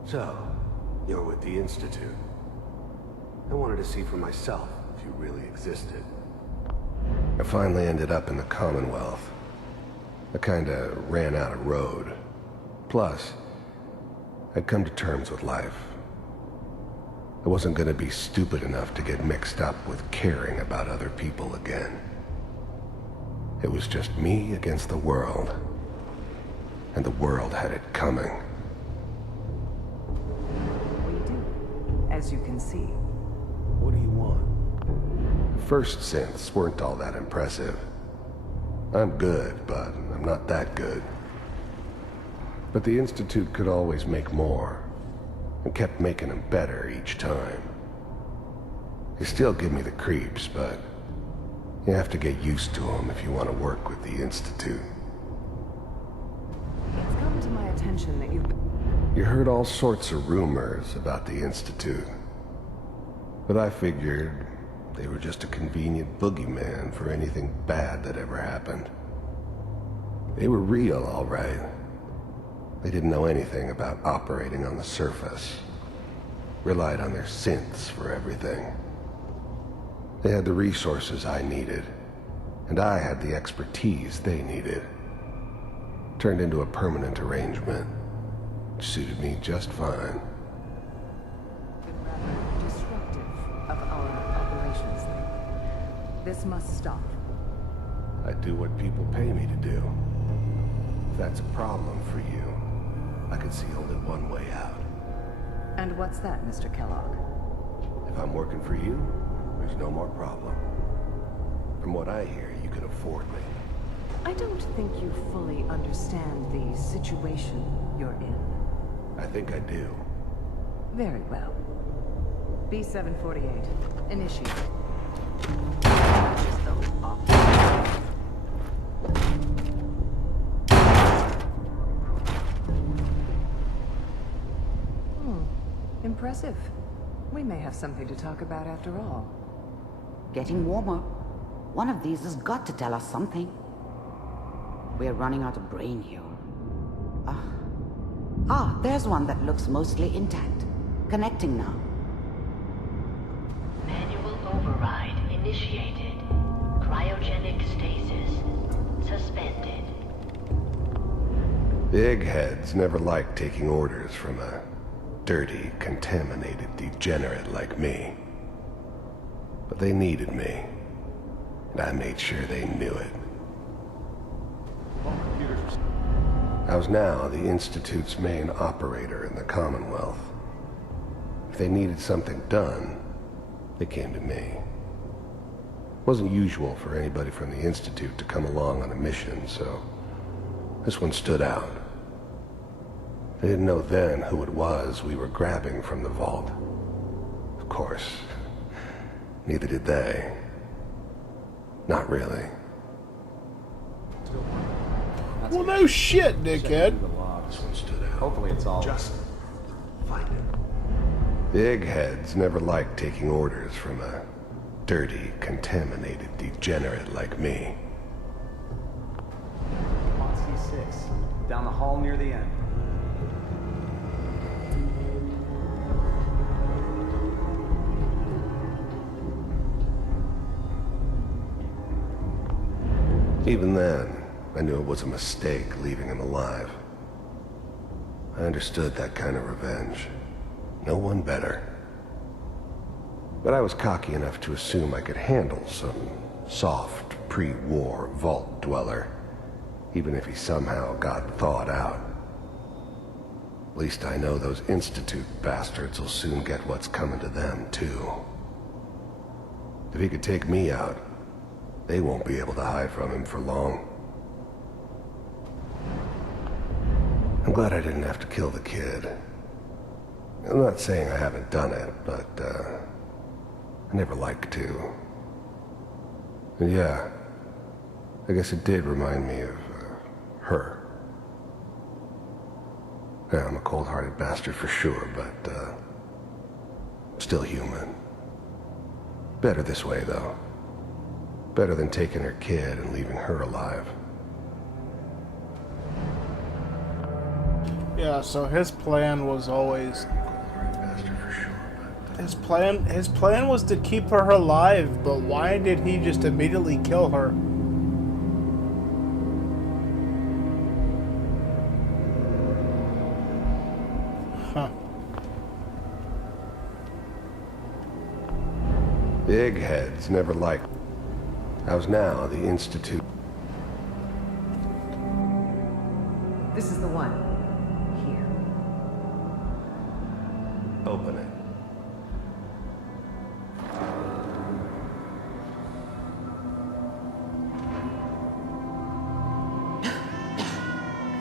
So, you're with the Institute. I wanted to see for myself if you really existed. I finally ended up in the Commonwealth. I kinda ran out of road. Plus, I'd come to terms with life. I wasn't gonna be stupid enough to get mixed up with caring about other people again. It was just me against the world. And the world had it coming. We do, as you can see. What do you want? The first synths weren't all that impressive. I'm good, but I'm not that good. But the Institute could always make more, and kept making them better each time. They still give me the creeps, but you have to get used to them if you want to work with the Institute. It's come to my attention that you've... You heard all sorts of rumors about the Institute. But I figured they were just a convenient boogeyman for anything bad that ever happened. They were real, all right. They didn't know anything about operating on the surface. Relied on their synths for everything. They had the resources I needed, and I had the expertise they needed. Turned into a permanent arrangement, which suited me just fine. Rather disruptive of our operations lately. This must stop. I do what people pay me to do. If that's a problem for you, I could see only one way out. And what's that, Mr. Kellogg? If I'm working for you, there's no more problem. From what I hear, you can afford me. I don't think you fully understand the situation you're in. I think I do. Very well. B-748. Initiate. Impressive. We may have something to talk about after all. Getting warmer. One of these has got to tell us something. We're running out of brain here. There's one that looks mostly intact. Connecting now. Manual override initiated. Cryogenic stasis suspended. Big heads never liked taking orders from a dirty, contaminated degenerate like me. But they needed me, and I made sure they knew it. I was now the Institute's main operator in the Commonwealth. If they needed something done, they came to me. It wasn't usual for anybody from the Institute to come along on a mission, so this one stood out. They didn't know then who it was we were grabbing from the vault. Of course, neither did they. Not really. Well, no shit, dickhead. This one stood out. Hopefully it's all... Just find it. Big heads never liked taking orders from a dirty, contaminated degenerate like me. On C6, down the hall near the end. Even then, I knew it was a mistake leaving him alive. I understood that kind of revenge. No one better. But I was cocky enough to assume I could handle some soft, pre-war vault dweller, even if he somehow got thawed out. At least I know those Institute bastards will soon get what's coming to them, too. If he could take me out, they won't be able to hide from him for long. I'm glad I didn't have to kill the kid. I'm not saying I haven't done it, but, I never liked to. And yeah, I guess it did remind me of, her. Yeah, I'm a cold-hearted bastard for sure, but, still human. Better this way, though. Better than taking her kid and leaving her alive. Yeah, so his plan was always... His plan was to keep her alive, but why did he just immediately kill her? Huh. Big heads never liked... I was now the Institute. This is the one. Here. Open it.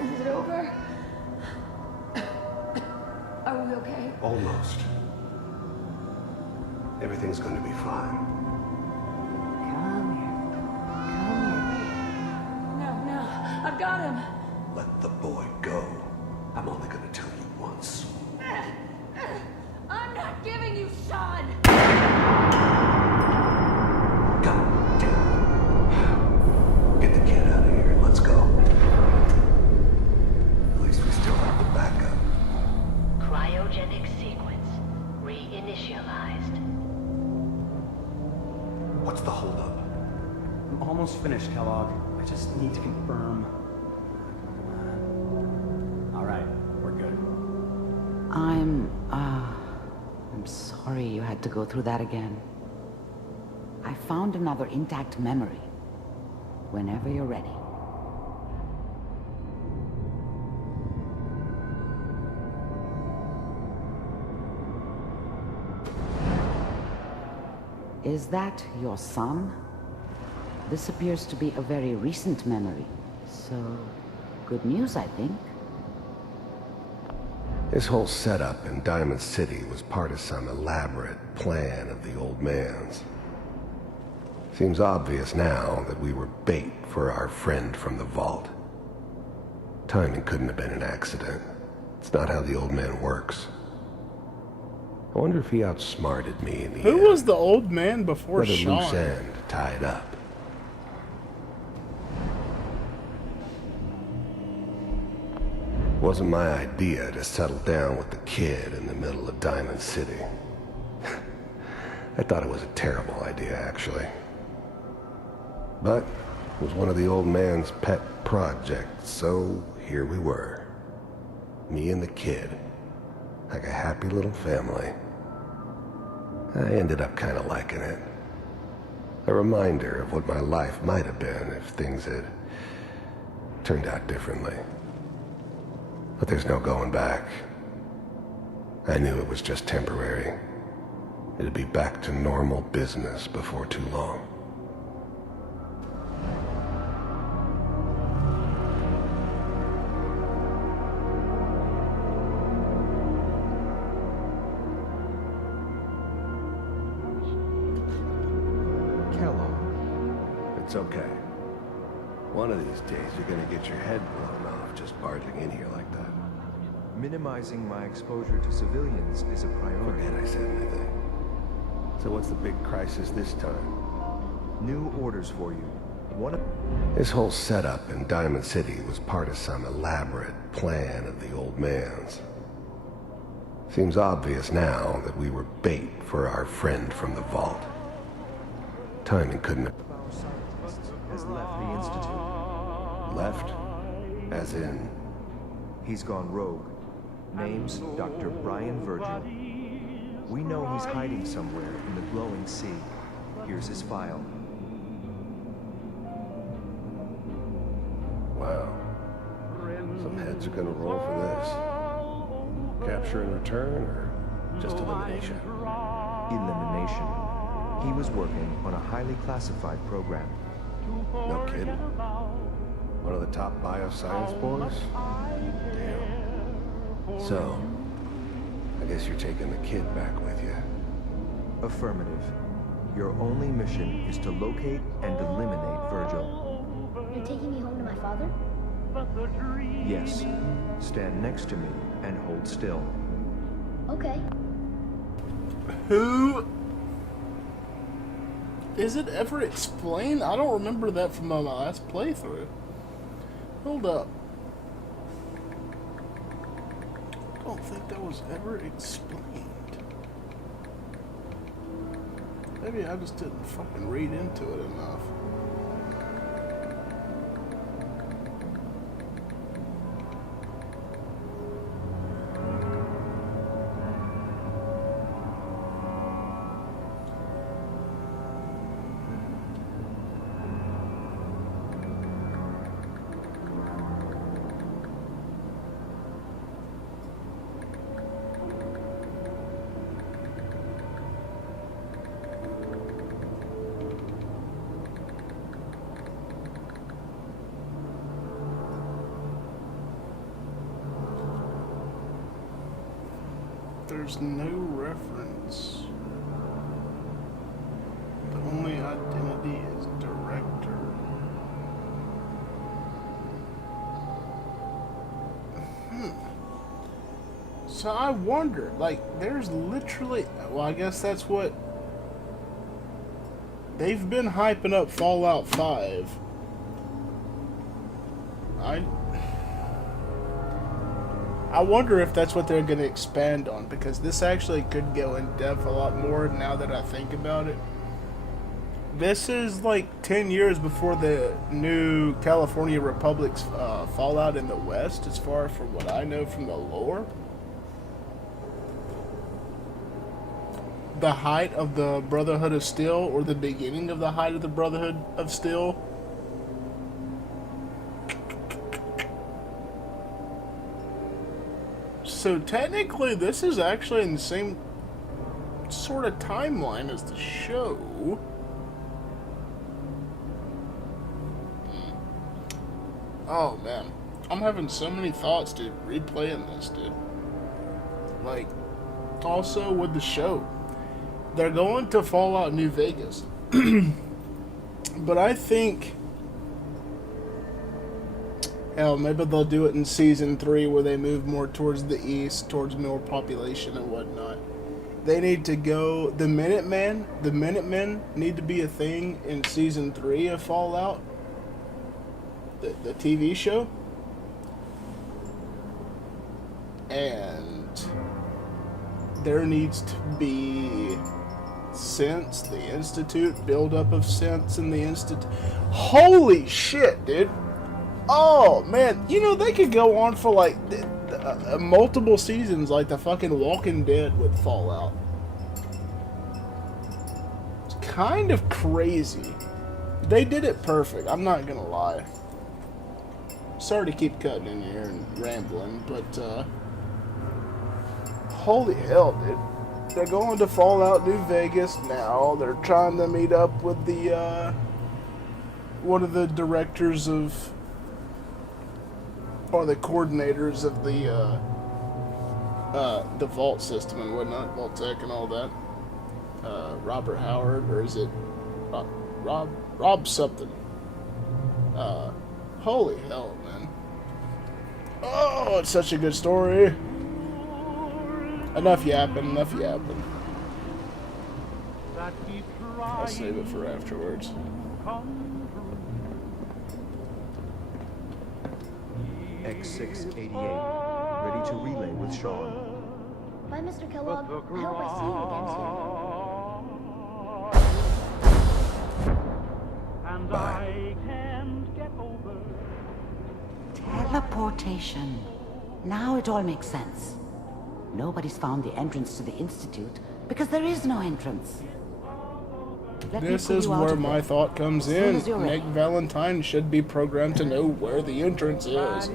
Is it over? Are we okay? Almost. Everything's going to be fine. No, I've got him. Let the boy go. I'm only going to tell you once. I'm not giving you Sean. God damn it. Get the kid out of here and let's go. At least we still have the backup. Cryogenic sequence reinitialized. What's the holdup? I'm almost finished, Kellogg. I just need to confirm. All right, we're good. I'm sorry you had to go through that again. I found another intact memory. Whenever you're ready. Is that your son? This appears to be a very recent memory, so good news, I think. This whole setup in Diamond City was part of some elaborate plan of the old man's. Seems obvious now that we were bait for our friend from the vault. Timing couldn't have been an accident. It's not how the old man works. I wonder if he outsmarted me in the Who end. was the old man before Another Sean? loose end tied up. It wasn't my idea to settle down with the kid in the middle of Diamond City. I thought it was a terrible idea, actually. But it was one of the old man's pet projects, so here we were. Me and the kid. Like a happy little family. I ended up kind of liking it. A reminder of what my life might have been if things had turned out differently. But there's no going back. I knew it was just temporary. It'd be back to normal business before too long. It's okay. One of these days you're gonna get your head blown off just barging in here like that. Minimizing my exposure to civilians is a priority. Forget I said anything. So what's the big crisis this time? New orders for you. This whole setup in Diamond City was part of some elaborate plan of the old man's. Seems obvious now that we were bait for our friend from the vault. Timing couldn't have... Has left the Institute. Left? As in? He's gone rogue. Name's Dr. Brian Virgil. We know he's hiding somewhere in the glowing sea. Here's his file. Wow. Some heads are gonna roll for this. Capture and return, or just elimination? Elimination. He was working on a highly classified program. No kidding. One of the top bioscience boys? Damn. So, I guess you're taking the kid back with you. Affirmative. Your only mission is to locate and eliminate Virgil. You're taking me home to my father? Yes. Stand next to me and hold still. Okay. Who... Is it ever explained? I don't remember that from my last playthrough. Hold up. I don't think that was ever explained. Maybe I just didn't fucking read into it enough. There's no reference. The only identity is director. So I wonder, like, there's literally, well, I guess that's what they've been hyping up Fallout 5. I wonder if that's what they're going to expand on, because this actually could go in depth a lot more now that I think about it. This is like 10 years before the new California Republic's Fallout in the West, as far from what I know from the lore. The height of the Brotherhood of Steel, or the beginning of the height of the Brotherhood of Steel. So technically, this is actually in the same sort of timeline as the show. Oh man, I'm having so many thoughts, dude, replaying this, dude. like, also with the show. They're going to Fallout New Vegas. But I think, hell, maybe they'll do it in Season 3 where they move more towards the east, towards more population and whatnot. They need to go, the Minutemen need to be a thing in Season 3 of Fallout, the TV show. And there needs to be sense, the Institute, buildup of sense in the Institute. Holy shit, dude. Oh, man. You know, they could go on for, like, multiple seasons, like the fucking Walking Dead with Fallout. It's kind of crazy. They did it perfect, I'm not gonna lie. Sorry to keep cutting in here and rambling, but, holy hell, dude. They're going to Fallout New Vegas now. They're trying to meet up with the, one of the directors of, or the coordinators of the Vault system and whatnot, Vault-Tec and all that. Robert Howard, or is it Rob something? Holy hell, man. Oh, it's such a good story. Enough yapping, enough yapping. I'll save it for afterwards. X688, ready to relay with Sean. Bye, Mr. Kellogg. I hope I see you again soon. Bye. Teleportation. Now it all makes sense. Nobody's found the entrance to the Institute because there is no entrance. This is where my thought comes in. Nick Valentine should be programmed to know where the entrance is.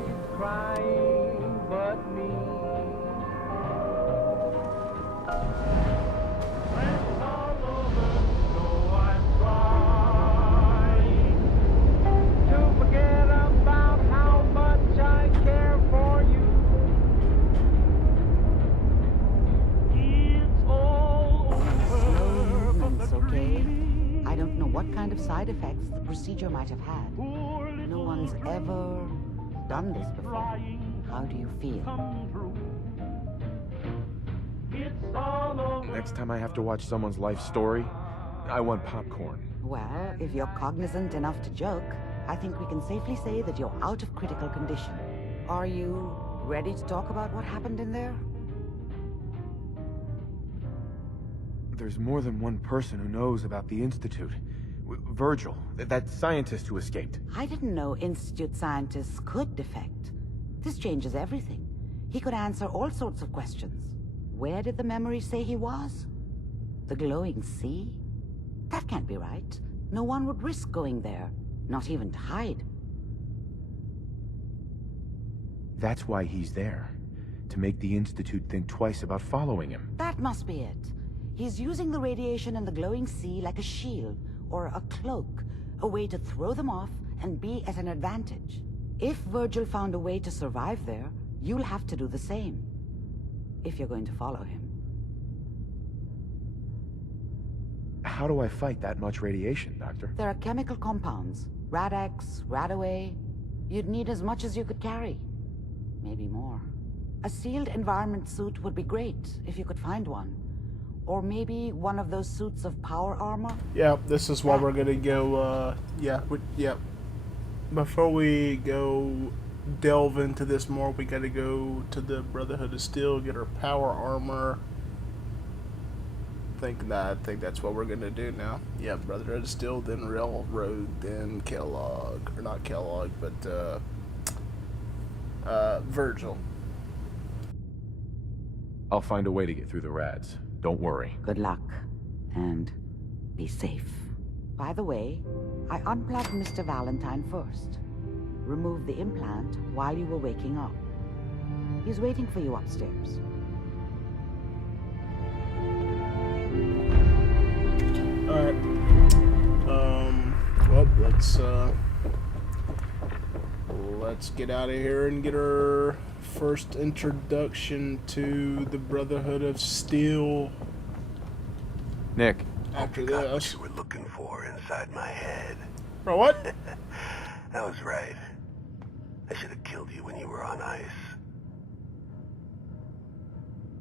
Side effects the procedure might have had. No one's ever done this before. How do you feel? Next time I have to watch someone's life story, I want popcorn. Well, if you're cognizant enough to joke, I think we can safely say that you're out of critical condition. Are you ready to talk about what happened in there? There's more than one person who knows about the Institute. Virgil, that scientist who escaped. I didn't know Institute scientists could defect. This changes everything. He could answer all sorts of questions. Where did the memory say he was? The glowing sea? That can't be right. No one would risk going there, not even to hide. That's why he's there. To make the Institute think twice about following him. That must be it. He's using the radiation in the glowing sea like a shield, or a cloak, a way to throw them off and be at an advantage. If Virgil found a way to survive there, you'll have to do the same, if you're going to follow him. How do I fight that much radiation, Doctor? There are chemical compounds, Rad-X, Radaway. You'd need as much as you could carry, maybe more. A sealed environment suit would be great, if you could find one. Or maybe one of those suits of power armor? Yeah, this is why we're gonna go, yeah. Before we go delve into this more, we gotta go to the Brotherhood of Steel, get our power armor. I think that's what we're gonna do now. Yeah, Brotherhood of Steel, then Railroad, then Kellogg. Or not Kellogg, but, Virgil. I'll find a way to get through the rads. Don't worry. Good luck, and be safe. By the way, I unplugged Mr. Valentine first. Removed the implant while you were waking up. He's waiting for you upstairs. Alright. Well, let's get out of here and get our first introduction to the Brotherhood of Steel. Nick. After Got what this. you were looking for inside my head. Bro, what? That was right. I should have killed you when you were on ice.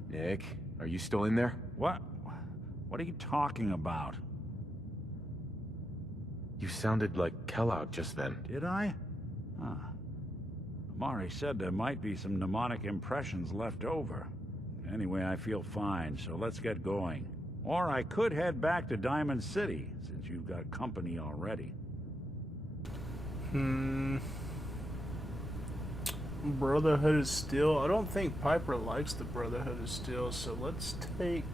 Nick, are you still in there? What? What are you talking about? You sounded like Kellogg just then. Did I? Huh. Amari said there might be some mnemonic impressions left over. Anyway, I feel fine, so let's get going. Or I could head back to Diamond City, since you've got company already. Brotherhood of Steel. I don't think Piper likes the Brotherhood of Steel, so let's take...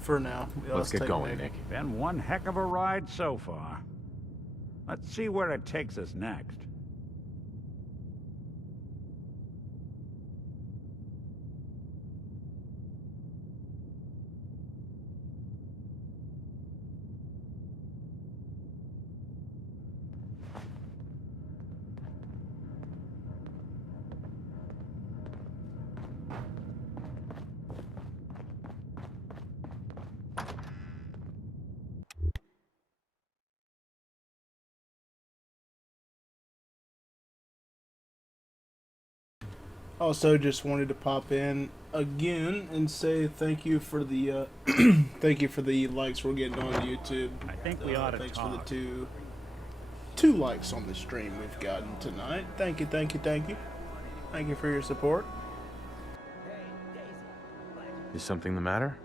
For now. Yeah, Let's get take going, Nick. Been one heck of a ride so far. Let's see where it takes us next. Also, just wanted to pop in again and say thank you for the thank you for the likes we're getting on YouTube. I think we ought to thanks talk. for the two likes on the stream we've gotten tonight. Thank you, thank you, thank you. Thank you for your support. Is something the matter?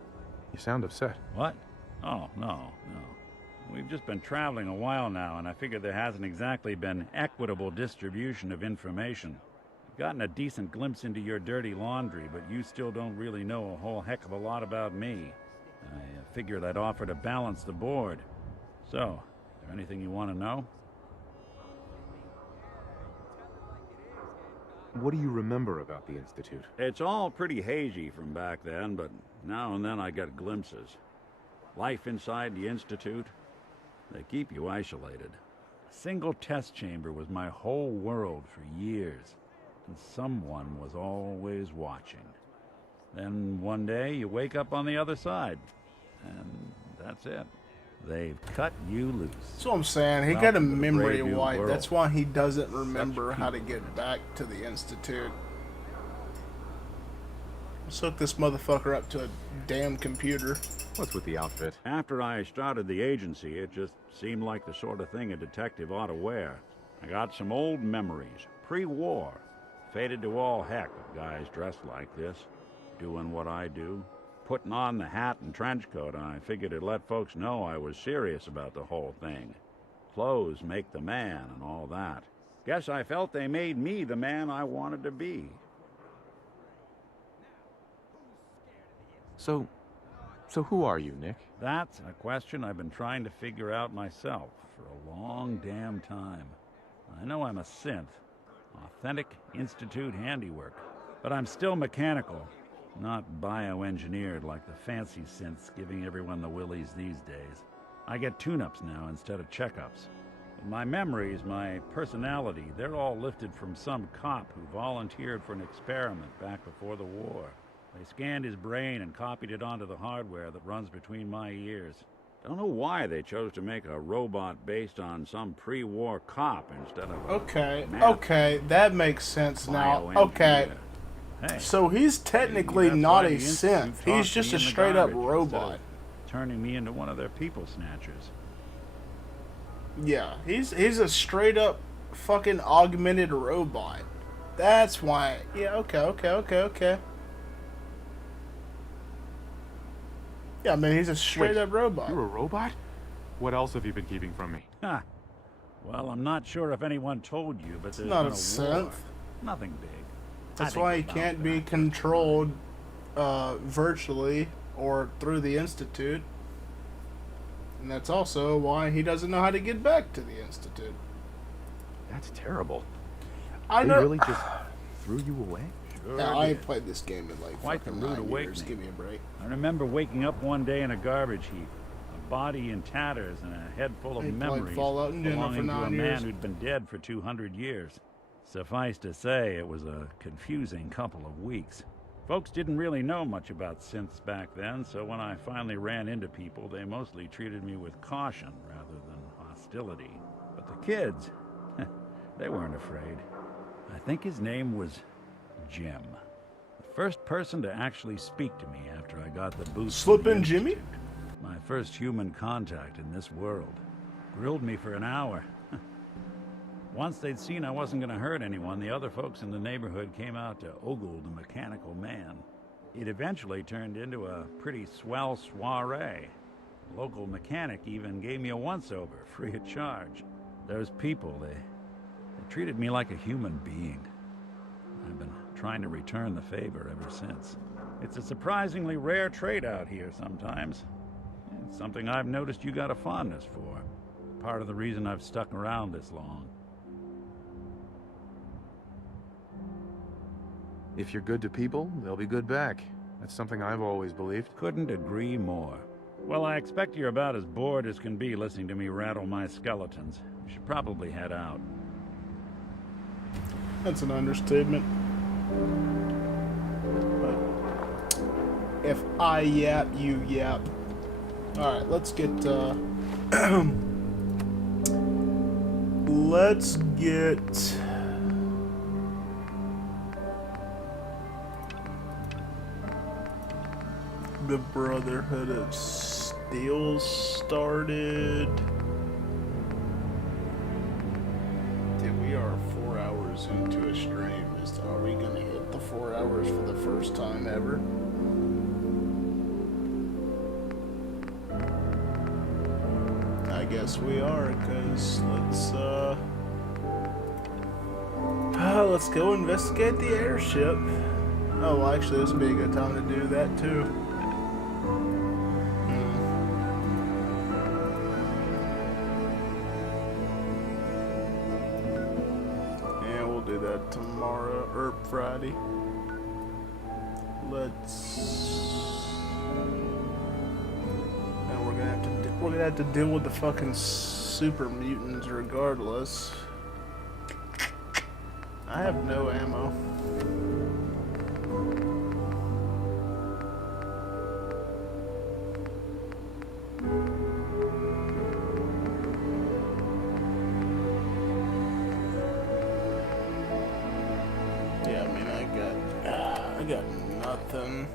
You sound upset. What? Oh, no. We've just been traveling a while now, and I figure there hasn't exactly been equitable distribution of information. I've gotten a decent glimpse into your dirty laundry, but you still don't really know a whole heck of a lot about me. I figured I'd offer to balance the board. So, is there anything you want to know? What do you remember about the Institute? It's all pretty hazy from back then, but now and then I get glimpses. Life inside the Institute, they keep you isolated. A single test chamber was my whole world for years, and someone was always watching. Then one day you wake up on the other side, and that's it. They've cut you loose. That's what I'm saying. He got a memory wipe. That's why he doesn't remember how to get back to the Institute. Let's hook this motherfucker up to a damn computer. What's with the outfit? After I started the agency, it just seemed like the sort of thing a detective ought to wear. I got some old memories, pre-war. Faded to all heck of guys dressed like this, doing what I do. Putting on the hat and trench coat, I figured it'd let folks know I was serious about the whole thing. Clothes make the man and all that. Guess I felt they made me the man I wanted to be. So who are you, Nick? That's a question I've been trying to figure out myself for a long damn time. I know I'm a synth, authentic Institute handiwork, but I'm still mechanical. Not bioengineered like the fancy synths giving everyone the willies these days. I get tune-ups now instead of checkups. But my memories, my personality, they're all lifted from some cop who volunteered for an experiment back before the war. They scanned his brain and copied it onto the hardware that runs between my ears. Don't know why they chose to make a robot based on some pre-war cop instead of a Okay, that makes sense now. Okay. Hey, so he's technically that's not why a the Institute synth. He's tossed just me a in the straight up garbage robot. instead of turning me into one of their people snatchers. Yeah, he's a straight up fucking augmented robot. That's why. Yeah, okay. Yeah, I mean, he's a straight up robot. You're a robot? What else have you been keeping from me? Huh. Well, I'm not sure if anyone told you, but there's not been a a synth. war. Nothing big. That's why he can't be controlled virtually or through the Institute. And that's also why he doesn't know how to get back to the Institute. That's terrible. I They know. really just threw you away? Sure Now, I did. ain't played this game in like Quite the fucking rude 9 years. awakening. Give me a break. I remember waking up one day in a garbage heap, a body in tatters and a head full of I ain't played memories Fallout in general for belonging to a 9 man years. who'd been dead for 200 years. Suffice to say, it was a confusing couple of weeks. Folks didn't really know much about synths back then, so when I finally ran into people, they mostly treated me with caution rather than hostility. But the kids, they weren't afraid. I think his name was Jim. The first person to actually speak to me after I got the boost. Slippin' Jimmy? My first human contact in this world. Grilled me for an hour. Once they'd seen I wasn't going to hurt anyone, the other folks in the neighborhood came out to ogle the mechanical man. It eventually turned into a pretty swell soiree. The local mechanic even gave me a once-over, free of charge. Those people, they treated me like a human being. I've been trying to return the favor ever since. It's a surprisingly rare trait out here sometimes. It's something I've noticed you got a fondness for. Part of the reason I've stuck around this long. If you're good to people, they'll be good back. That's something I've always believed. Couldn't agree more. Well, I expect you're about as bored as can be listening to me rattle my skeletons. You should probably head out. That's an understatement. But if I yap, you yap. Alright, let's get, let's get... the Brotherhood of Steel started. Dude, we are 4 hours into a stream. Are we gonna hit the 4 hours for the first time ever? I guess we are, because let's go investigate the airship. Oh, well, actually, this would be a good time to do that, too. Yeah, we'll do that tomorrow, or Friday. And we're gonna have to deal with the fucking super mutants regardless. I have no ammo. Yeah, I mean, I got nothing.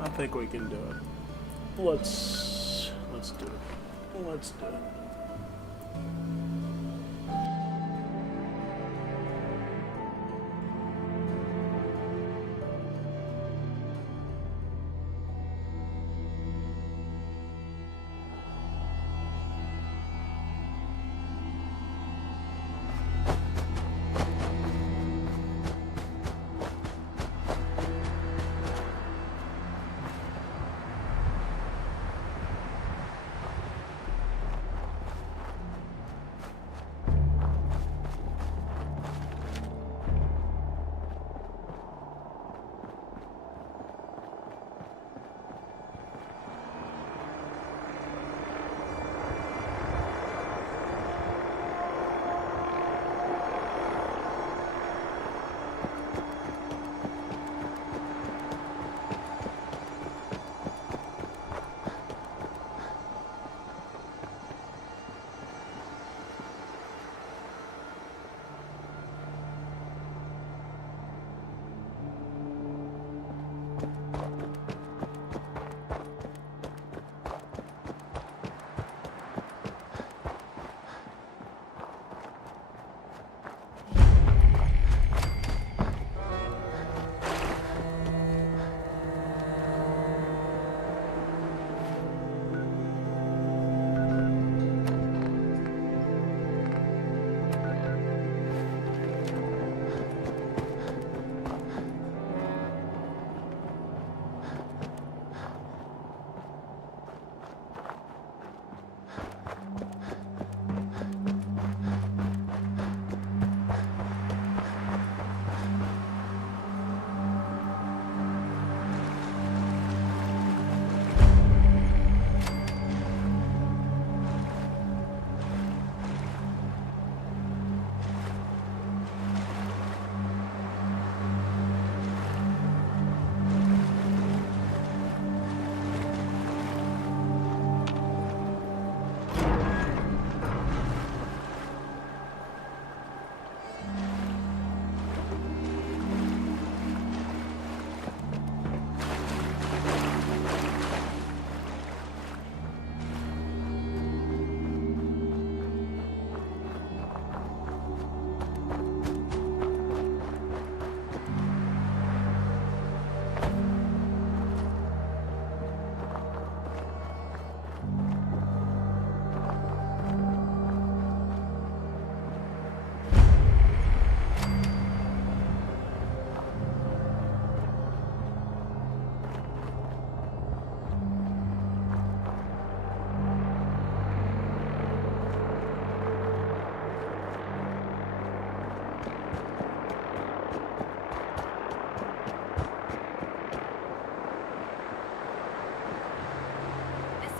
I think we can do it. Let's do it. Let's do it.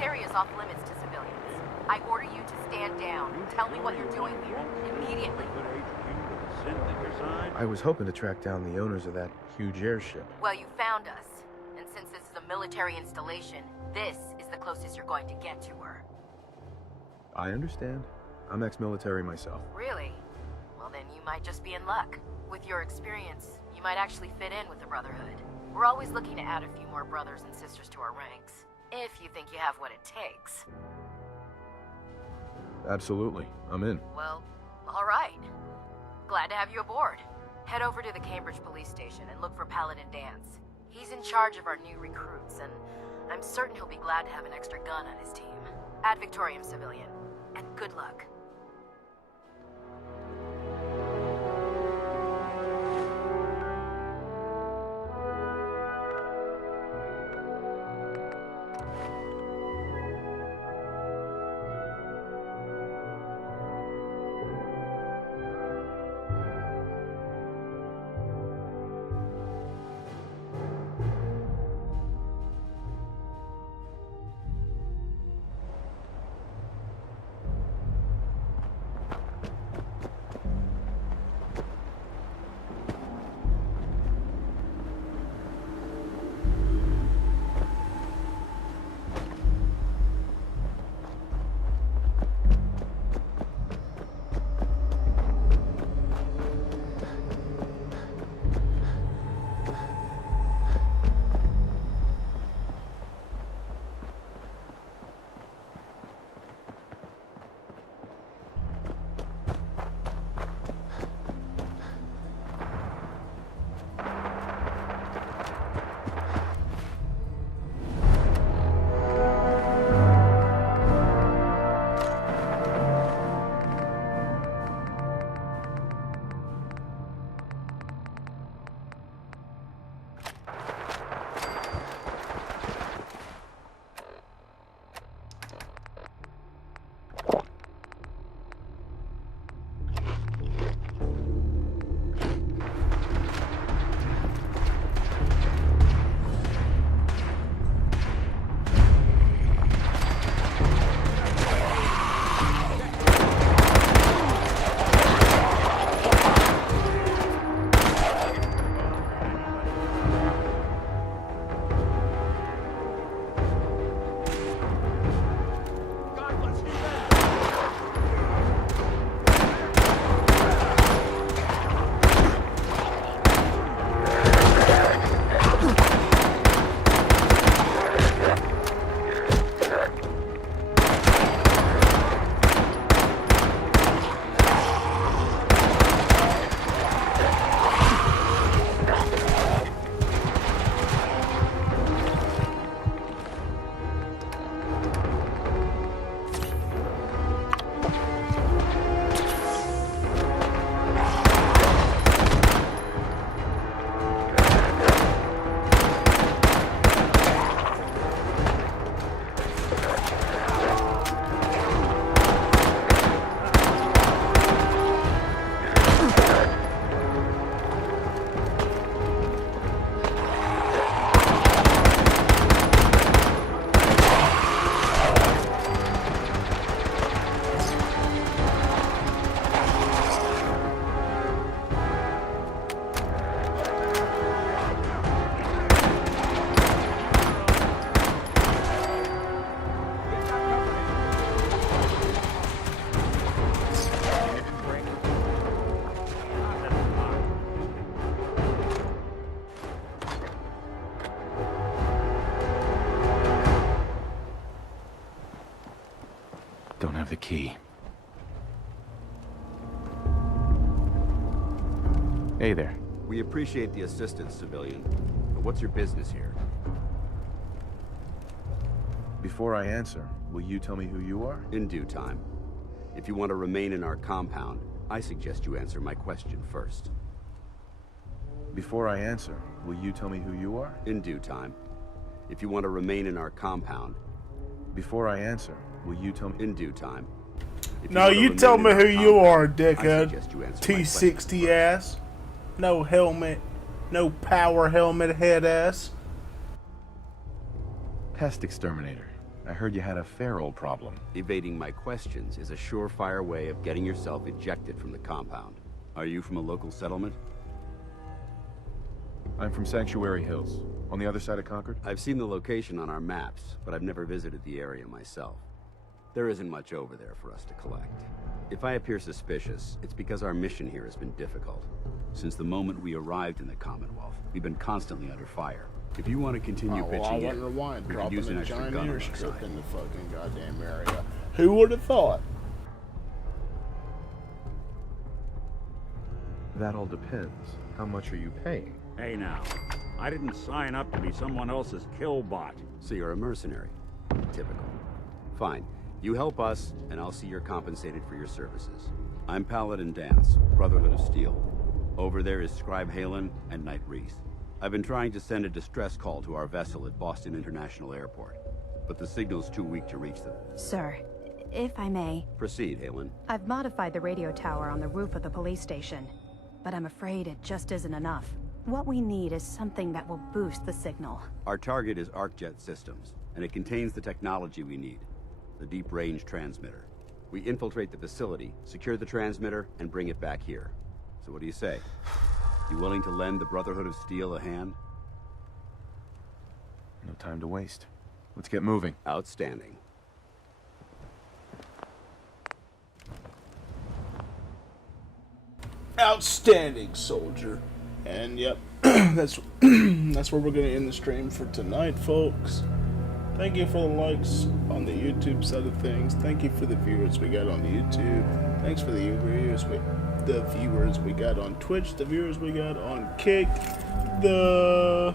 area is off limits to civilians. I order you to stand down. Tell me what you're doing here. Immediately. I was hoping to track down the owners of that huge airship. Well, you found us. And since this is a military installation, this is the closest you're going to get to her. I understand. I'm ex-military myself. Really? Well, then you might just be in luck. With your experience, you might actually fit in with the Brotherhood. We're always looking to add a few more brothers and sisters to our ranks, if you think you have what it takes. Absolutely. I'm in. Well, all right. Glad to have you aboard. Head over to the Cambridge police station and look for Paladin Dance. He's in charge of our new recruits, and I'm certain he'll be glad to have an extra gun on his team. Ad Victoriam, civilian, and good luck. Don't have the key. Hey there. We appreciate the assistance, civilian. But what's your business here? Before I answer, will you tell me who you are? In due time. If you want to remain in our compound, I suggest you answer my question first. Before I answer, will you tell me who you are? In due time. If you want to remain in our compound. Before I answer, will you tell me? In due time. No, you tell me who you are, dickhead. T60 ass. No helmet. No power helmet head ass. Pest exterminator. I heard you had a feral problem. Evading my questions is a surefire way of getting yourself ejected from the compound. Are you from a local settlement? I'm from Sanctuary Hills, on the other side of Concord. I've seen the location on our maps, but I've never visited the area myself. There isn't much over there for us to collect. If I appear suspicious, it's because our mission here has been difficult. Since the moment we arrived in the Commonwealth, we've been constantly under fire. If you want to continue pitching I it, rewind, we could dropping use an a extra giant gun on our airstrip side. in the fucking goddamn area. Who would have thought? That all depends. How much are you paying? Hey now, I didn't sign up to be someone else's kill bot. So you're a mercenary. Typical. Fine. You help us, and I'll see you're compensated for your services. I'm Paladin Danse, Brotherhood of Steel. Over there is Scribe Halen and Knight Reese. I've been trying to send a distress call to our vessel at Boston International Airport, but the signal's too weak to reach them. Sir, if I may, Proceed, Halen. I've modified the radio tower on the roof of the police station, but I'm afraid it just isn't enough. What we need is something that will boost the signal. Our target is ArcJet Systems, and it contains the technology we need. The deep-range transmitter. We infiltrate the facility, secure the transmitter, and bring it back here. So what do you say? You willing to lend the Brotherhood of Steel a hand? No time to waste. Let's get moving. Outstanding. Outstanding, soldier. And yep, that's where we're gonna end the stream for tonight, folks. Thank you for the likes on the YouTube side of things. Thank you for the viewers we got on YouTube. Thanks for the viewers we got on Twitch, the viewers we got on Kick, the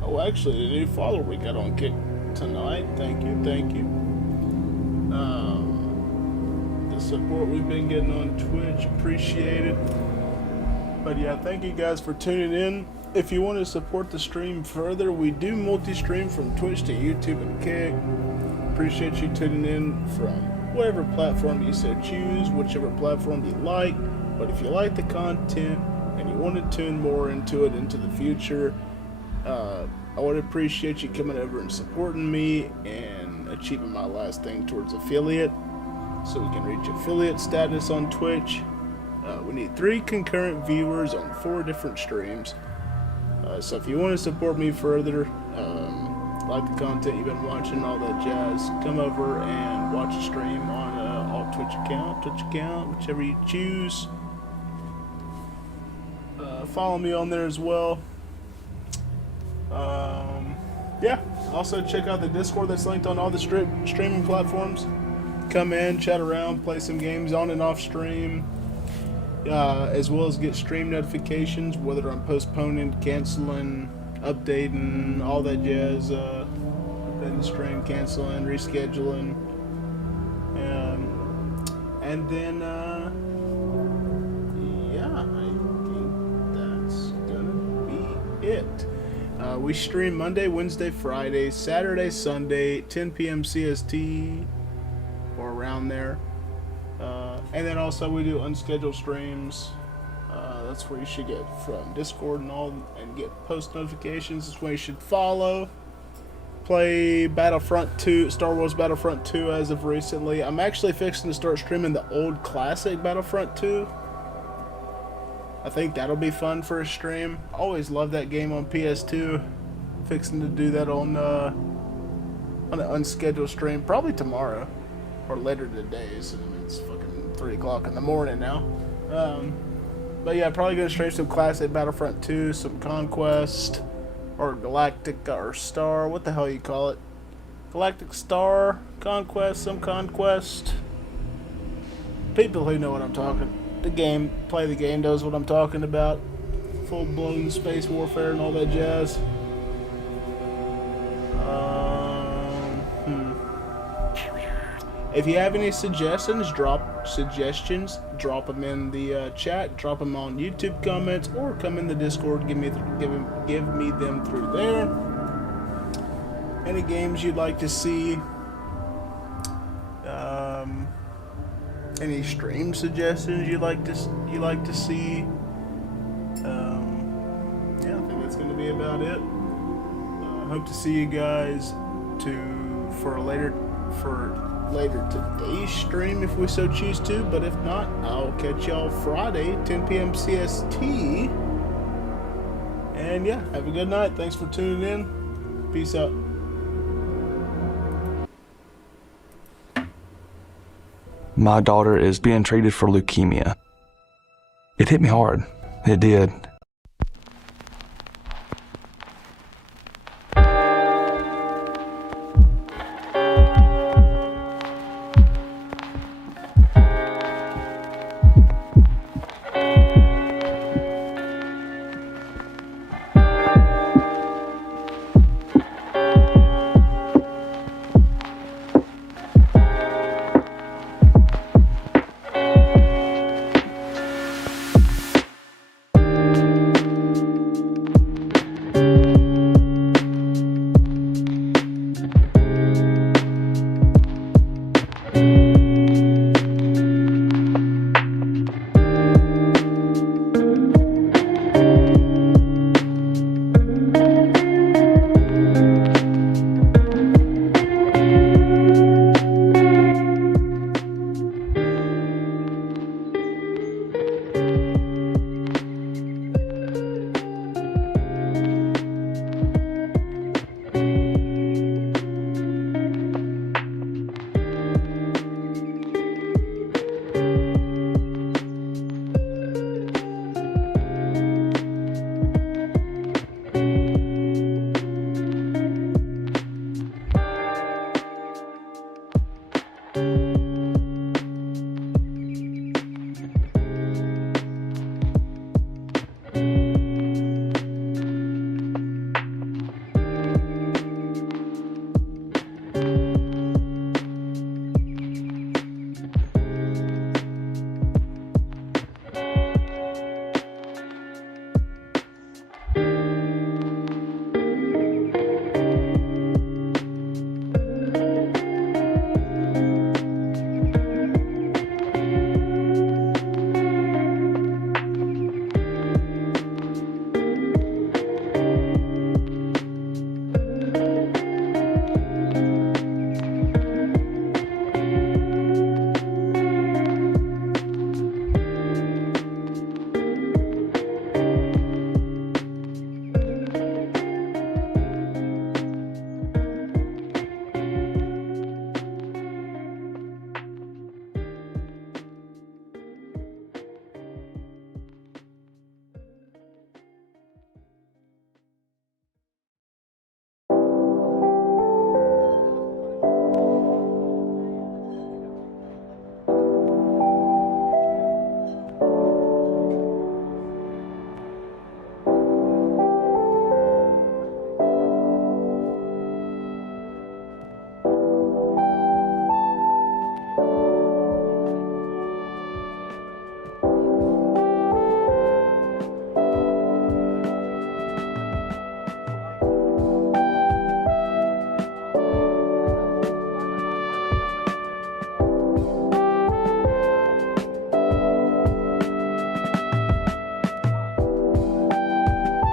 new follower we got on Kick tonight. Thank you. The support we've been getting on Twitch, appreciate it. But yeah, thank you guys for tuning in. If you want to support the stream further, we do multi-stream from Twitch to YouTube and Kick. Appreciate you tuning in from whatever platform you so choose, whichever platform you like. But if you like the content and you want to tune more into it into the future, I would appreciate you coming over and supporting me and achieving my last thing towards affiliate, so we can reach affiliate status on Twitch. We need 3 concurrent viewers on 4 different streams. So if you want to support me further, like the content you've been watching, all that jazz, come over and watch a stream on our Twitch account, whichever you choose. Follow me on there as well. Yeah, also check out the Discord that's linked on all the streaming platforms. Come in, chat around, play some games on and off stream. As well as get stream notifications, whether I'm postponing, canceling, updating, all that jazz, updating the stream, canceling, rescheduling, and then, yeah, I think that's gonna be it. We stream Monday, Wednesday, Friday, Saturday, Sunday, 10 p.m. CST, or around there. And then also we do unscheduled streams. That's where you should get from Discord and all, and get post notifications. That's where you should follow. Play Battlefront 2, Star Wars Battlefront 2 as of recently. I'm actually fixing to start streaming the old classic Battlefront 2. I think that'll be fun for a stream. Always loved that game on PS2. Fixing to do that on an unscheduled stream, probably tomorrow or later today. So it's fucking 3 o'clock in the morning now. But yeah, probably gonna stream some classic Battlefront 2, some Conquest, or Galactic, or Star, what the hell you call it? Galactic Star, Conquest, some Conquest. People who know what I'm talking, play the game knows what I'm talking about. Full-blown space warfare and all that jazz. If you have any suggestions, drop them in the chat, drop them on YouTube comments, or come in the Discord, give me them through there. Any games you'd like to see, any stream suggestions you'd like to see. Yeah, I think that's going to be about it. Hope to see you guys for later today's stream if we so choose to. But if not, I'll catch y'all Friday, 10 p.m. CST. And yeah, have a good night. Thanks for tuning in. Peace out. My daughter is being treated for leukemia. It hit me hard. It did.